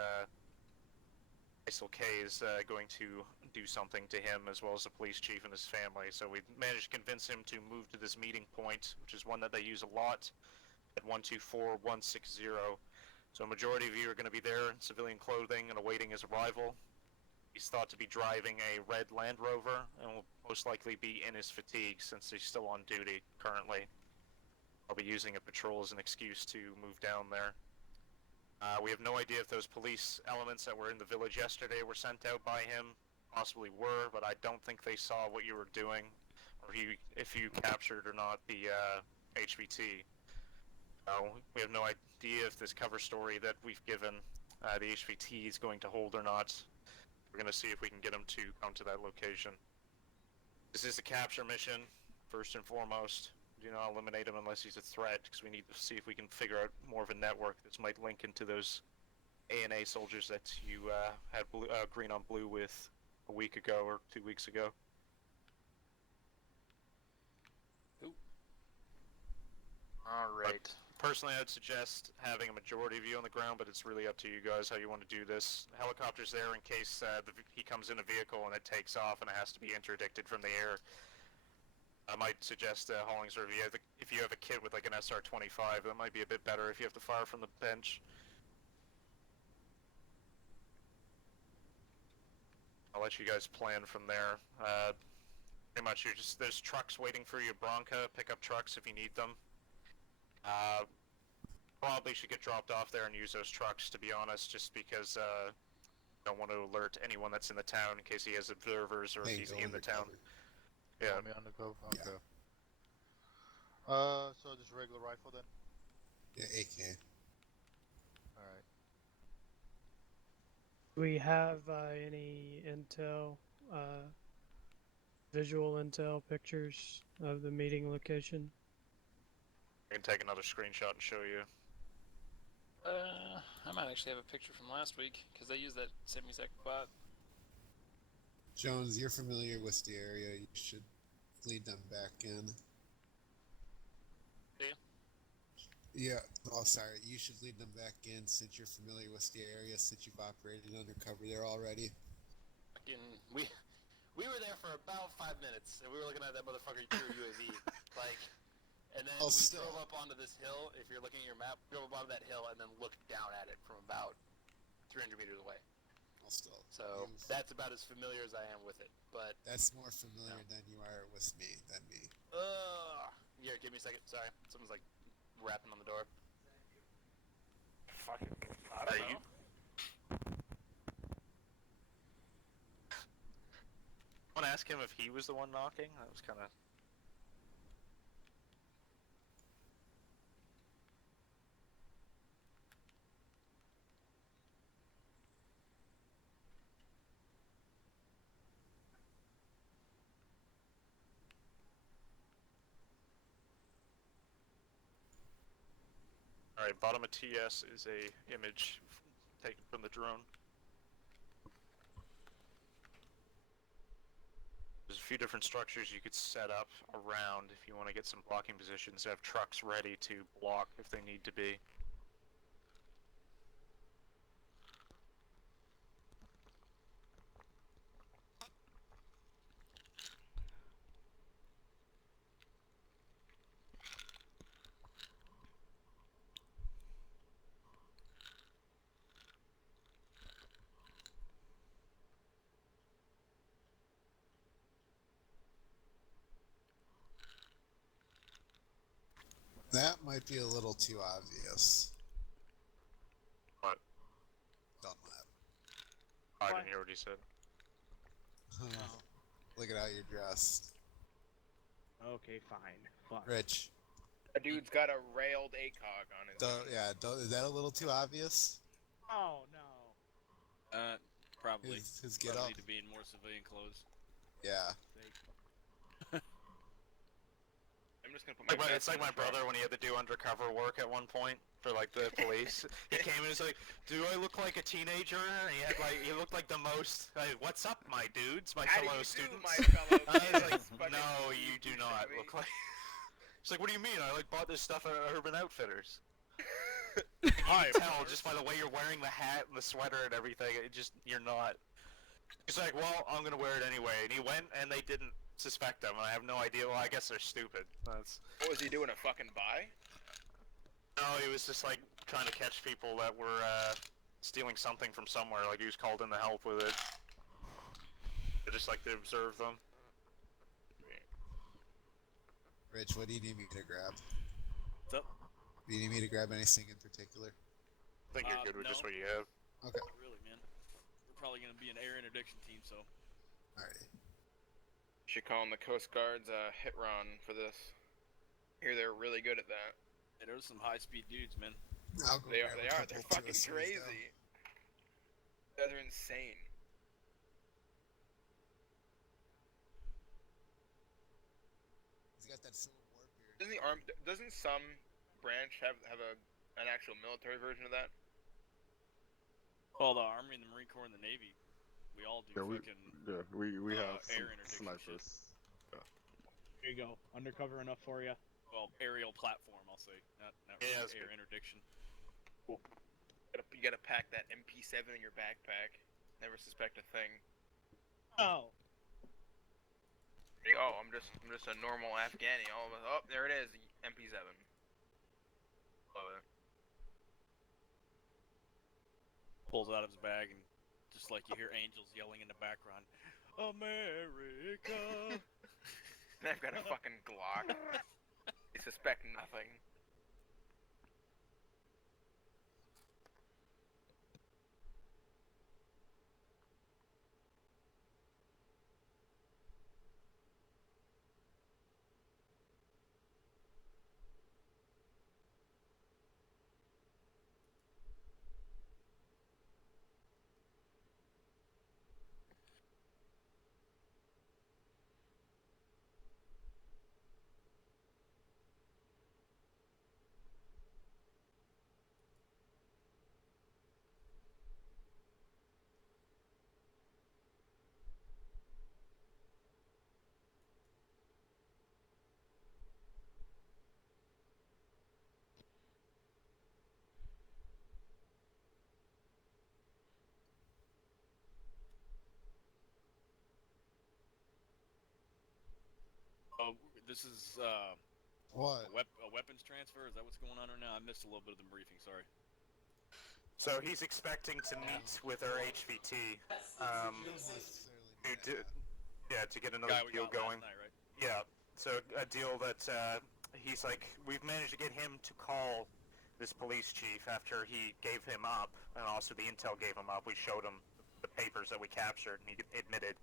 going to do something to him, as well as the police chief and his family. So we managed to convince him to move to this meeting point, which is one that they use a lot, at 124160. So a majority of you are going to be there in civilian clothing and awaiting his arrival. He's thought to be driving a red Land Rover and will most likely be in his fatigue since he's still on duty currently. I'll be using a patrol as an excuse to move down there. We have no idea if those police elements that were in the village yesterday were sent out by him. Possibly were, but I don't think they saw what you were doing, or if you captured or not the HVT. We have no idea if this cover story that we've given the HVT is going to hold or not. We're going to see if we can get him to come to that location. This is a capture mission, first and foremost. Do not eliminate him unless he's a threat, because we need to see if we can figure out more of a network that might link into those ANA soldiers that you had green on blue with a week ago or 2 weeks ago. Alright. Personally, I'd suggest having a majority of you on the ground, but it's really up to you guys how you want to do this. The helicopter's there in case he comes in a vehicle and it takes off and it has to be interdicted from the air. I might suggest Hollingsworth, if you have a kit with like an SR-25, that might be a bit better if you have to fire from the bench. I'll let you guys plan from there. Pretty much, there's trucks waiting for you, Bronca. Pick up trucks if you need them. Probably should get dropped off there and use those trucks, to be honest, just because I don't want to alert anyone that's in the town in case he has observers or if he's in the town. Yeah. Me on the go. Okay. So just regular rifle then? Yeah, AK. Alright. Do we have any intel, visual intel pictures of the meeting location? I can take another screenshot and show you. I might actually have a picture from last week, because they used that semi-sec spot. Jones, you're familiar with the area. You should lead them back in. Yeah. Oh, sorry. You should lead them back in since you're familiar with the area, since you've operated undercover there already. Fucking, we were there for about 5 minutes, and we were looking at that motherfucker through UAV, like. And then we drove up onto this hill. If you're looking at your map, drove up onto that hill and then looked down at it from about 300 meters away. So that's about as familiar as I am with it. But that's more familiar than you are with me. Here, give me a second. Sorry, someone's like rapping on the door. Fucking. I don't know. I want to ask him if he was the one knocking. That was kind of. Alright, bottom of TS is a image taken from the drone. There's a few different structures you could set up around if you want to get some blocking positions, have trucks ready to block if they need to be. That might be a little too obvious. What? Don't laugh. I didn't hear what he said. Look at how you're dressed. Okay, fine. Rich. A dude's got a railed ACOG on his Is that a little too obvious? Oh, no. Probably. His get Probably up. need to be in more civilian clothes. Yeah. I'm just gonna put my. It's like my brother when he had to do undercover work at one point for like the police. He came in and was like, "Do I look like a teenager?" And he looked like the most. Like, "What's up, my dudes, my fellow students?" My fellow I was kids, like, "No, you do not look like." She's like, "What do you mean? I like bought this stuff at Urban Outfitters." You can tell just by the way you're wearing the hat and the sweater and everything. You're not. He's like, "Well, I'm gonna wear it anyway," and he went, and they didn't suspect him. And I have no idea. Well, I guess they're stupid. That's. What was he doing? A fucking buy? No, he was just like trying to catch people that were stealing something from somewhere. Like he was called in to help with it. They just like to observe them. Rich, what do you need me to grab? What's up? Do you need me to grab anything in particular? I think you're good with just what you have. Okay. Not really, man. We're probably gonna be an air interdiction team, so. Alrighty. Should call in the Coast Guard's hit run for this. Here they're really good at that. Yeah, there's some high-speed dudes, man. They are. They're fucking crazy. They're insane. He's got that Civil War beard. Doesn't some branch have an actual military version of that? Well, the Army and the Marine Corps and the Navy, we all do we have air some interdiction snipers. shit. Here you go. Undercover enough for you. Well, aerial platform, I'll say, not Yeah, really air interdiction. Cool. You gotta pack that MP7 in your backpack. Never suspect a thing. Oh. Oh, I'm just a normal Afghani. All of us. Oh, there it is. MP7. Love it. Pulls out of his bag and just like you hear angels yelling in the background, America. And I've got a fucking Glock. They suspect nothing. Oh, this is What? a weapons transfer? Is that what's going on right now? I missed a little bit of the briefing, sorry. So he's expecting to meet with our HVT. To get another deal going. Last night, right? Yeah, so a deal that he's like, we've managed to get him to call this police chief after he gave him up, and also the intel gave him up. We showed him the papers that we captured, and he admitted.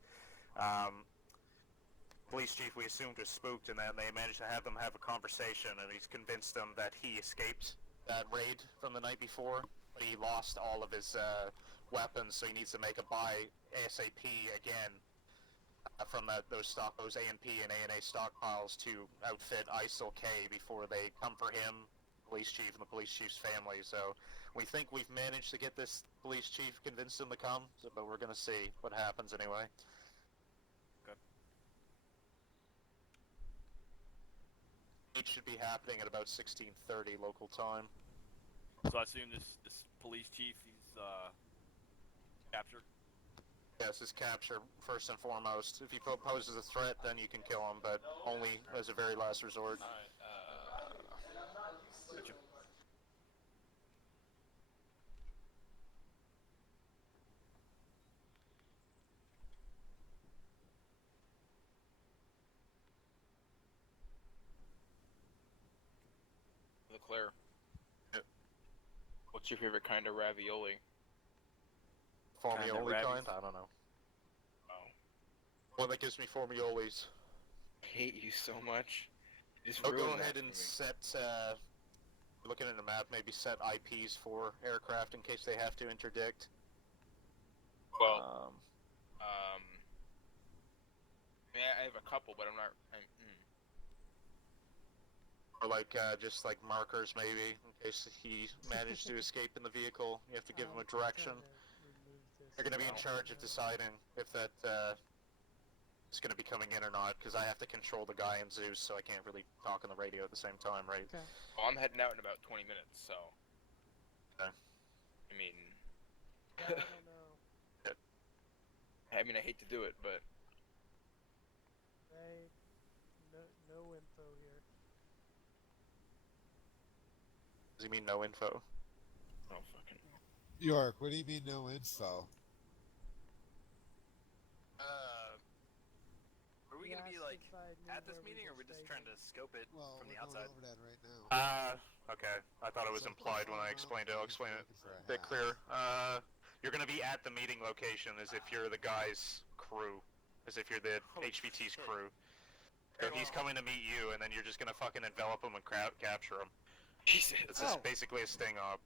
Police chief we assumed was spooked, and then they managed to have them have a conversation, and he's convinced them that he escaped that raid from the night before, but he lost all of his weapons, so he needs to make a buy ASAP again from those A&P and A&A stockpiles to outfit ISIL-K before they come for him, police chief, and the police chief's family. So we think we've managed to get this police chief, convinced him to come, but we're going to see what happens anyway. It should be happening at about 16:30 local time. So I assume this police chief, he's captured? Yes, his capture first and foremost. If he poses a threat, then you can kill him, but only as a very last resort. Gotcha. Leclerc. What's your favorite kind of ravioli? Formioli kind? I don't know. Oh. One that gives me formiolis. I hate you so much. Just Go ruined ahead that and for me. set, looking at the map, maybe set IPs for aircraft in case they have to interdict. Well, yeah, I have a couple, but I'm not. Or like just like markers maybe in case he managed to escape in the vehicle. You have to give him a direction. You're going to be in charge of deciding if that is going to be coming in or not, because I have to control the guy in Zeus, so I can't really talk on the radio at the same time, right? Okay. Well, I'm heading out in about 20 minutes, so. Okay. I mean. I don't know. I mean, I hate to do it, but. Hey, no info here. Does he mean no info? Oh, fucking. York, what do you mean no info? Are we gonna be like at this meeting, or are we just trying to scope it from the outside? Over that right now. Okay. I thought it was implied when I explained it. I'll explain it a bit clearer. You're gonna be at the meeting location as if you're the guy's crew. As if you're the HVT's crew. So he's coming to meet you, and then you're just gonna fucking envelop him and capture him. Jesus. It's just basically a sting op.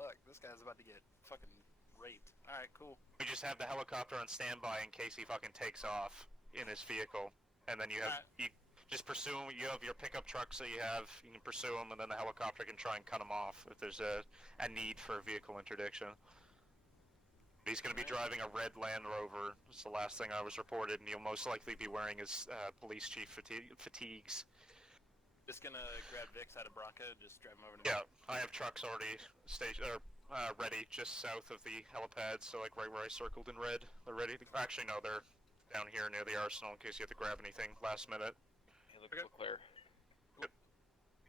Look, this guy's about to get fucking raped. Alright, cool. We just have the helicopter on standby in case he fucking takes off in his vehicle, and then you have you just pursue him. You have your pickup trucks that you can pursue him, and then the helicopter can try and cut him off if there's a need for a vehicle interdiction. He's going to be driving a red Land Rover. It's the last thing I was reported, and he'll most likely be wearing his police chief fatigues. Just gonna grab Vix out of Bronca, just drive him over to Yeah, I have trucks already ready just south of the helipad, so like right where I circled in red. They're ready. Actually, no, they're down here near the arsenal in case you have to grab anything last minute. Hey, look clear. Are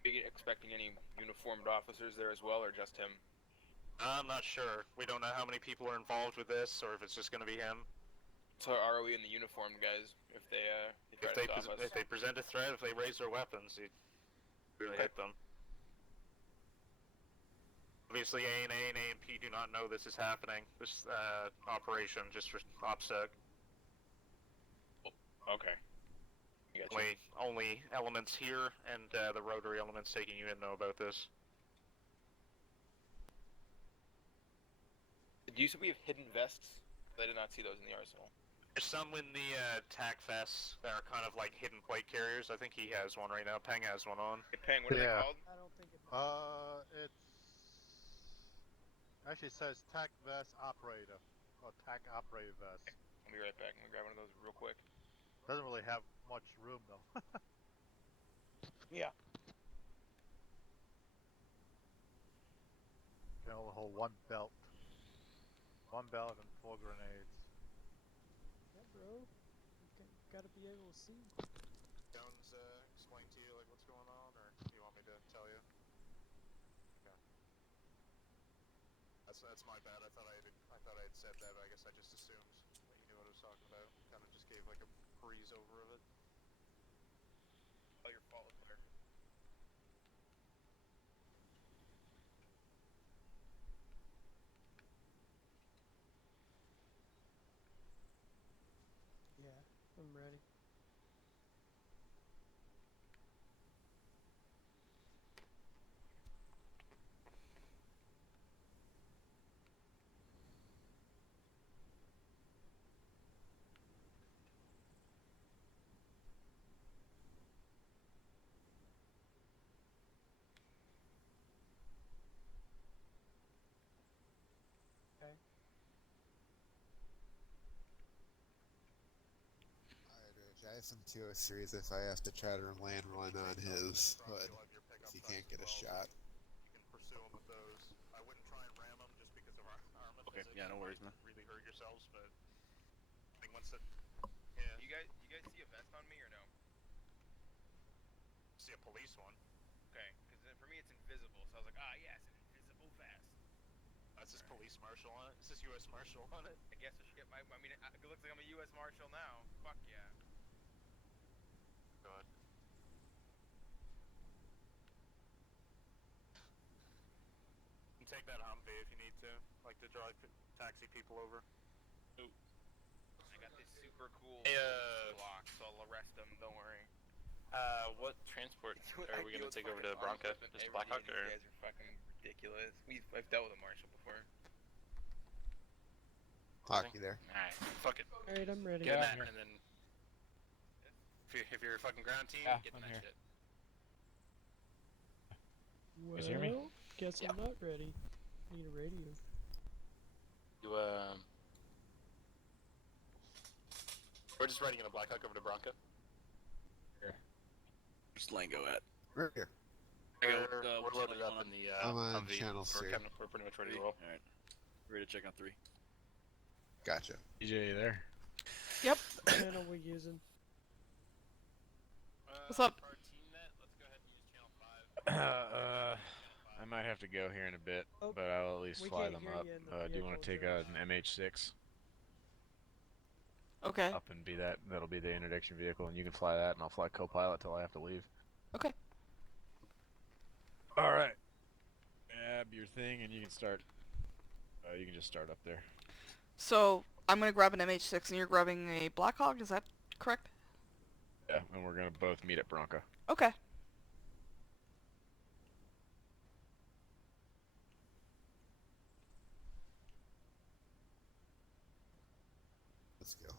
you expecting any uniformed officers there as well, or just him? I'm not sure. We don't know how many people are involved with this, or if it's just going to be him. So are we in the uniformed guys if they try to stop us? If they present a threat, if they raise their weapons, you really hit them. Obviously, A and A&P do not know this is happening. This operation, just for OPSEC. Okay. Only elements here and the rotary elements taking you in know about this. Do you say we have hidden vests? I did not see those in the arsenal. There's some in the TAC vests that are kind of like hidden plate carriers. I think he has one right now. Peng has one on. Hey, Peng, what are they called? I don't think it. It's actually says TAC vest operator, or TAC operator vest. Okay. I'll be right back. I'm gonna grab one of those real quick. Doesn't really have much room though. Yeah. Can only hold one belt. One belt and 4 grenades. Yeah, bro. You gotta be able to see. Jones explain to you like what's going on, or do you want me to tell you? Okay. That's my bad. I thought I had said that. But I guess I just assumed that you knew what I was talking about. Kind of just gave like a breeze over of it. Oh, your fault, Claire. Yeah, I'm ready. Okay. Alright, Rich, I have some 203s if I have to try to land one on his hood, if he can't get a shot. You can pursue him with those. I wouldn't try and ram him just because of our ArmA. Okay, yeah, no worries, man. Really hurt yourselves, but I think once it, yeah. You guys see a vest on me or no? See a police one. Okay, because for me it's invisible, so I was like, yeah, it's an invisible vest. That's his police marshal on it. This is U.S. Marshal on it. I guess I should get my. I mean, it looks like I'm a U.S. Marshal now. Fuck yeah. God. You can take that Humvee if you need to. Like to drive taxi people over. Ooh. I got this super cool Hey, block, so I'll arrest them. Don't worry. What transport are we gonna take over to Bronca? Just Blackhawk You or? guys are fucking ridiculous. I've dealt with a marshal before. Hockey there. Alright, fuck it. Alright, I'm ready. Get in Yeah, that, and then if you're a fucking ground team, Yeah, get in I'm that here. shit. Well, guys hear me? guess I'm not ready. Need a radio. You we're just riding in a Blackhawk over to Bronco. Where's Lango at? Right here. We're loaded up in the I'm on Humvee. channel We're, C. we're pretty much ready to roll. Alright. Ready to check on 3. Gotcha. DJ, you there? Yep. What channel we using? What's up? I might have to go here in a bit, but I'll at least we fly can't them hear up. you in the Do you want vehicle, to take Joe. an MH6 Okay. up and be that? That'll be the introduction vehicle, and you can fly that, and I'll fly co-pilot till I have to leave. Okay. All right. Grab your thing, and you can start. You can just start up there. So I'm gonna grab an MH6, and you're grabbing a Blackhawk. Is that correct? Yeah, and we're gonna both meet at Bronco. Okay. Let's go.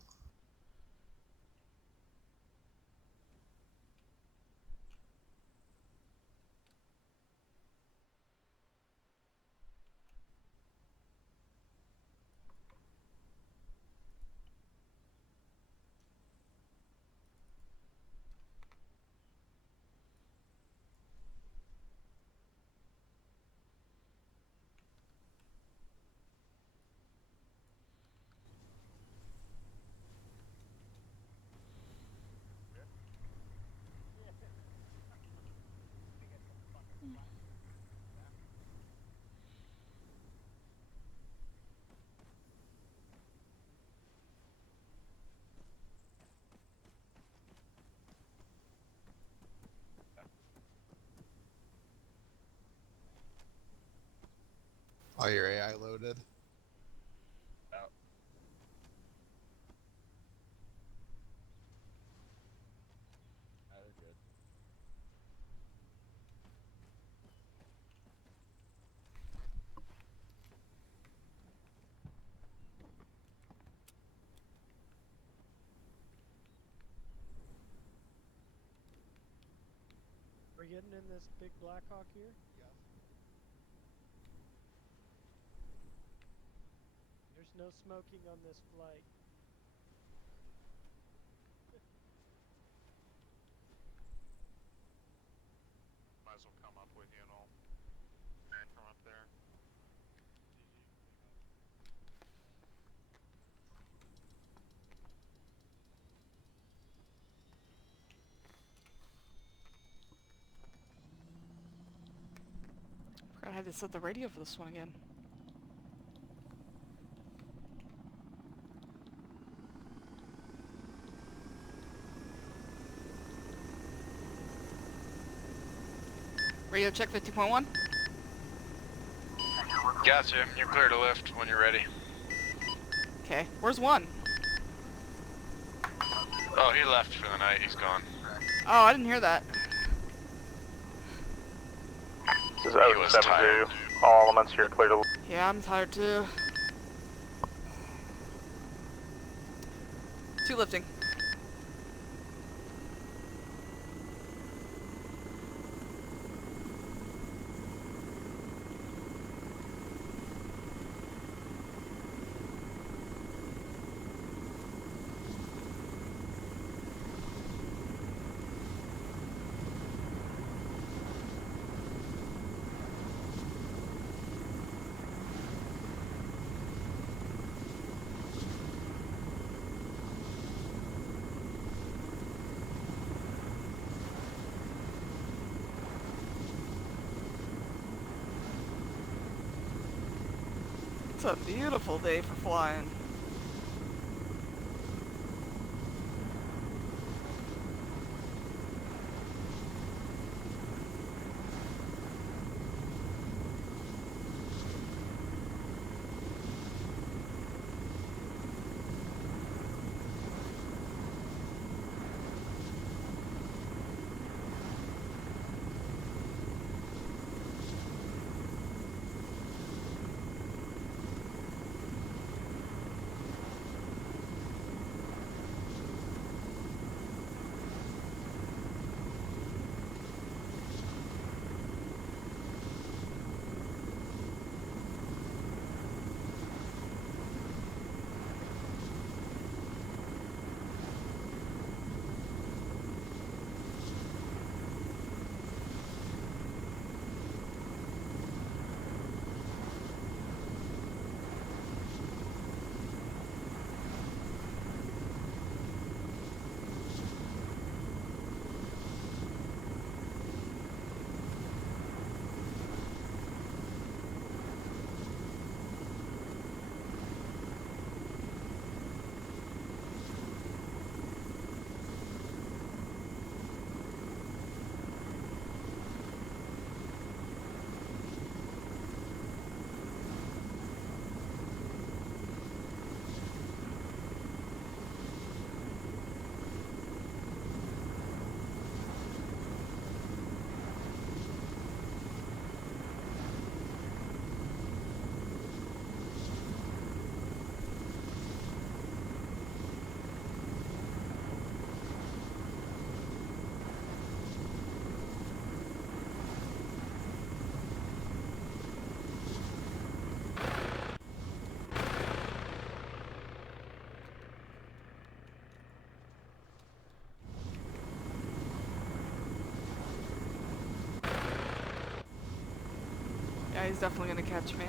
All your AI loaded? Out. They're good. We're getting in this big Blackhawk here? Yes. There's no smoking on this flight. Might as well come up with you and all. And from up there. I had to set the radio for this one again. Radio check 50.1. Gotcha. You're clear to lift when you're ready. Okay. Where's one? Oh, he left for the night. He's gone. Oh, I didn't hear that. This is 072. All elements, you're clear to. Yeah, I'm tired too. 2 lifting. It's a beautiful day for flying. Yeah, he's definitely gonna catch me.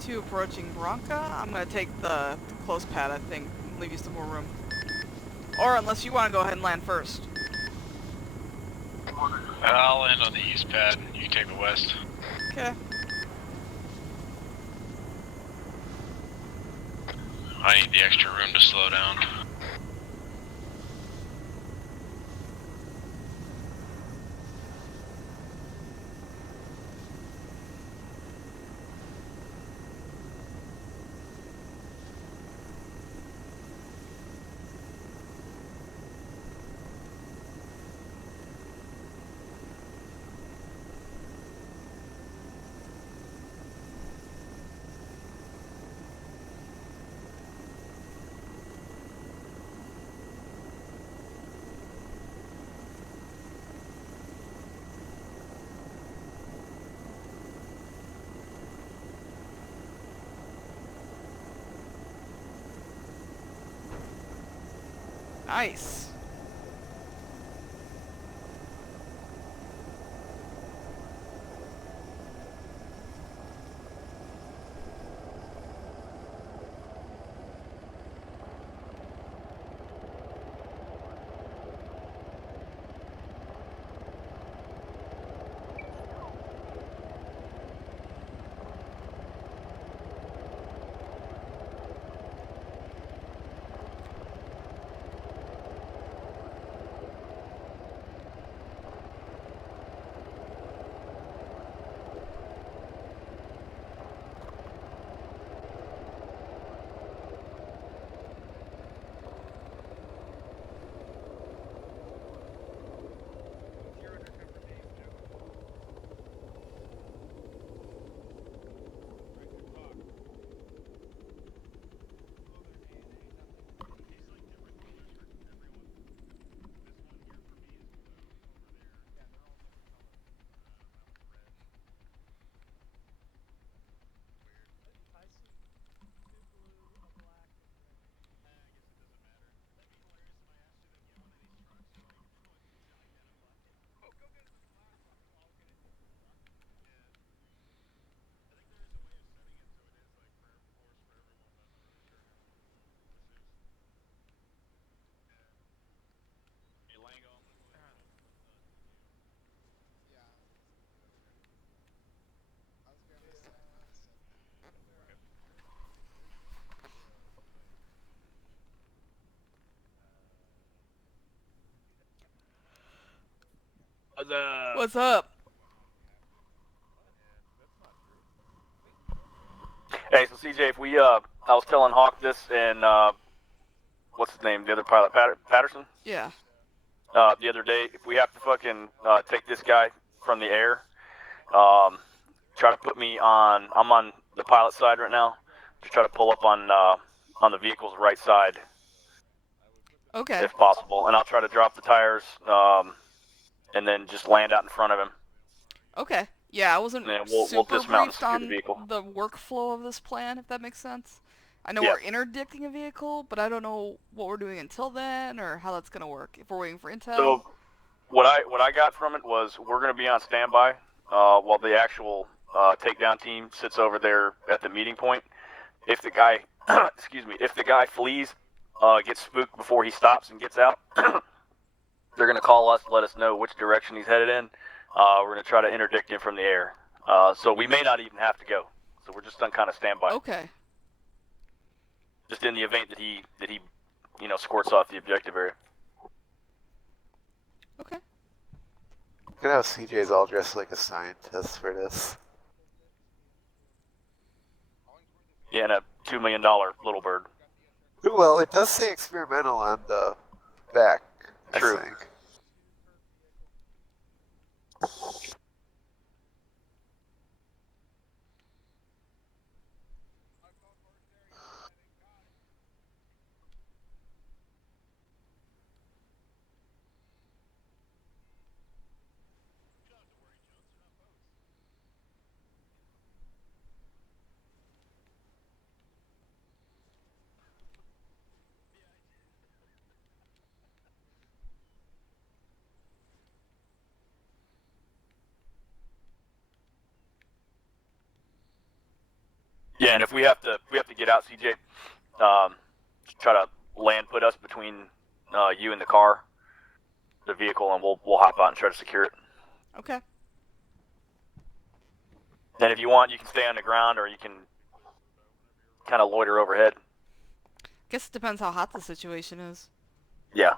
Two approaching Bronca. I'm gonna take the close pad, I think. Leave you some more room. Or unless you want to go ahead and land first. I'll land on the east pad. You can take the west. Okay. I need the extra room to slow down. Nice. What's up? Hey, so CJ, if we I was telling Hawk this and what's his name, the other pilot, Patterson. Yeah. The other day, if we have to fucking take this guy from the air, try to put me on. I'm on the pilot side right now. Just try to pull up on the vehicle's right side. Okay. If possible, and I'll try to drop the tires, and then just land out in front of him. Okay. Yeah, I wasn't We'll super dismount and briefed secure the on vehicle. the workflow of this plan, if that makes sense. I know Yeah. we're interdicting a vehicle, but I don't know what we're doing until then, or how that's gonna work. If we're waiting for intel. So, what I got from it was we're gonna be on standby while the actual takedown team sits over there at the meeting point. If the guy, excuse me, if the guy flees, gets spooked before he stops and gets out, they're gonna call us, let us know which direction he's headed in. We're gonna try to interdict him from the air. So we may not even have to go. So we're just on kind of standby. Okay. Just in the event that he squirts off the objective area. Okay. Look at how CJ's all dressed like a scientist for this. Yeah, and a $2 million little bird. Well, it does say experimental on the back. True. I think. Yeah, and if we have to get out, CJ. Try to put us between you and the car, the vehicle, and we'll hop out and try to secure it. Okay. And if you want, you can stay on the ground, or you can kind of loiter overhead. Guess it depends how hot the situation is. Yeah.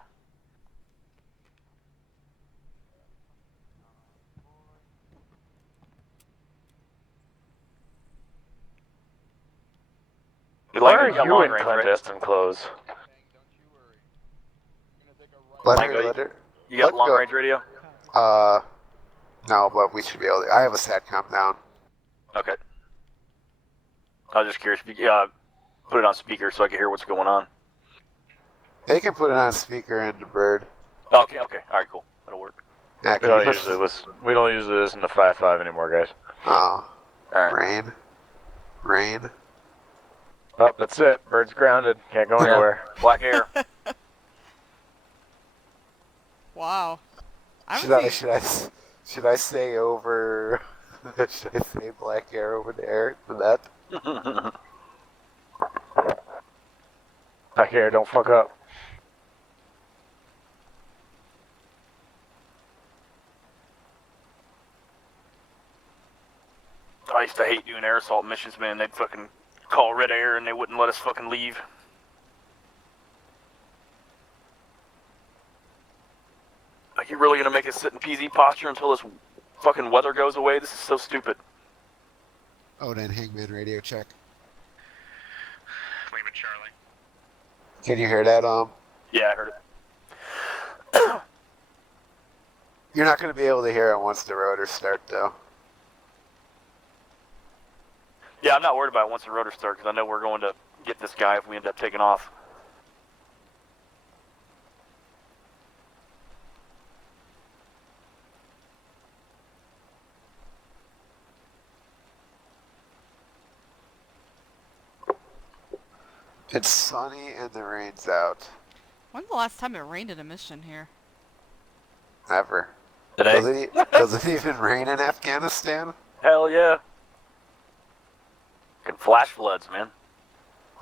Why are you in clandestine clothes? Letter. You got long range radio? No, but we should be able to. I have a SATCOM down. Okay. I was just curious if you put it on speaker so I can hear what's going on. They can put it on speaker and the bird. Okay, all right, cool. That'll work. Yeah, We don't usually listen to 5.5 anymore, guys. Oh. Right. Rain. Oh, that's it. Bird's grounded. Can't go anywhere. Black air. Wow. Should I say over? Should I say black air over there for that? Black air, don't fuck up. I used to hate doing air assault missions, man. They'd fucking call red air and they wouldn't let us fucking leave. Like, you're really gonna make us sit in PZ posture until this fucking weather goes away? This is so stupid. Odin, Hangman radio check. Lima Charlie. Can you hear that? Yeah, I heard it. You're not going to be able to hear it once the rotors start, though. Yeah, I'm not worried about it once the rotors start, because I know we're going to get this guy if we end up taking off. It's sunny and the rain's out. When's the last time it rained in a mission here? Never. Today? Does it even rain in Afghanistan? Hell yeah. Fucking flash floods, man.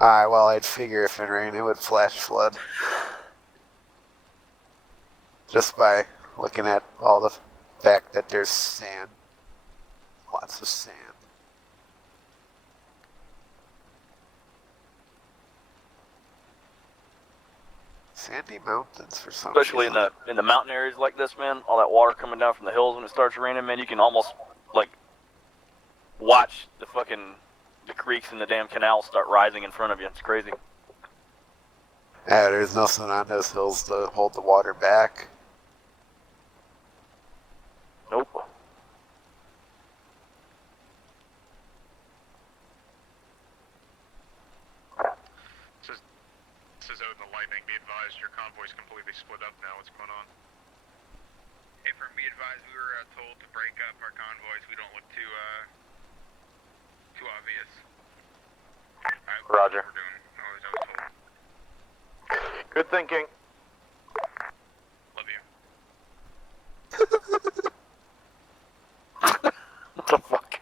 Alright, well, I'd figure if it rained, it would flash flood. Just by looking at all the fact that there's sand. Lots of sand. Sandy mountains for some Especially reason. in the mountain areas like this, man. All that water coming down from the hills when it starts raining, man. You can almost, like, watch the fucking the creeks and the damn canals start rising in front of you. It's crazy. Yeah, there's nothing on those hills to hold the water back. Nope. This is Odin the Lightning. Be advised, your convoy's completely split up now. What's going on? Hey, firm, be advised, we were told to break up our convoys. We don't look too obvious. Roger. We're doing. I was told. Good thinking. Love you. What the fuck?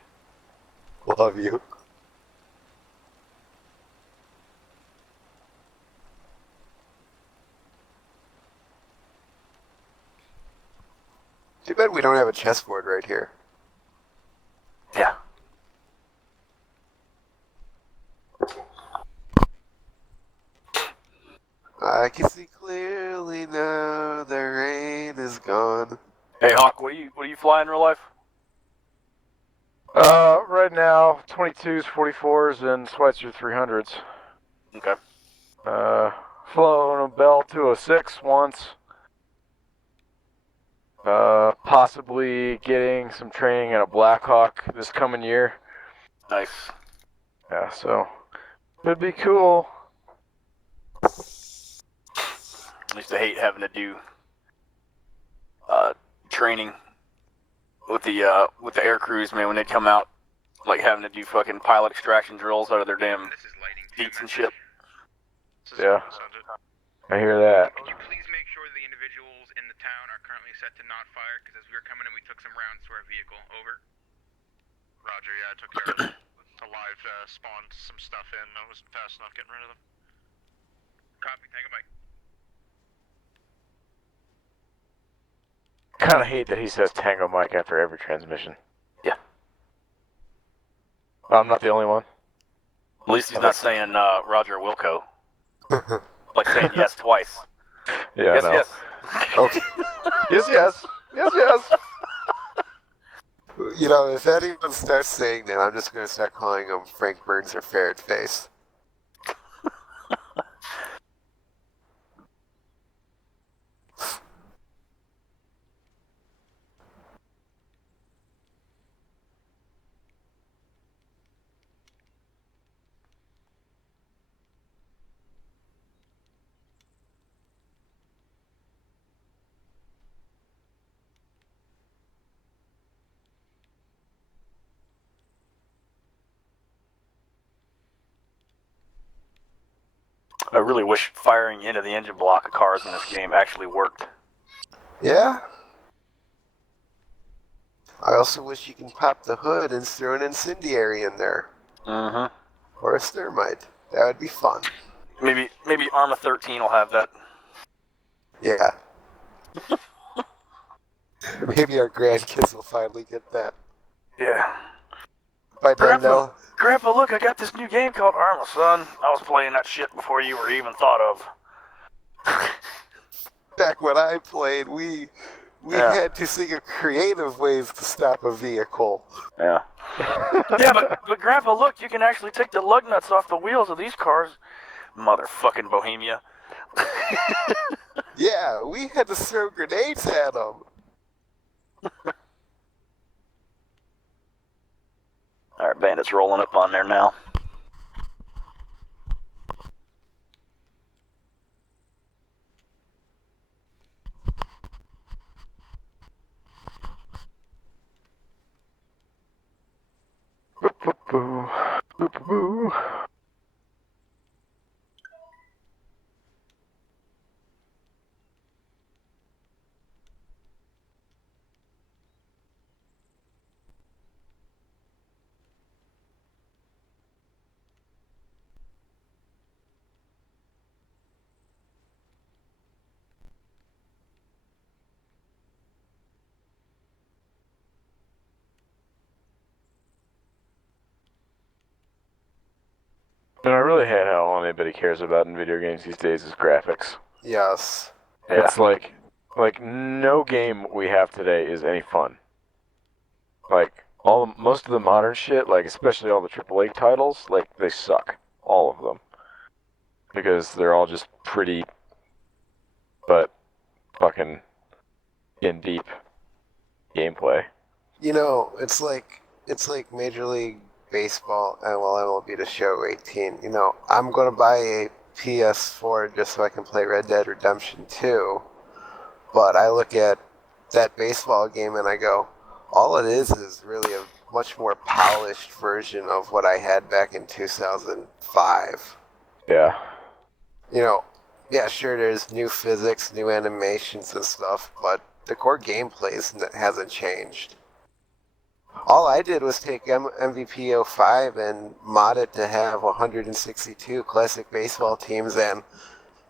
Love you. Too bad we don't have a chessboard right here. Yeah. I can see clearly now the rain is gone. Hey Hawk, what do you fly in real life? Right now, 22s, 44s, and Schweitzer 300s. Okay. Flown a Bell 206 once. Possibly getting some training at a Blackhawk this coming year. Nice. Yeah, so it'd be cool. I used to hate having to do training with the air crews, man, when they come out, like having to do fucking pilot extraction drills out of their damn seats and shit. Yeah, I hear that. Could you please make sure the individuals in the town are currently set to not fire? Because as we were coming in, we took some rounds to our vehicle. Over. Roger, yeah, I took care of it. The live spawned some stuff in. I wasn't fast enough getting rid of them. Copy. Tango Mike. Kind of hate that he says Tango Mike after every transmission. Yeah. I'm not the only one. At least he's not saying Roger Wilco. Like saying yes twice. Yeah, yes, I know. yes. Okay. Yes, yes. Yes, yes. You know, if anyone starts saying that, I'm just going to start calling them Frank Burns or Ferret Face. I really wish firing into the engine block of cars in this game actually worked. Yeah? I also wish you can pop the hood and throw an incendiary in there. Uh-huh. Or a thermite. That would be fun. Maybe ArmA 13 will have that. Yeah. Maybe our grandkids will finally get that. Yeah. By then, they'll... Grandpa, look, I got this new game called ArmA, son. I was playing that shit before you were even thought of. Back when I played, we had to think of creative ways to stop a vehicle. Yeah. Yeah, but Grandpa, look, you can actually take the lug nuts off the wheels of these cars. Motherfucking Bohemia. Yeah, we had to throw grenades at them. Alright, Bandit's rolling up on there now. Boo. Boo, boo, boo. And I really hate how all anybody cares about in video games these days is graphics. Yes. It's like no game we have today is any fun. Like, most of the modern shit, like especially all the AAA titles, like they suck, all of them, because they're all just pretty, but fucking in deep gameplay. You know, it's like Major League Baseball and MLB The Show 18. You know, I'm gonna buy a PS4 just so I can play Red Dead Redemption 2, but I look at that baseball game and I go, all it is really a much more polished version of what I had back in 2005. Yeah. You know, yeah, sure, there's new physics, new animations and stuff, but the core gameplay hasn't changed. All I did was take MVP 05 and mod it to have 162 classic baseball teams, and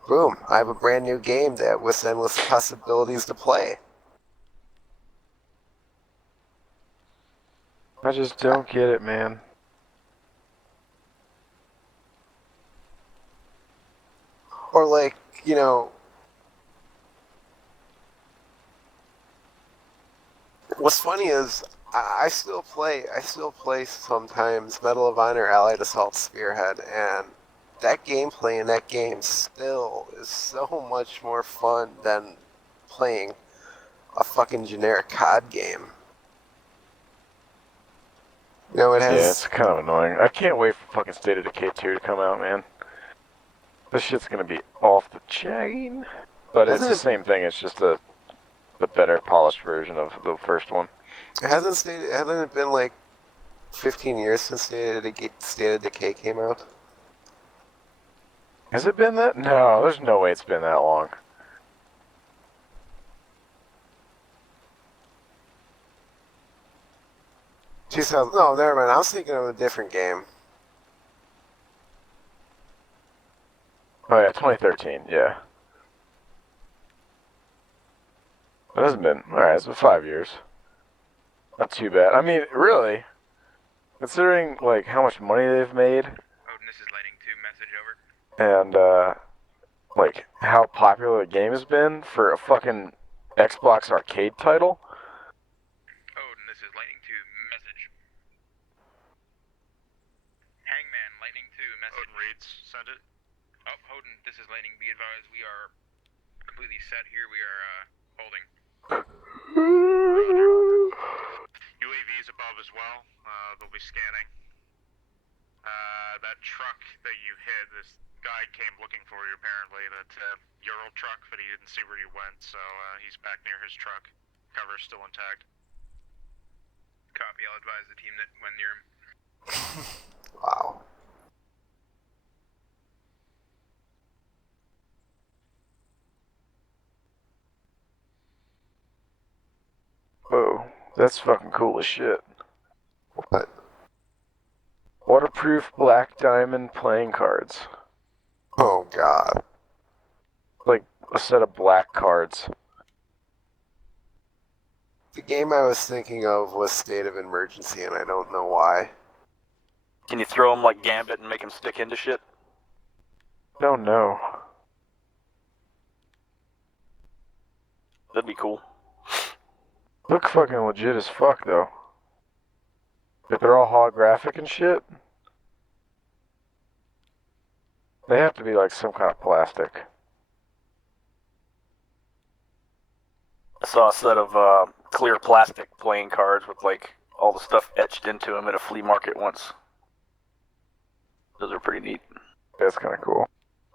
boom, I have a brand new game that with endless possibilities to play. I just don't get it, man. Or like, you know, what's funny is I still play sometimes Medal of Honor Allied Assault Spearhead, and that gameplay in that game still is so much more fun than playing a fucking generic COD game. You know, it has... Yeah, it's kind of annoying. I can't wait for fucking State of Decay 2 to come out, man. This shit's gonna be off the chain. But it's the same thing, it's just a better polished version of the first one. Hasn't it been like 15 years since State of Decay came out? Has it been that? No, there's no way it's been that long. No, never mind. I was thinking of a different game. Oh yeah, 2013, yeah. It hasn't been, alright, it's been 5 years. Not too bad. I mean, really, considering, like, how much money they've made. Odin, this is Lightning 2, message over. And, like, how popular the game has been for a fucking Xbox arcade title. Odin, this is Lightning 2, message. Hangman, Lightning 2, message. Odin reads, send it. Oh, Odin, this is Lightning, be advised, we are completely set here, we are, holding. UAVs above as well, they'll be scanning. That truck that you hit, this guy came looking for you apparently, that Ural truck, but he didn't see where you went, so he's back near his truck. Cover's still intact. Copy, I'll advise the team that went near him. Wow. Whoa, that's fucking cool as shit. What? Waterproof black diamond playing cards. Oh god. Like a set of black cards. The game I was thinking of was State of Emergency, and I don't know why. Can you throw them like Gambit and make them stick into shit? Don't know. That'd be cool. Look fucking legit as fuck, though. If they're all holographic and shit, they have to be like some kind of plastic. I saw a set of clear plastic playing cards with like all the stuff etched into them at a flea market once. Those are pretty neat. That's kind of cool.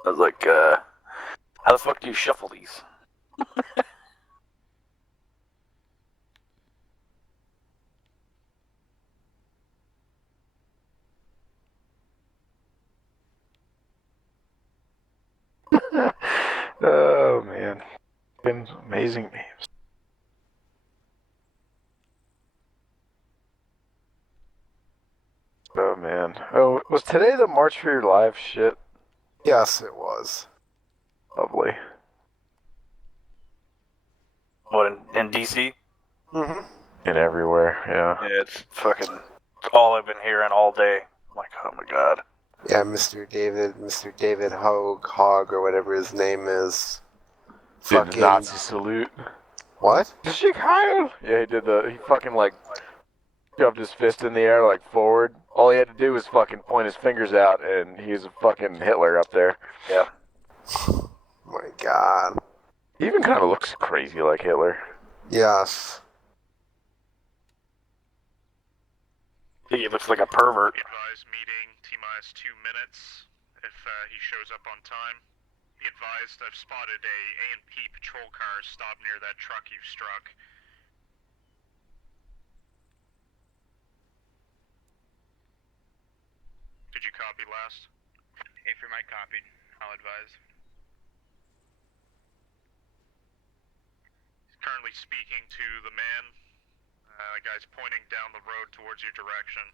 I was like, how the fuck do you shuffle these? Oh man, been amazing names. Oh man. Oh, was today the March for Your Lives shit? Yes, it was. Lovely. What, in DC? Mm-hmm. And everywhere, yeah. Yeah, it's fucking all I've been hearing all day. I'm like, oh my god. Yeah, Mr. David Hogg, or whatever his name is. Did the Nazi salute. What? Sheik Heil! Yeah, he fucking like shoved his fist in the air like forward. All he had to do was fucking point his fingers out, and he's a fucking Hitler up there. Yeah. Oh my god. He even kind of looks crazy like Hitler. Yes. He looks like a pervert. Advised meeting T-minus 2 minutes if he shows up on time. Be advised I've spotted a A&P patrol car stop near that truck you've struck. Did you copy last? If you might copied, I'll advise. He's currently speaking to the man. The guy's pointing down the road towards your direction.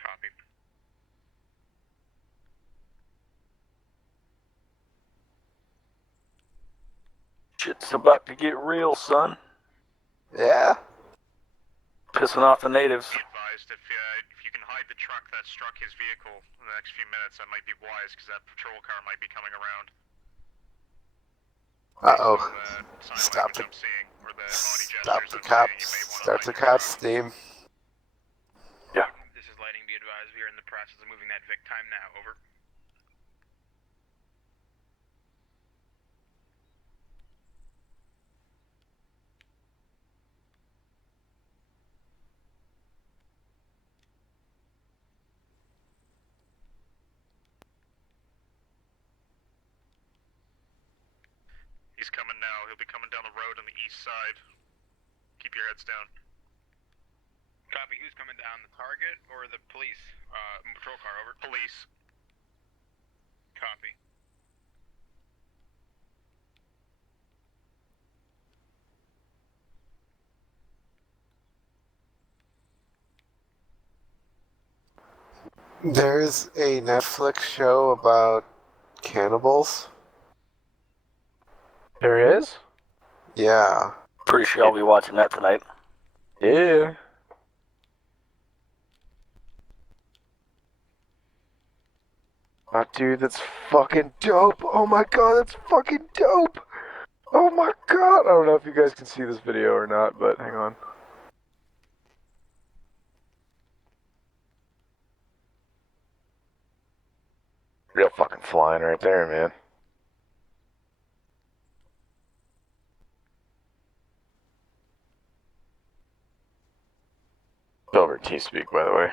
Copy. Shit's about to get real, son. Yeah. Pissing off the natives. Be advised if you can hide the truck that struck his vehicle in the next few minutes, that might be wise, because that patrol car might be coming around. Uh-oh. Stop the... Stop the cops. Start the cops, Steam. Yeah. This is lighting. Be advised, we are in the process of moving that Vic time now. Over. He's coming now. He'll be coming down the road on the east side. Keep your heads down. Copy. Who's coming down? The target or the police? Patrol car. Over. Police. Copy. There's a Netflix show about cannibals. There is? Yeah. Pretty sure I'll be watching that tonight. Yeah. Oh, dude, that's fucking dope. Oh my god, that's fucking dope. Oh my god. I don't know if you guys can see this video or not, but hang on. Real fucking flying right there, man. Over T-Speak, by the way.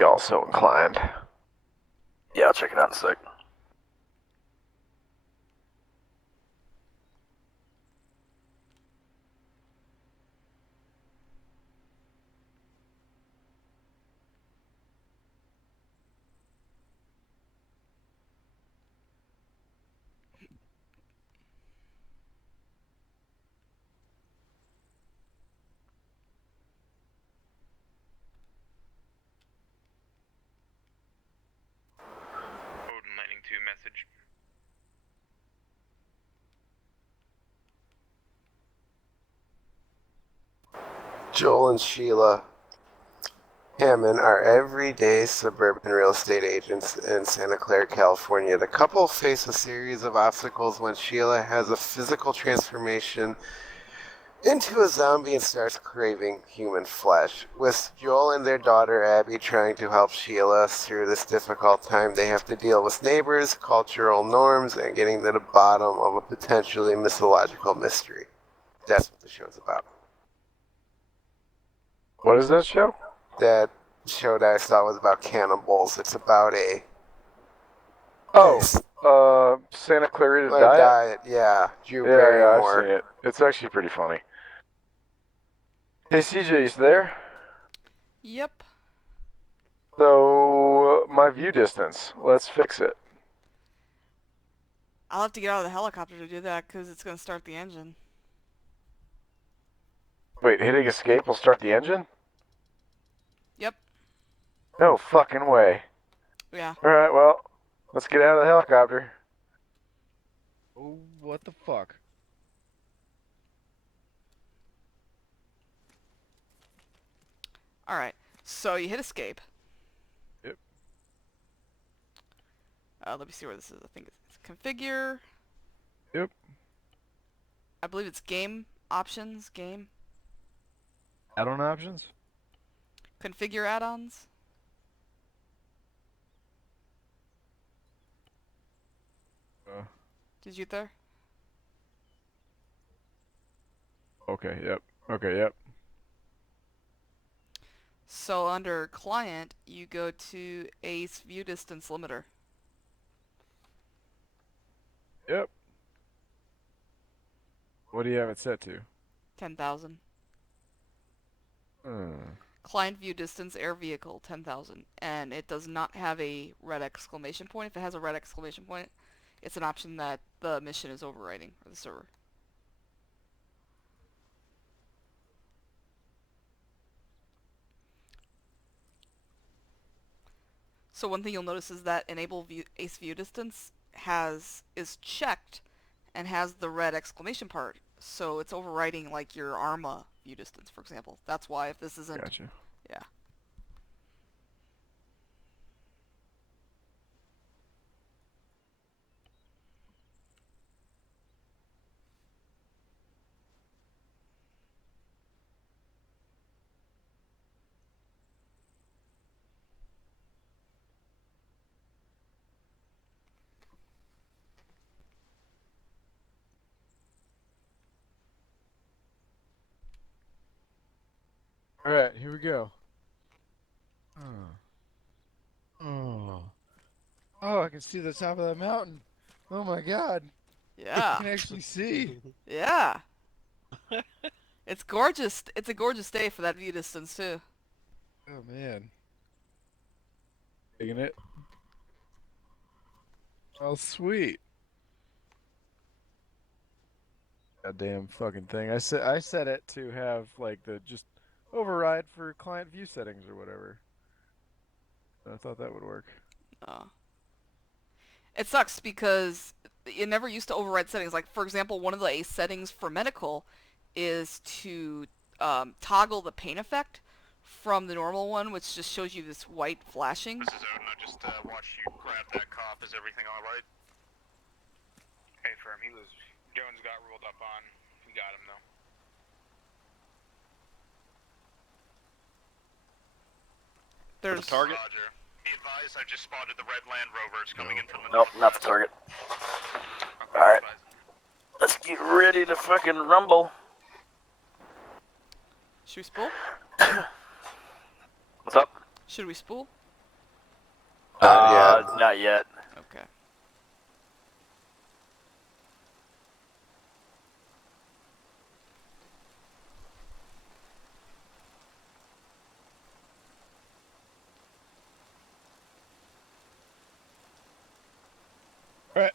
Y'all so inclined. Yeah, I'll check it out in a sec. Odin Lightning 2 message. Joel and Sheila Hammond are everyday suburban real estate agents in Santa Clara, California. The couple face a series of obstacles when Sheila has a physical transformation into a zombie and starts craving human flesh. With Joel and their daughter Abby trying to help Sheila through this difficult time, they have to deal with neighbors, cultural norms, and getting to the bottom of a potentially mythological mystery. That's what the show's about. What is that show? That show that I saw was about cannibals. It's about a... Santa Clarita a Diet? diet, yeah. Drew Yeah, Barrymore. I've seen it. It's actually pretty funny. Hey, CJ, you there? Yep. So, my view distance. Let's fix it. I'll have to get out of the helicopter to do that because it's going to start the engine. Wait, hitting escape will start the engine? Yep. No fucking way. Yeah. Alright, well, let's get out of the helicopter. Oh, what the fuck? Alright, so you hit escape. Yep. Let me see where this is. I think it's configure. Yep. I believe it's game options, game. Add-on options? Configure add-ons. Did you get there? Okay, yep. Okay, yep. So under client, you go to ACE view distance limiter. Yep. What do you have it set to? 10,000. Hmm. Client view distance air vehicle 10,000, and it does not have a red exclamation point. If it has a red exclamation point, it's an option that the mission is overriding, or the server. So one thing you'll notice is that enable view, ACE view distance is checked and has the red exclamation part. So it's overriding like your ArmA view distance, for example. That's why if this isn't... Gotcha. Yeah. Alright, here we go. Oh. Oh, I can see the top of that mountain. Oh my god. Yeah. I can actually see. Yeah. It's gorgeous. It's a gorgeous day for that view distance, too. Oh man. Digging it. Oh, sweet. That damn fucking thing. I set it to have like the just override for client view settings or whatever. I thought that would work. Oh. It sucks because it never used to override settings. Like, for example, one of the ACE settings for medical is to toggle the pain effect from the normal one, which just shows you this white flashing. This is Odin. I just watched you grab that cough. Is everything alright? Hey, firm. He was. Jones got rolled up on. We got him though. There's the target. Roger. Be advised, I just spotted the red Land Rover. It's coming in from the Nope, not the target. Alright. Let's get ready to fucking rumble. Should we spool? What's up? Should we spool? Not yet. Okay. Alright.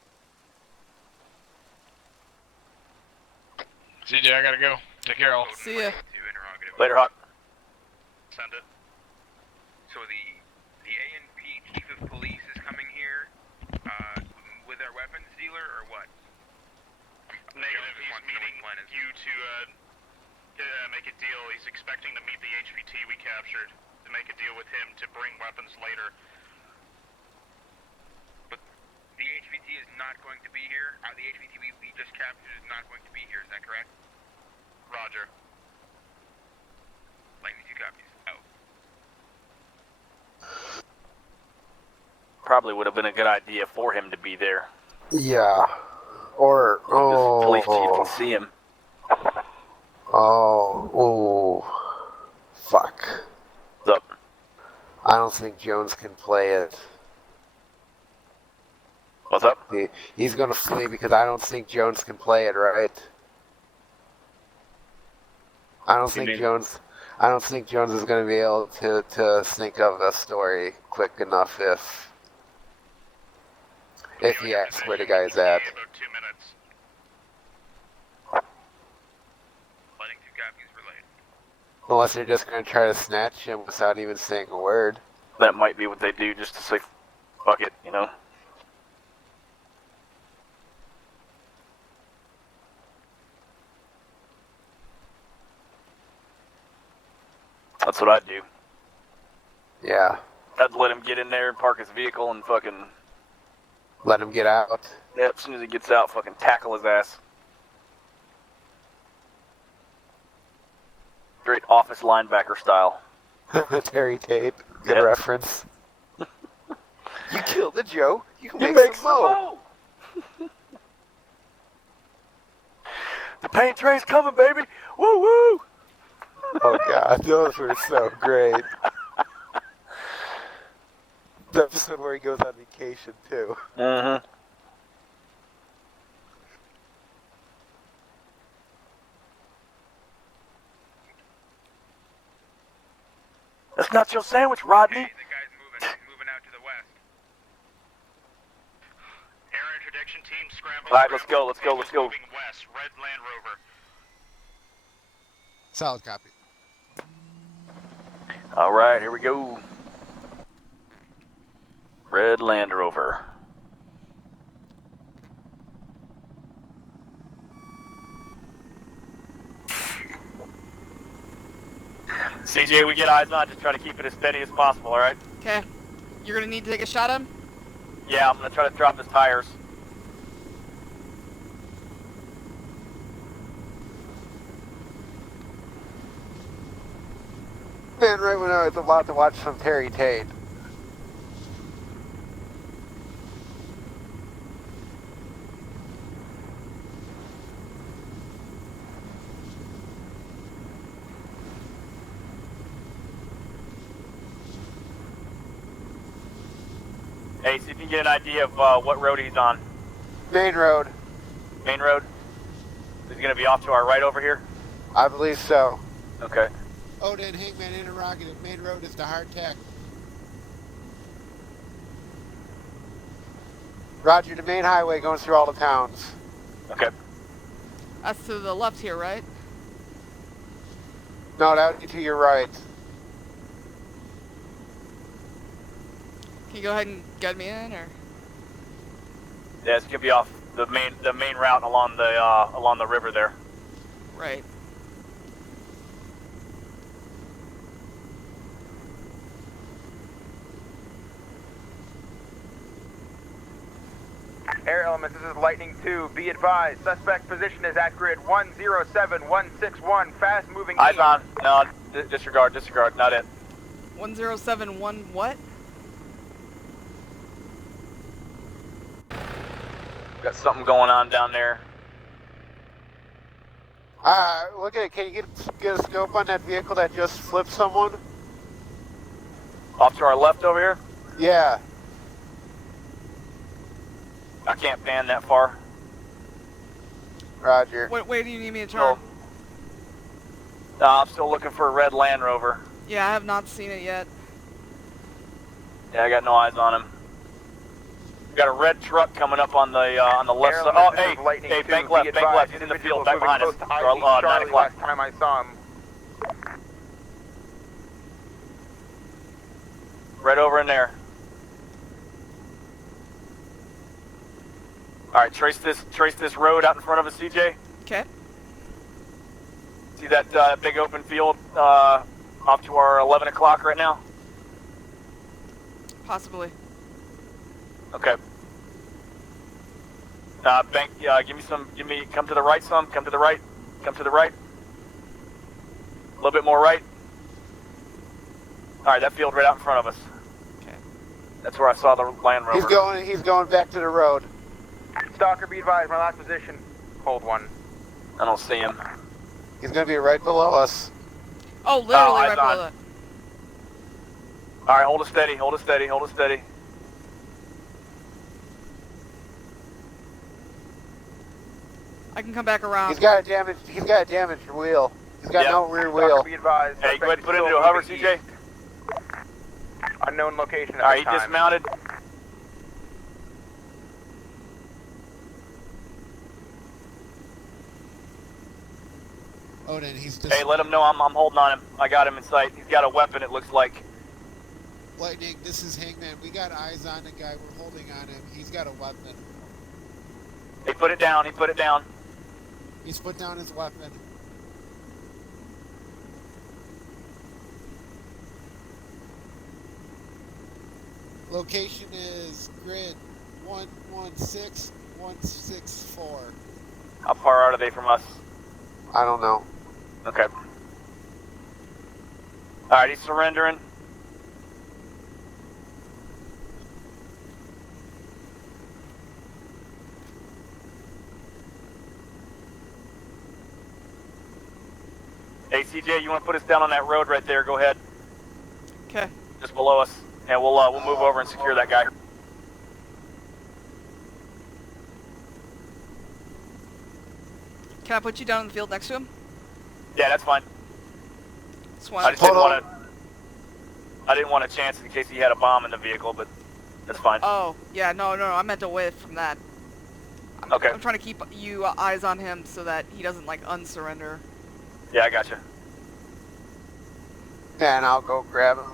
CJ, I gotta go. Take care, all. See ya. Later, Hawk. Send it. So the ANP chief of police is coming here with our weapons dealer, or what? Negative. He's meeting you to make a deal. He's expecting to meet the HVT we captured to make a deal with him to bring weapons later. But the HVT is not going to be here. The HVT we just captured is not going to be here. Is that correct? Roger. Lightning 2 copies. Out. Probably would have been a good idea for him to be there. Yeah. Or Police chief can see him. Fuck. What's up? I don't think Jones can play it. What's up? He's gonna flee because I don't think Jones can play it, right? I don't think Jones is gonna be able to think of a story quick enough if he asks where the guy's at. About 2 minutes. Lightning 2 copies relayed. Unless they're just gonna try to snatch him without even saying a word. That might be what they do just to say, fuck it, you know? That's what I'd do. Yeah. I'd let him get in there, park his vehicle, and fucking Let him get out. Yep, as soon as he gets out, fucking tackle his ass. Straight office linebacker style. Terry Tate. Good Yep. reference. You killed it, Joe. You can You make some mo. The paint train's coming, baby. Woo woo. Oh god, those were so great. The episode where he goes on vacation too. Mm-hmm. That's not your sandwich, Rodney. The guy's moving out to the west. Air interdiction team scramble. All right, let's go. Moving west, red Land Rover. Solid copy. All right, here we go. Red Land Rover. CJ, we get eyes on. Just try to keep it as steady as possible, all right? Okay. You're gonna need to take a shot at him? Yeah, I'm gonna try to drop his tires. Man, right when I was about to watch some Terry Tate. Hey, see if you can get an idea of what road he's on. Main road. Main road? He's gonna be off to our right over here? I believe so. Okay. Odin, Hangman, interrogative. Main road is to hardtack. Roger, the main highway goes through all the towns. Okay. That's to the left here, right? No, that would be to your right. Can you go ahead and get me in, or? Yeah, it's gonna be off the main route along the river there. Right. Air Elements, this is Lightning 2. Be advised, suspect position is at grid 107161, fast moving Eyes east. on. No, disregard, not it. 1071 what? Got something going on down there. Look at it. Can you get a scope on that vehicle that just flipped someone? Off to our left over here? Yeah. I can't pan that far. Roger. Where do you need me to turn? I'm still looking for a red Land Rover. Yeah, I have not seen it yet. Yeah, I got no eyes on him. Got a red truck coming up on the left side. Oh, hey, bank left. He's in the field, back behind us. 9 o'clock. Last time I saw him. Right over in there. All right, trace this road out in front of us, CJ. Okay. See that big open field off to our 11 o'clock right now? Possibly. Okay. Bank, come to the right some, come to the right. A little bit more right. All right, that field right out in front of us. Okay. That's where I saw the Land Rover. He's going back to the road. Stalker, be advised, my last position. Hold one. I don't see him. He's gonna be right below us. Oh, literally eyes right below on. that. All right, hold it steady. I can come back around. He's got a damaged wheel. He's got no rear wheel. Stalker, be advised. Hey, go ahead and put it still into a hover, moving CJ. east. Unknown location at All right, he this time. dismounted. Odin, he's Hey, let him know I'm holding on him. I got him in sight. He's got a weapon, it looks like. Lightning, this is Hangman. We got eyes on the guy. We're holding on him. He's got a weapon. He put it down. He's put down his weapon. Location is grid 16164. How far out are they from us? I don't know. Okay. Alright, he's surrendering. Hey, CJ, you want to put us down on that road right there? Go ahead. Okay. Just below us, and we'll move over and secure that guy. Can I put you down in the field next to him? Yeah, that's fine. Swell. I just didn't want to. I didn't want a chance in case he had a bomb in the vehicle, but that's fine. Oh, yeah, no, I meant away from that. Okay. I'm trying to keep you eyes on him so that he doesn't, like, unsurrender. Yeah, I gotcha. Yeah, and I'll go grab him.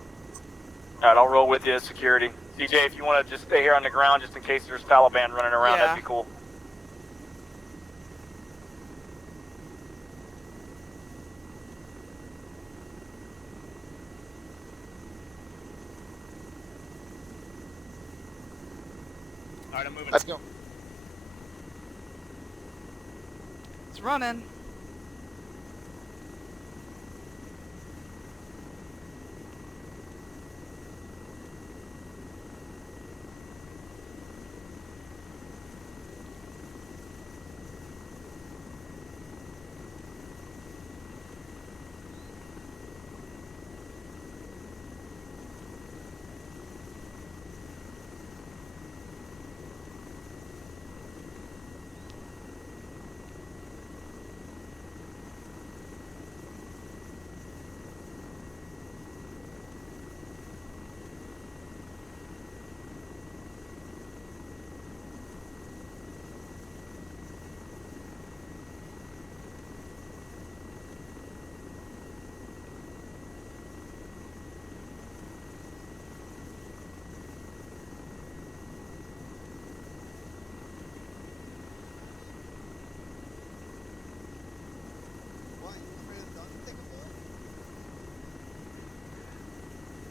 Alright, I'll roll with you as security. DJ, if you want to just stay here on the ground just in case there's Taliban running around, that'd be cool. Alright, I'm moving. Let's go. It's running.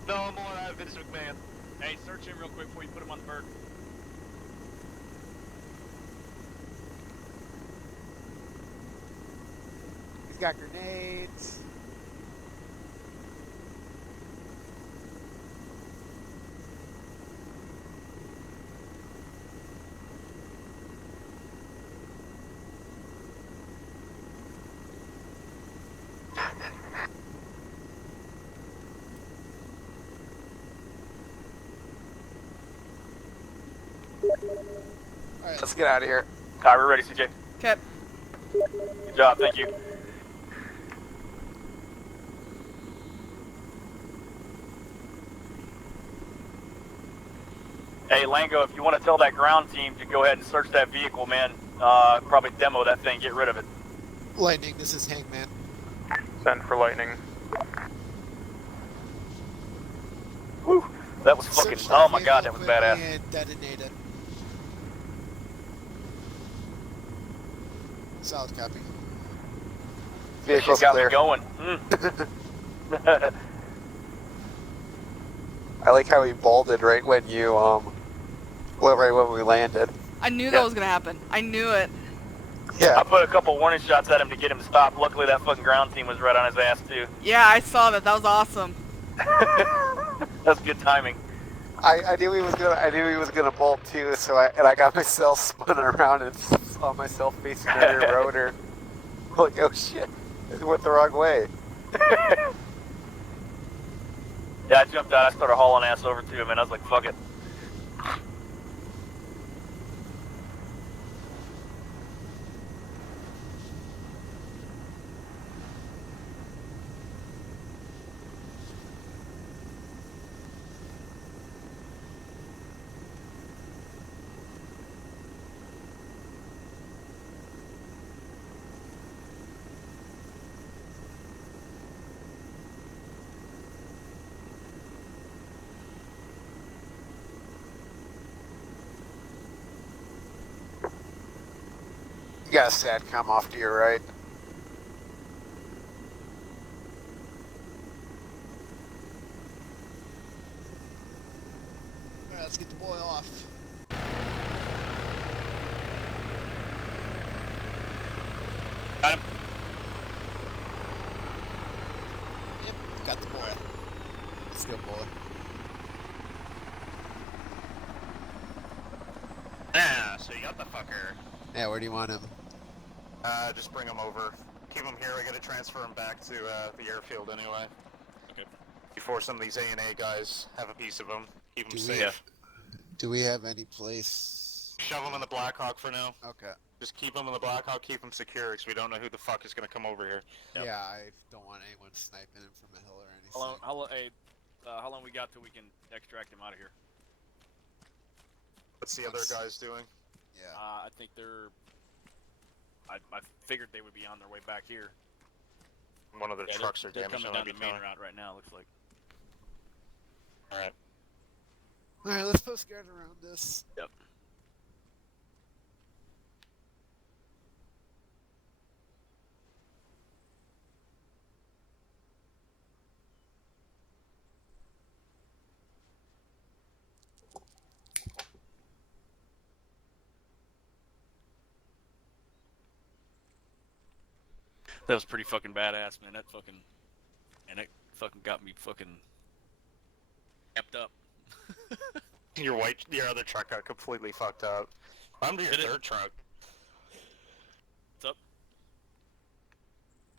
No, I'm on out of Vince McMahon. Hey, search him real quick before you put him on the bird. He's got grenades. Alright, let's get out of here. Alright, we're ready, CJ. Okay. Good job, thank you. Hey, Lango, if you want to tell that ground team to go ahead and search that vehicle, man, probably demo that thing, get rid of it. Lightning, this is Hangman. Send for lightning. Whew, that was fucking, Search oh that my god, that vehicle was badass. quickly and detonate it. Solid copy. Vehicle's Shit got clear. me going. I like how he bolted right when you, well, right when we landed. I knew that was gonna happen. I knew it. Yeah. I put a couple warning shots at him to get him to stop. Luckily, that fucking ground team was right on his ass, too. Yeah, I saw that. That was awesome. That's good timing. I knew he was gonna bolt too, so I got myself spun around and saw myself facing the rear rotor. Like, oh shit, it went the wrong way. Yeah, I jumped out. I started hauling ass over to him, and I was like, fuck it. You got a SATCOM off to your right. Alright, let's get the boy off. Got him. Yep, got the boy. Let's go, boy. Yeah, so you got the fucker. Yeah, where do you want him? Just bring him over. Keep him here, we gotta transfer him back to, the airfield anyway. Okay. Before some of these A&A guys have a piece of him. Keep him Do we- safe. Do we have any place? Shove him in the Blackhawk for now. Okay. Just keep him in the Blackhawk, keep him secure, because we don't know who the fuck is gonna come over here. Yeah, I don't want anyone sniping him from a hill or anything. How long we got till we can extract him out of here? What's the other guys doing? Yeah. I think they're. I figured they would be on their way back here. One of their trucks are they're damaged. coming down the main route right now. Looks like. Alright. Alright, let's post guard around this. Yep. That was pretty fucking badass, man. That fucking, and it fucking got me fucking amped up. Your other truck got completely fucked up. I'm to your third truck. What's up?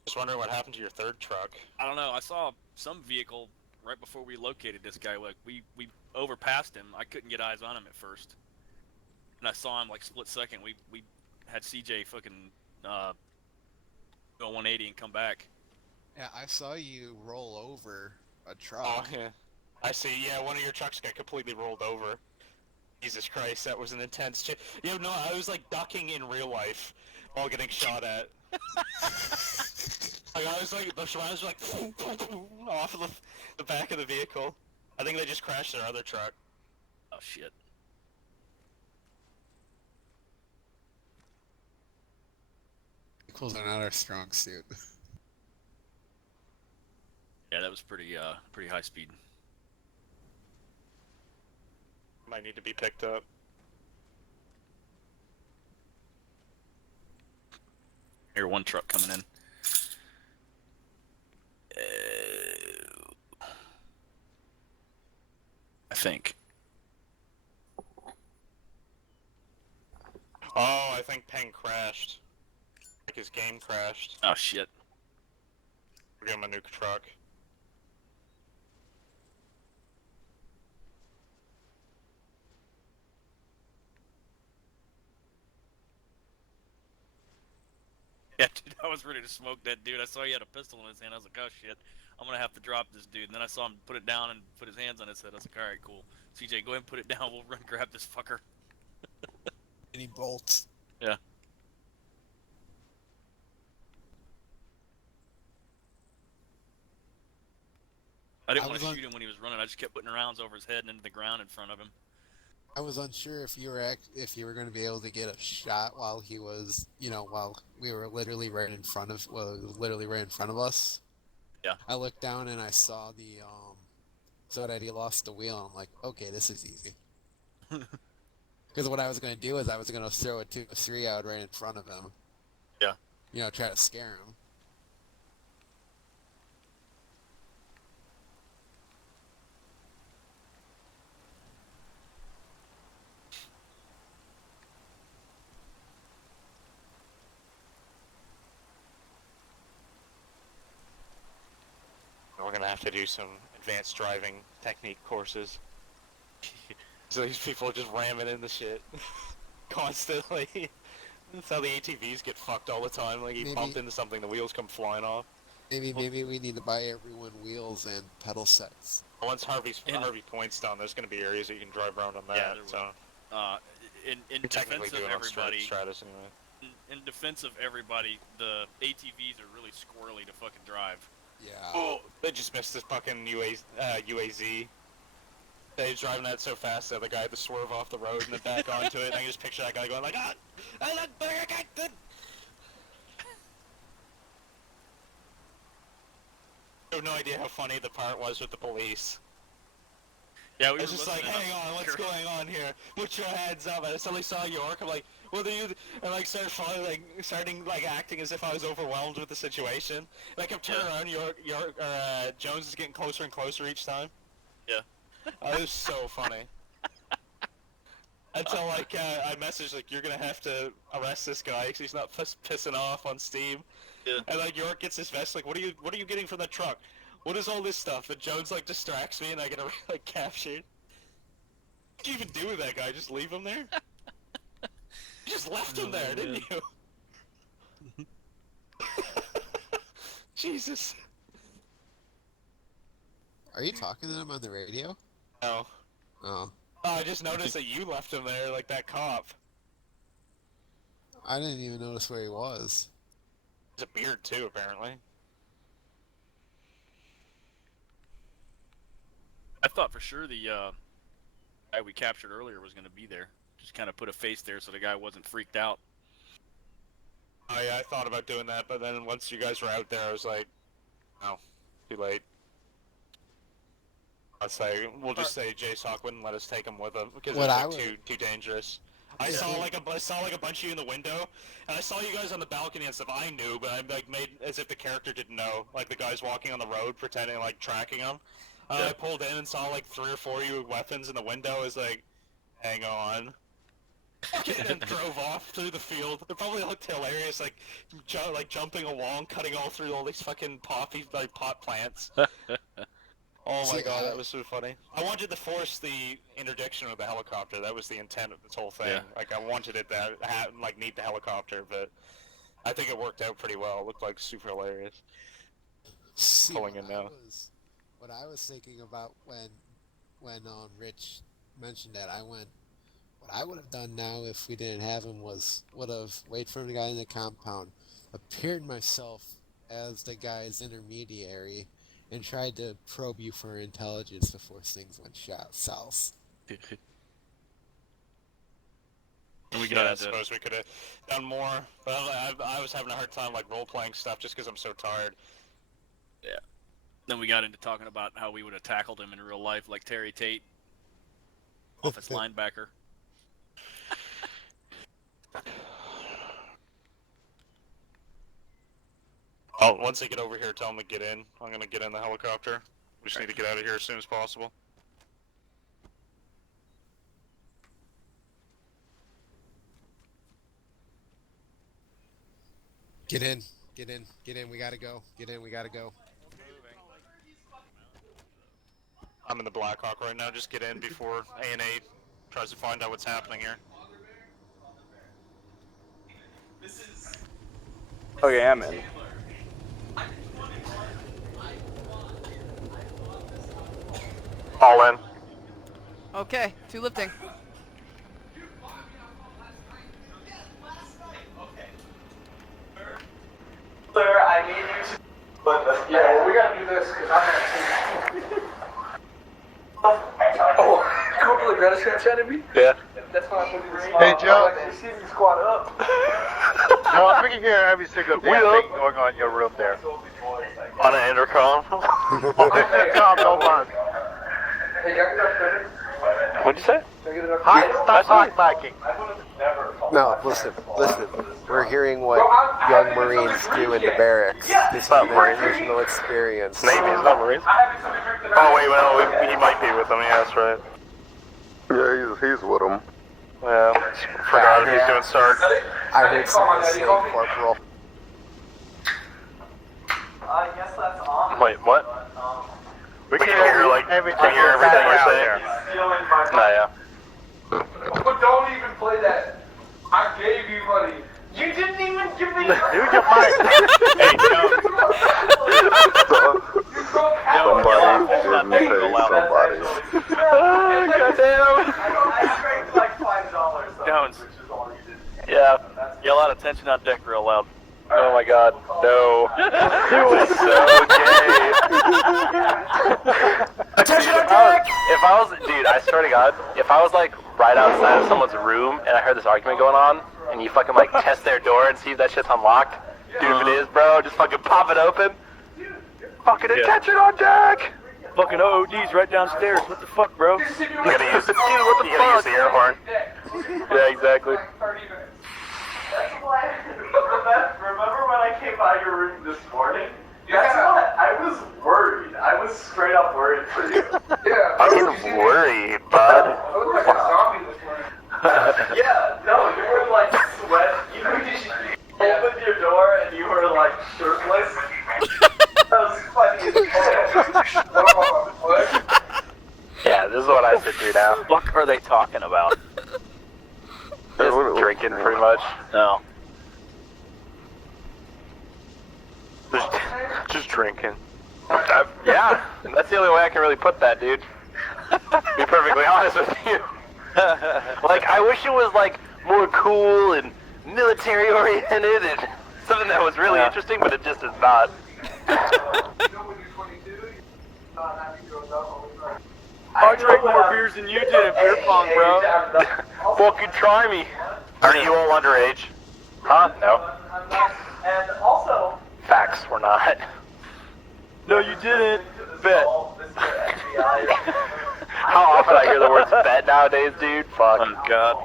Just wondering what happened to your third truck. I don't know. I saw some vehicle right before we located this guy. Like we overpassed him. I couldn't get eyes on him at first, and I saw him like split second. We had CJ fucking go 180 and come back. Yeah, I saw you roll over a truck. Oh, yeah. I see, yeah, one of your trucks got completely rolled over. Jesus Christ, that was an intense shit. Yeah, no, I was like ducking in real life while getting shot at. Like, I was like, the rounds were like off of the back of the vehicle. I think they just crashed their other truck. Oh shit. Vehicles are not our strong suit. Yeah, that was pretty high speed. Might need to be picked up. Here, one truck coming in. I think. Oh, I think Peng crashed. Like his game crashed. Oh shit. We're getting him a new truck. Yeah, dude, I was ready to smoke that dude. I saw he had a pistol in his hand. I was like, oh shit, I'm gonna have to drop this dude. And then I saw him put it down and put his hands on his head. I was like, alright, cool. CJ, go ahead and put it down. We'll run grab this fucker. Any bolts? Yeah. I didn't want to shoot him when he was running. I just kept putting rounds over his head and into the ground in front of him. I was unsure if you were going to be able to get a shot while he was, while we were literally right in front of, us. Yeah. I looked down and I saw so that he lost the wheel. I'm like, okay, this is easy. Because what I was going to do is I was going to throw a 2-3 out right in front of him. Yeah. Try to scare him. We're gonna have to do some advanced driving technique courses. So these people are just ramming in the shit constantly. That's how the ATVs get fucked all the time. Like you bump into something, the wheels come flying off. Maybe we need to buy everyone wheels and pedal sets. Once Harvey Point's done, there's gonna be areas that you can drive around on that. Yeah, so in technically defense of do it on everybody, Stratus anyway. in defense of everybody, the ATVs are really squirrely to fucking drive. Yeah. Oh, they just missed this fucking UAZ. They was driving that so fast that the guy had to swerve off the road and then back onto it. And I can just picture that guy going like, I have no idea how funny the part was with the police. Yeah, we I was were just like, listening hang on, what's going on here? Put your hands up. I suddenly saw York. I'm like, Well, and like starting acting as if I was overwhelmed with the situation. Like I'm turning around, Jones is getting closer and closer each time. Yeah. Oh, it was so funny. Until I messaged you're gonna have to arrest this guy because he's not pissing off on Steam. Yeah. And York gets his vest what are you getting from the truck? What is all this stuff? And Jones distracts me and I get captured. What did you even do with that guy? Just leave him there? You just left him there, didn't you? Jesus. Are you talking to them on the radio? No. Oh. Oh, I just noticed that you left him there, like that cop. I didn't even notice where he was. He's a beard too, apparently. I thought for sure the guy we captured earlier was going to be there. Just kind of put a face there so the guy wasn't freaked out. Oh yeah, I thought about doing that, but then once you guys were out there, I was like, no, too late. We'll just say JSOC wouldn't let us take him with him because it was too dangerous. I saw a bunch of you in the window, and I saw you guys on the balcony and stuff. I knew, but I made as if the character didn't know. Like the guys walking on the road, pretending tracking them. I pulled in and saw 3 or 4 of you with weapons in the window. I was like, hang on. And drove off through the field. It probably looked hilarious, jumping along, cutting all through all these fucking pot plants. Oh my god, that was so funny. I wanted to force the interdiction of the helicopter. That was the intent of this whole thing. Yeah. I wanted it to need the helicopter, but I think it worked out pretty well. It looked super hilarious. Pulling in now. What I was thinking about when Rich mentioned that, what I would have done now if we didn't have him would have waited for the guy in the compound, appeared myself as the guy's intermediary, and tried to probe you for intelligence before things went south. I suppose we could have done more, but I was having a hard time role-playing stuff just because I'm so tired. Yeah. Then we got into talking about how we would have tackled him in real life, like Terry Tate, office linebacker. Oh, once they get over here, tell them to get in. I'm gonna get in the helicopter. We just need to get out of here as soon as possible. Get in. We gotta go. We gotta go. I'm in the Blackhawk right now. Just get in before A&A tries to find out what's happening here. Okay, I'm in. All in. Okay, 2 lifting. Sir, I need you to... Yeah, well, we gotta do this, because I'm not... Oh, come up with a Greta Snapchat at me? Yeah. That's why I'm looking at Hey, Joe. I see you squat up. No, I'm thinking here every single damn thing going on in your room there. On an intercom. Intercom, no fun. Hey, can I get that fitted? What'd you say? Can I get it up? Hi, stop talking. No, listen. We're hearing what young Marines do in the barracks. This is an educational experience. Navy, is not Marines? Oh, wait, well, he might be with them, yeah, that's right. Yeah, he's with him. Yeah, forgot if he's doing Sark. I heard someone say corporal. I guess that's on. Wait, what? We can hear, everything you're saying. Nah, yeah. But don't even play that. I gave you money. You didn't even give me money. You get mine. Hey, Joe. Somebody didn't pay somebody. Goddamn. I scraped like $5. Jones. Yeah, yell out attention on deck real loud. Oh my god, no. You was so gay. Attention on deck! If I was, dude, I swear to god, if I was right outside of someone's room and I heard this argument going on, and you fucking test their door and see if that shit's unlocked, dude, if it is, bro, just fucking pop it open. Fucking attention on deck! Fucking OOD's right downstairs, what the fuck, bro? You gotta use the air horn. Yeah, exactly. by your room this morning? That's what I was worried. I was straight up worried for you. Yeah. I didn't worry, bud. I look like a zombie this morning. Yeah, no, you were like sweat. You opened your door and you were like shirtless. That was funny as fuck. Yeah, this is what I sit through now. What are they talking about? Just drinking, pretty much. No. Just drinking. Yeah, that's the only way I can really put that, dude. Be perfectly honest with you. Like, I wish it was like more cool and military oriented and something that was really interesting, but it just is not. I drank more beers than you did at beer pong, bro. Fucking try me. Are you all underage? Huh? No. And also, facts, we're not. No, you didn't. Bet. How often I hear the words bet nowadays, dude? Fuck. Oh, God.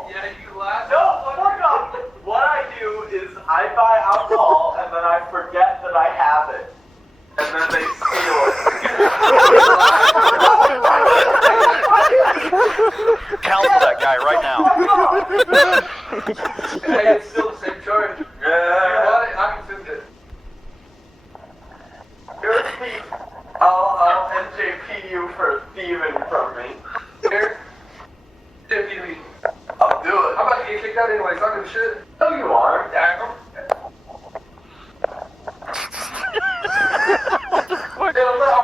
No, fuck off. What I do is I buy alcohol and then I forget that I have it. And then they steal it. Counsel that guy right now. Hey, it's still the same charge. Yeah. You want it? I can send it. You're a thief. I'll NJP you for thieving from me. Here. Deputy me. I'll do it. I'm about to get kicked out anyways. I don't give a shit. No, you are.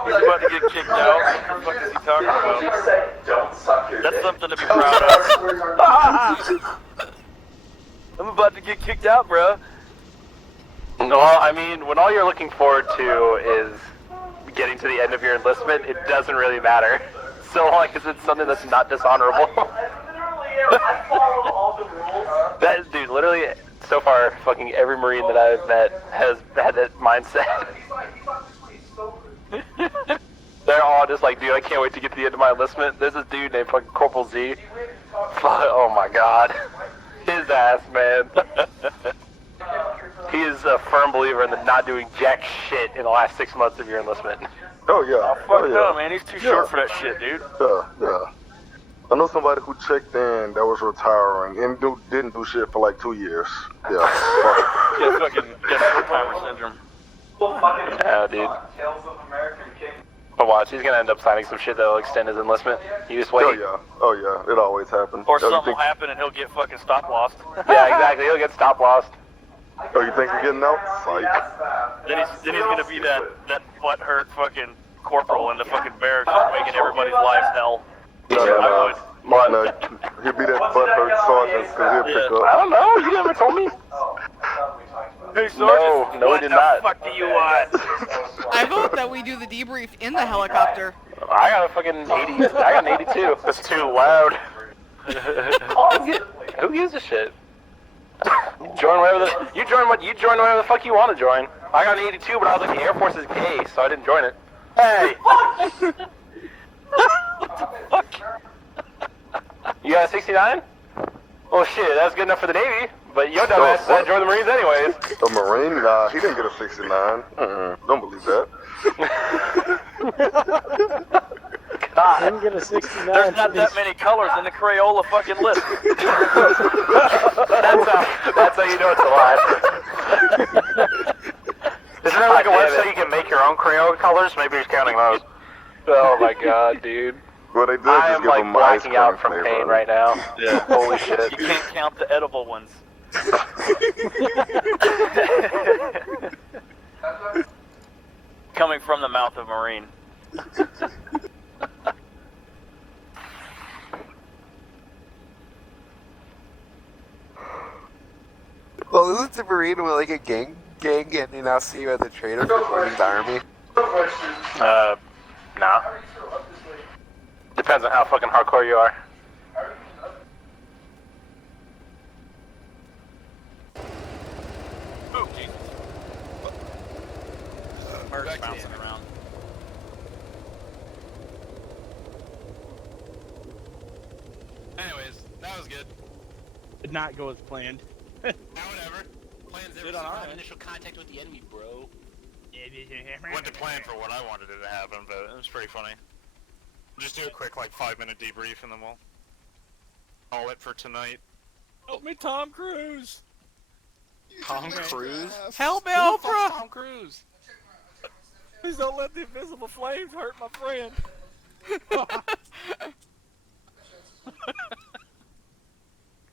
He's about to get kicked out. What the fuck is he talking about? Don't suck your That's dick. something to be proud of. I'm about to get kicked out, bro. Well, I mean, when all you're looking forward to is getting to the end of your enlistment, it doesn't really matter. So long as it's something that's not dishonorable. I followed all the rules. That is, dude, literally, so far, fucking every Marine that I've met has had that mindset. They're all just like, dude, I can't wait to get to the end of my enlistment. There's this dude named fucking Corporal Z. Fuck, oh my god. His ass, man. He is a firm believer in the not doing jack shit in the last 6 months of your enlistment. Oh yeah. Oh, fuck no, man. He's too short for that shit, dude. Yeah. I know somebody who checked in that was retiring and didn't do shit for like 2 years. Yeah. Yeah, fucking short-timer syndrome. Yeah, dude. But watch, he's gonna end up signing some shit that'll extend his enlistment. You just wait. Oh yeah. It always happens. Or something will happen and he'll get fucking stop-lost. Yeah, exactly. He'll get stop-lost. Oh, you think you're getting out? Psych. Then he's gonna be that butt-hurt fucking corporal in the fucking barracks just making everybody's lives hell. No, he'll be that butthurt sergeant because he'll pick up. I don't know. You never told me. Hey, Sergeant. No, he did not. What the fuck do you want? I vote that we do the debrief in the helicopter. I got a fucking 80. I got an 82. That's too loud. Who gives a shit? Join whatever you join whatever the fuck you want to join. I got an 82, but I was like, the Air Force is gay, so I didn't join it. Hey. Fuck. You got a 69? Well, shit, that's good enough for the Navy. But your dumbass said join the Marines anyways. A Marine? Nah, he didn't get a 69. Don't believe that. I didn't get a 69. There's not that many colors in the Crayola fucking list. That's how you know it's a lie. Isn't there like a website you can make your own Crayola colors? Maybe he's counting those. Oh my god, dude. Well, they did I just am give like him ice blacking cream out from flavor. pain right now. Yeah. Holy shit. You can't count the edible ones. Coming from the mouth of Marine. Well, isn't the Marine with like a gang and you now see you as a traitor for joining the Army? Nah. Depends on how fucking hardcore you are. Oh, Jesus. Merch bouncing around. Anyways, that was good. Did not go as planned. Now whatever. Plans there Shit was on our some end. initial contact with the enemy, bro. Went to plan for what I wanted it to happen, but it was pretty funny. We'll just do a quick, like, 5-minute debrief and then we'll call it for tonight. Help me, Tom Cruise! Tom Cruise? Help me, Who the fuck's Oprah! Tom Cruise? Please don't let the invisible flames hurt my friend.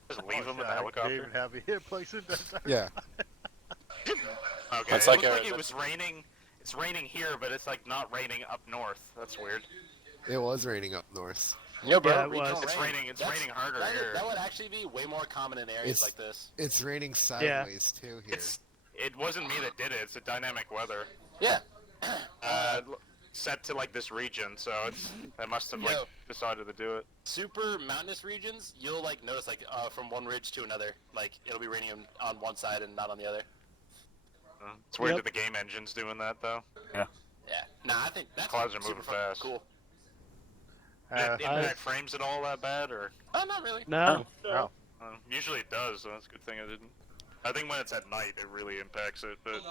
Just leave him in the helicopter. David have a hit place in there. Yeah. Okay, It's it like looked a- like it was raining. It's raining here, but it's like not raining up north. That's weird. It was raining up north. Yo, bro. Yeah, it was. It's raining. It's raining harder here. That would actually be way more common in areas like this. It's raining sideways too here. It wasn't me that did it. It's a dynamic weather. Yeah. Set to like this region, so it's I must have like Yo. decided to do it. Super mountainous regions, you'll like notice like from one ridge to another, like it'll be raining on one side and not on the other. It's weird Yep. that the game engine's doing that though. Yeah. Nah, I think that's Clouds are super moving fucking fast. cool. Did impact frames at all that bad, or? Oh, not really. No. No. Usually it does, so that's a good thing I didn't. I think when it's at night, it really impacts it, but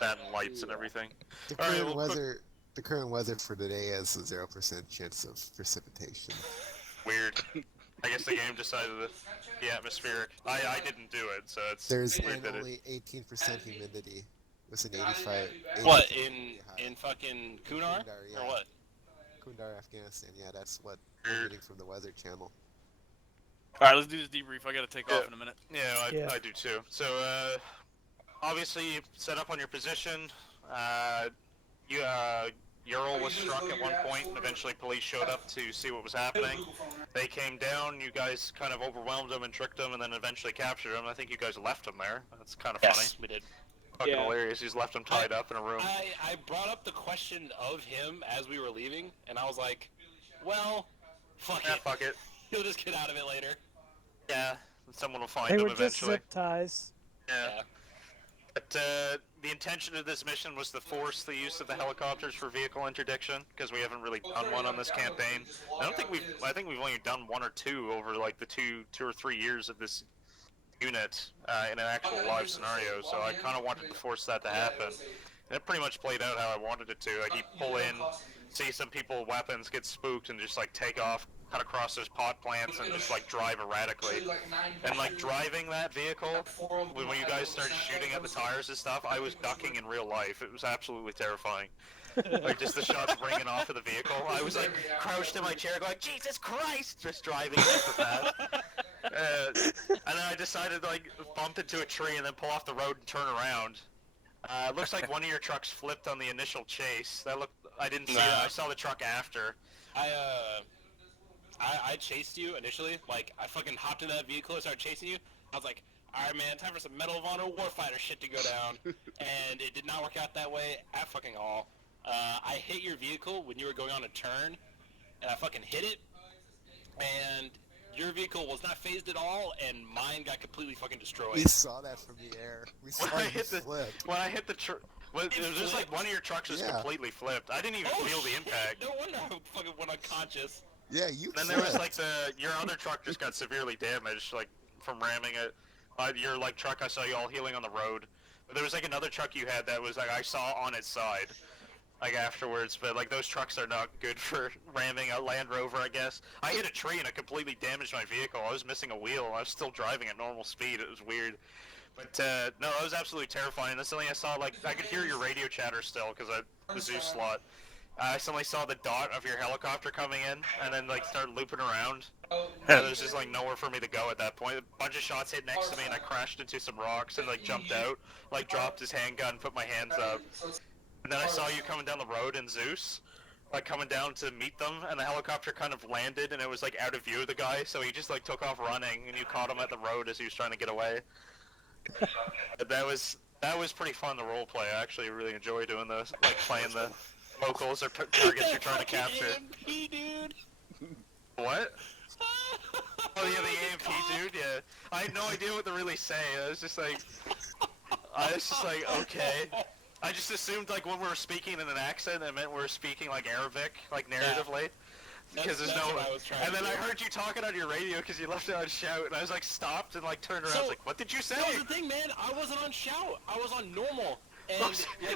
that and lights and everything. The All right, current well, weather. The current weather for today has a 0% chance of precipitation. Weird. I guess the game decided to be atmospheric. I didn't do it, so it's There's weird that only 18% humidity. With an 85. What 85% in fucking Kunar Kundar, yeah. or what? Kundar, Afghanistan. Yeah, that's what I'm getting from the Weather Channel. Alright, let's do this debrief. I gotta take off in a minute. Yeah, I do too. So, obviously, you set up on your position. Ural was struck at one point, and eventually police showed up to see what was happening. They came down, you guys kind of overwhelmed them and tricked them, and then eventually captured them. I think you guys left them there. That's kind of funny. Yes, we did. Fucking hilarious. You just left them tied up in a room. I brought up the question of him as we were leaving, and I was like, well, fuck it. Fuck it. He'll just get out of it later. Yeah, someone will find They them were just eventually. zip ties. Yeah. But the intention of this mission was to force the use of the helicopters for vehicle interdiction, because we haven't really done one on this campaign. I think we've only done one or two over like the two or 3 years of this unit in an actual live scenario. So I kind of wanted to force that to happen. And it pretty much played out how I wanted it to. Like you pull in, see some people, weapons, get spooked, and just like take off, cut across those pot plants, and just like drive erratically. And like driving that vehicle, when you guys started shooting at the tires and stuff, I was ducking in real life. It was absolutely terrifying. Like just the shots ringing off of the vehicle. I was like crouched in my chair going, Jesus Christ, just driving super fast. And then I decided to like bump into a tree and then pull off the road and turn around. It looks like one of your trucks flipped on the initial chase. I didn't see that. I saw the truck after. I chased you initially. Like, I fucking hopped in that vehicle and started chasing you. I was like, alright man, time for some Medal of Honor Warfighter shit to go down. And it did not work out that way at fucking all. I hit your vehicle when you were going on a turn, and I fucking hit it, and your vehicle was not phased at all, and mine got completely fucking destroyed. We saw that from the air. We saw When I it hit the flip. when I hit the truck, it was just like one of your trucks was Yeah. completely flipped. I didn't even feel the impact. No wonder I fucking went unconscious. Yeah, you. Then there was like your other truck just got severely damaged, like from ramming it. Your like truck, I saw you all healing on the road. But there was like another truck you had that was like I saw on its side, like afterwards. But like those trucks are not good for ramming a Land Rover, I guess. I hit a tree and it completely damaged my vehicle. I was missing a wheel. I was still driving at normal speed. It was weird. But no, that was absolutely terrifying. That's something I saw. Like I could hear your radio chatter still because the Zeus slot. I suddenly saw the dot of your helicopter coming in, and then like started looping around. And there was just like nowhere for me to go at that point. A bunch of shots hit next to me, and I crashed into some rocks and like jumped out, like dropped his handgun, put my hands up, and then I saw you coming down the road in Zeus, like coming down to meet them, and the helicopter kind of landed, and it was like out of view of the guy, so he just like took off running, and you caught him at the road as he was trying to get away. That was pretty fun to role play. I actually really enjoy doing those, like playing the locals or targets you're trying to capture. AMP, dude. What? Oh yeah, the AMP dude. Yeah, I had no idea what to really say. I was just like, okay. I just assumed like when we were speaking in an accent, it meant we were speaking like Arabic, like narratively. Because there's that's no. what I was trying And to then do. I heard you talking on your radio because you left it on shout, and I was like stopped and like turned around. I was like, what did you say? That was the thing, man. I wasn't on shout. I was on normal. And I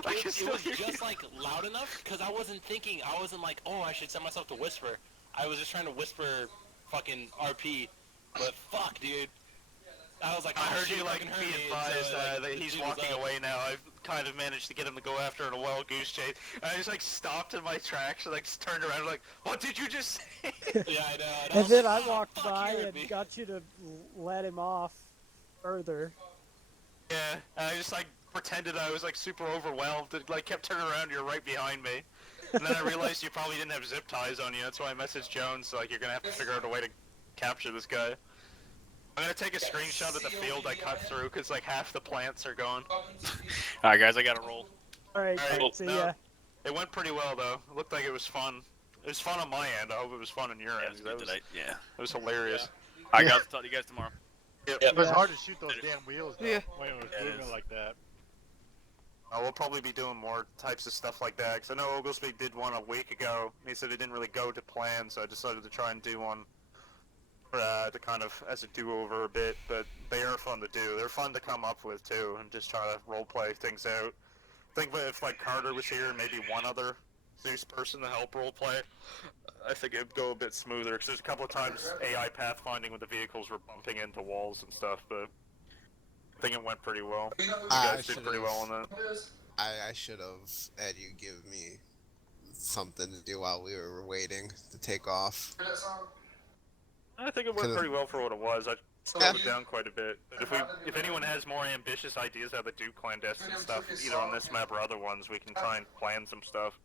like, can it still was hear just like loud enough because I wasn't thinking. I wasn't like, oh, I should set myself to whisper. I was just trying to whisper fucking RP. But fuck, dude. I was like, I oh, heard shit, you like fucking heard be me, advised so, like, that the he's dude was walking up. away now. I've kind of managed to get him to go after in a wild goose chase. And I just like stopped in my tracks and like just turned around and like, what did you just say? Yeah, I know. And then I walked by and got you to let him off further. Yeah, and I just like pretended I was like super overwhelmed and like kept turning around. You're right behind me. And then I realized you probably didn't have zip ties on you. That's why I messaged Jones. So, like, you're gonna have to figure out a way to capture this guy. I'm gonna take a screenshot of the field I cut through because like half the plants are gone. Alright, guys, I gotta roll. Alright, see ya. It went pretty well though. It looked like it was fun. It was fun on my end. I hope it was fun on your end. It was good tonight. Yeah. It was hilarious. Alright, guys, talk to you guys tomorrow. Yep. It was hard to shoot those damn wheels though. Yeah. When it was Yeah, it moving is. like that. We'll probably be doing more types of stuff like that, because I know Oglesby did one a week ago. He said it didn't really go to plan, so I decided to try and do one to kind of as a do-over a bit, but they are fun to do. They're fun to come up with, too, and just try to role-play things out. Think about if, like, Carter was here and maybe one other Zeus person to help role-play, I think it'd go a bit smoother, because there's a couple of times AI pathfinding with the vehicles were bumping into walls and stuff, but I think it went pretty well. You guys did pretty well on that. I should have had you give me something to do while we were waiting to take off. I think it went pretty well for what it was. I slowed it down quite a bit. But if anyone has more ambitious ideas how to do clandestine stuff, either on this map or other ones, we can try and plan some stuff.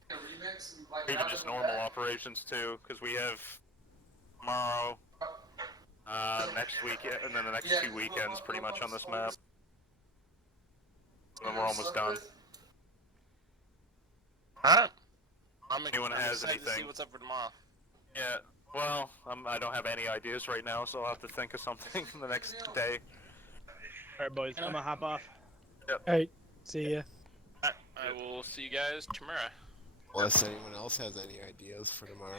Even just normal operations too, because we have tomorrow, next week, and then the next 2 weekends pretty much on this map. And then we're almost done. I'm Anyone has excited to see anything? what's up for tomorrow. Yeah, well, I don't have any ideas right now, so I'll have to think of something the next day. Alright, boys, I'm gonna hop off. Yep. Alright, see ya. I will see you guys tomorrow. Unless anyone else has any ideas for tomorrow.